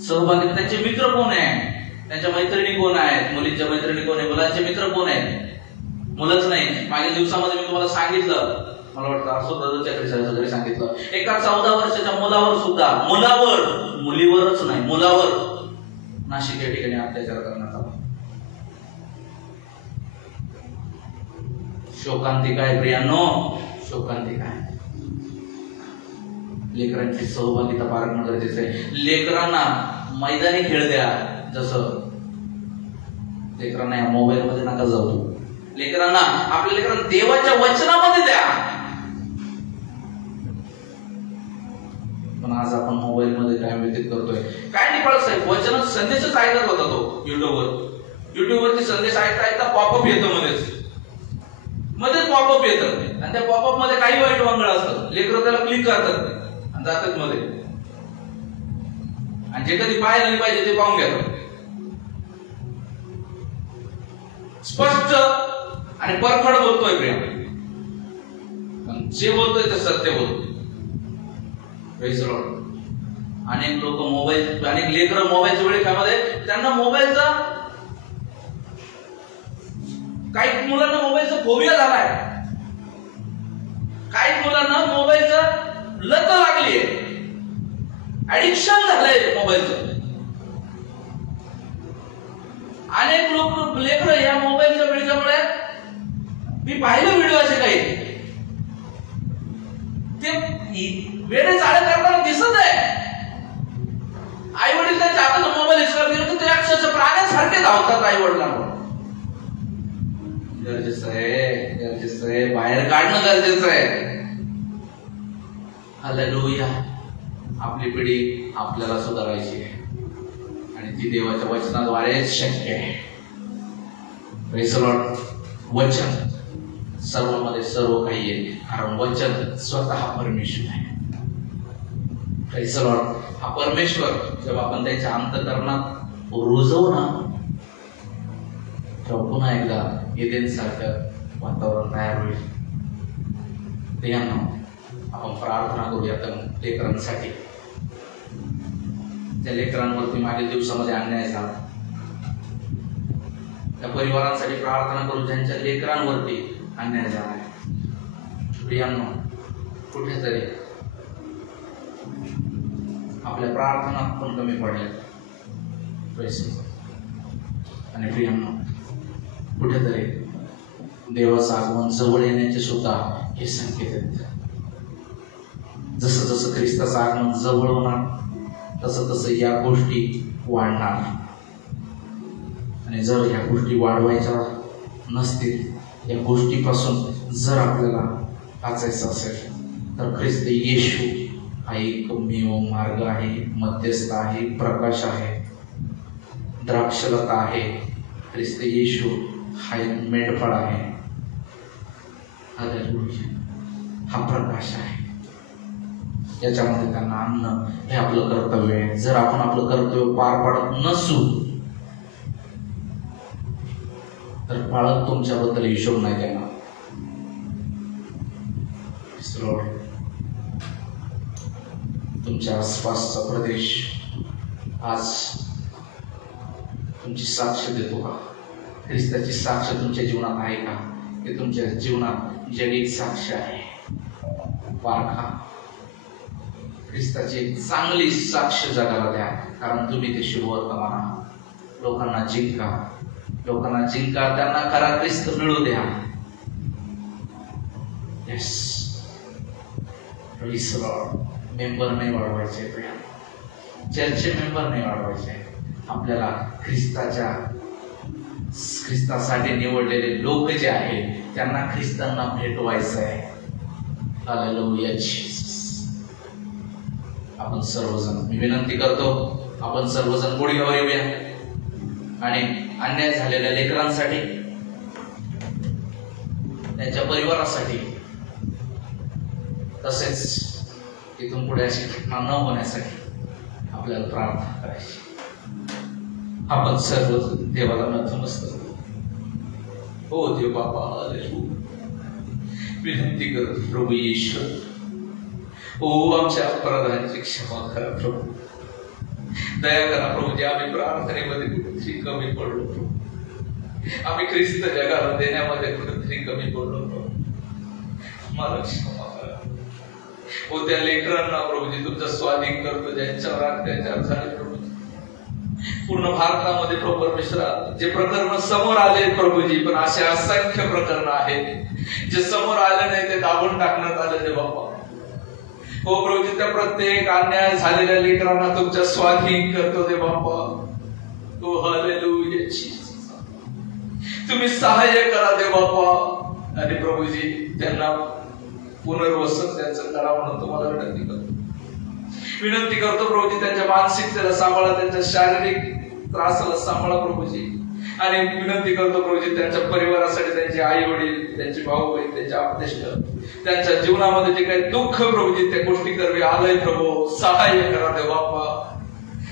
सहभागिता, त्यांचे मित्र कोण आहे, त्यांच्या मैत्रिणी कोण आहेत, मुलींच्या मैत्रिणी कोण आहे, मुलांचे मित्र कोण आहेत, मुलंच नाही, मागील दिवसामध्ये मी तुम्हाला सांगितलं, मला वाटतं असं दादाच्या घरी सांगितलं, एका 14 वर्षाच्या मुलावर सुद्धा, मुलावर, मुलीवरच नाही, मुलावर नाशिक या ठिकाणी अत्याचार करण्यात आला. शोकांतिका आहे प्रियांनो, शोकांतिका आहे. लेकरांची सहभागिता बाळगणं गरजेचं आहे. लेकरांना मैदानी खेळ द्या, जसं लेकरांना या मोबाईल मध्ये नका जाऊ. लेकरांना, आपल्या लेकरांना देवाच्या वचनामध्ये द्या. पण आज आपण मोबाईल मध्ये टाइम व्यतीत करतोय. काय नाही पळत साहेब, वचन संदेशच ऐकत होता तो युट्यूबवरती संदेश ऐकता ऐकता पॉपअप येतो, मध्येच पॉपअप येतं आणि त्या पॉपअप मध्ये काही वाईट वंगळ असतं. लेकरं त्याला क्लिक करतात आणि जातात मध्ये, आणि जे कधी पाहायला नाही पाहिजे ते पाहून घेतात. स्पष्ट आणि परखड बोलतोय प्रेम, जे बोलतोय ते सत्य बोलतोय. अनेक लोक मोबाईल, अनेक लेकरं मोबाईलच्या वेळी कामध्ये त्यांना मोबाईलचा, काही मुलांना मोबाईलचा फोबिया झालाय, काही मुलांना मोबाईलचा लत लागलीये, ऍडिक्शन झालंय मोबाईलचं. अनेक लोक लेकरं या मोबाईलच्या वेळीच्यामुळे, मी पाहिलं व्हिडिओ असे काही, ते वेळे चाळे करताना दिसत आहे. आई वडील त्यांच्या हातात मोबाईल हिसकावून गेले तर ते अक्षरशः प्राण्यासारखे धावतात आई वडिलांवर. गरजेचं आहे, बाहेर काढणं गरजेचं आहे. हालेलुया. आपली पिढी आपल्याला सुधारायची आहे आणि ती देवाच्या वचनाद्वारेच शक्य आहे. Praise the Lord. वचन सर्वांमध्ये सर्व काही आहे, कारण वचन स्वतः परमेश्वर आहे. Praise the Lord. हा परमेश्वर जेव्हा आपण त्याच्या अंतःकरणात रुजवू ना, तेव्हा पुन्हा एकदा एदेन सारखं वातावरण तयार होईल. आपण प्रार्थना करूया त्या लेकरांसाठी. त्या लेकरांवरती मागील दिवसामध्ये अन्याय झाला, त्या परिवारांसाठी प्रार्थना करू ज्यांच्या लेकरांवरती अन्याय झाला आहे. प्रियांनो, कुठेतरी आपल्या प्रार्थनात पण कमी पडले पैसे. आणि प्रियांनो, कुठेतरी देवाचं आगमन जवळ येण्याचे सुद्धा हे संकेत आहेत. जसं जसं ख्रिस्ताचं आगमन जवळ होणार तसं तसं या गोष्टी वाढणार. आणि जर या गोष्टी वाढवायच्या नसतील, या गोष्टीपासून जर आपल्याला वाचायचं असेल तर ख्रिस्त येशू हा एकमेव मार्ग आहे, मध्यस्थ आहे, प्रकाश आहे, द्राक्षलता आहे. ख्रिस्त येशू हा एक मेंढपाळ आहे. हा प्रकाश आहे. याच्यामध्ये त्यांना आणणं हे आपलं कर्तव्य आहे. जर आपण आपलं कर्तव्य पार पाडत नसू तर पाळत तुमच्याबद्दल हिशोब नाही देणार. तुमच्या आसपासचा प्रदेश आज तुमची साक्ष देतो का? ख्रिस्ताची साक्ष तुमच्या जीवनात आहे का? हे तुमच्या जीवनात जगीत साक्ष आहे. पारखा, ख्रिस्ताची एक चांगली साक्ष जगाला द्या, कारण तुम्ही ते शुभवर्तमान आहात. लोकांना जिंका, त्यांना खरा ख्रिस्त मिळू द्या. Yes, praise the Lord. Member नाही वाढवायचे, चर्चचे मेंबर नाही वाढवायचे. आपल्याला ख्रिस्तासाठी निवडलेले लोक जे आहेत त्यांना ख्रिस्तांना भेटवायचं आहे. हालेलुया. आपण सर्वजण, मी विनंती करतो, आपण सर्वजण गुढीवर येऊया आणि अन्याय झालेल्या लेकरांसाठी, त्यांच्या परिवारासाठी, तसेच इथून पुढे अशी घटना न होण्यासाठी आपल्याला प्रार्थना करायची. आपण सर्व देवाला नतमस्तक हो. देव बाबा, विनंती करतो प्रभू ईश्वर, हो आमच्या अपराधांची क्षमा करा प्रभू. दया करा प्रभू. जे आम्ही प्रार्थनेमध्ये कुठेतरी कमी पडलो प्रभू, आम्ही ख्रिस्त जगाला देण्यामध्ये कुठे कधी कमी पडलो मला क्षमा करा. हो त्या लेकरांना प्रभूजी तुमचा स्वाधीन करतो ज्यांच्यावर अत्याचार झाले प्रभूजी. पूर्ण भारतामध्ये प्रभू परमेश्वरा जे प्रकरण समोर आले प्रभूजी, पण असे असंख्य प्रकरण आहेत जे समोर आले नाही ते दाबून टाकण्यात आले ते बाप्पा. हो प्रभूजी त्या प्रत्येक अन्याय झालेल्या लेकरांना तुमच्या स्वाधीन करतो ते बाप्पा. हो हालेलुया जीसस. तुम्ही सहाय्य करा दे बाप्पा. आणि प्रभूजी त्यांना पुनर्वसन त्यांचं करा म्हणून तुम्हाला विनंती करतो प्रभूजी. त्यांच्या मानसिकतेला सांभाळा, त्यांच्या शारीरिक त्रासाला सांभाळा प्रभूजी. आणि विनंती करतो प्रभूजी त्यांच्या परिवारासाठी, त्यांचे आई वडील, त्यांचे भाऊ बहीण, त्यांचे आपतेष्ट, त्यांच्या जीवनामध्ये जे काही दुःख प्रभूजी त्या गोष्टी करवी आलंय प्रभू, सहाय्य करा दे बाप्पा.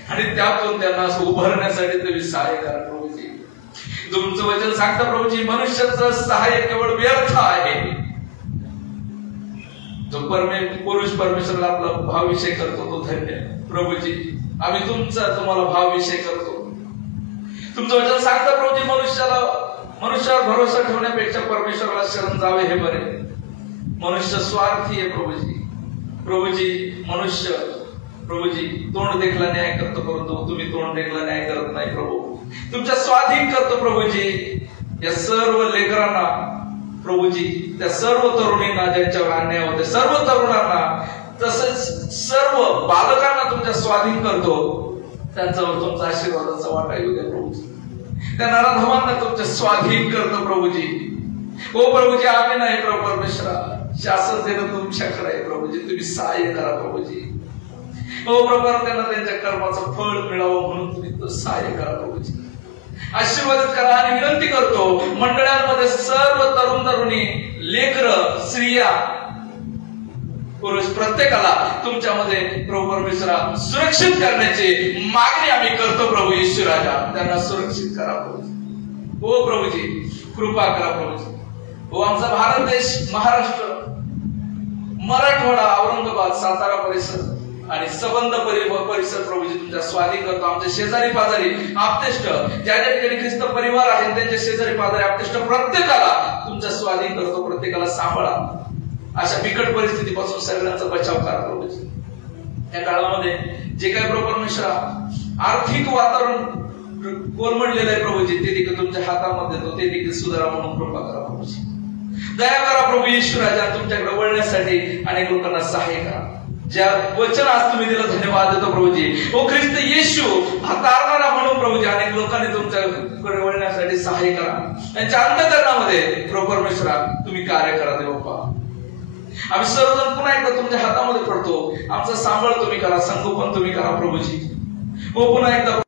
आणि त्यातून त्यांना उभारण्यासाठी तुम्ही सहाय्य करा प्रभूजी. तुमचं वचन सांगता प्रभूजी मनुष्याचं सहाय्य केवळ व्यर्थ आहे. जो पुरुष परमेश्वराला आपला भावविषय करतो तो धन्य प्रभूजी. आम्ही तुम्हाला भावविषय करतो. तुमचं वचन सांगता प्रभूजी मनुष्यावर भरोसा ठेवण्यापेक्षा परमेश्वराला शरण जावे हे बरे. मनुष्य स्वार्थी आहे प्रभूजी. मनुष्य प्रभूजी तोंड देखला न्याय करतो, परंतु तुम्ही तोंड देखला न्याय करत नाही प्रभू. तुमच्या स्वाधीन करतो प्रभूजी या सर्व लेकरांना प्रभूजी, त्या सर्व तरुणींना ज्यांच्यावर अन्याय होते, सर्व तरुणांना, तसंच सर्व बालकांना तुमच्या स्वाधीन करतो. त्यांच्यावर तुमचा आशीर्वादाचा वाटा येऊ द्या प्रभूजी. त्या नराधमांना तुमच्या स्वाधीन करतो प्रभूजी. हो प्रभूजी आम्ही नाही प्रभू परमेश्वरा, शासन देणं तुमच्याकडे आहे प्रभूजी. तुम्ही सहाय्य करा प्रभूजी. हो प्रभू त्यांना त्यांच्या कर्माचं फळ मिळावं म्हणून तुम्ही सहाय्य करा प्रभूजी. आशीर्वादित करा. आणि विनंती करतो मंडळांमध्ये सर्व तरुण तरुणी, लेकर, स्त्रिया, पुरुष प्रत्येकाला तुमच्यामध्ये प्रभू परमेश्वरा सुरक्षित करण्याची मागणी आम्ही करतो प्रभू येशू राजा. त्यांना सुरक्षित करा प्रभूजी. हो प्रभूजी कृपा करा प्रभूजी. हो आमचा भारत देश, महाराष्ट्र, मराठवाडा, औरंगाबाद, सातारा परिसर आणि संबंध परिसर प्रभूजी तुमच्या स्वाधीन करतो. आमचे शेजारी पाजारी, आपतेष्ट, ज्या ज्या ठिकाणी ख्रिस्त परिवार आहेत त्यांचे शेजारी पाजारी, आपतेष्ट प्रत्येकाला तुमच्या स्वाधीन करतो. प्रत्येकाला सांभाळा. अशा बिकट परिस्थितीपासून सगळ्यांचा बचाव करा प्रभूजी. या काळामध्ये जे काही प्रभू परमेश्वरा आर्थिक वातावरण कोलमडलेलं आहे प्रभूजी, ते देखील तुमच्या हातामध्ये येतो. ते देखील सुधारा म्हणून कृपा करा प्रभूजी. दया करा प्रभू येशू राजा. तुमच्याकडे वळण्यासाठी अनेक लोकांना सहाय्य करा. ज्या वचन आज तुम्ही दिलं धन्यवाद देतो प्रभूजी. ओ ख्रिस्त येशू हा तारणारा म्हणून प्रभूजी अनेक लोकांनी तुमच्याकडे वळण्यासाठी सहाय्य करा. त्यांच्या अंतःकरणामध्ये प्रभू परमेश्वरा तुम्ही कार्य करा दे बाप्पा. आम्ही सर्वजण पुन्हा एकदा तुमच्या हातामध्ये पडतो. आमचा सांभाळ तुम्ही करा, संगोपन तुम्ही करा प्रभूजी. हो पुन्हा एकदा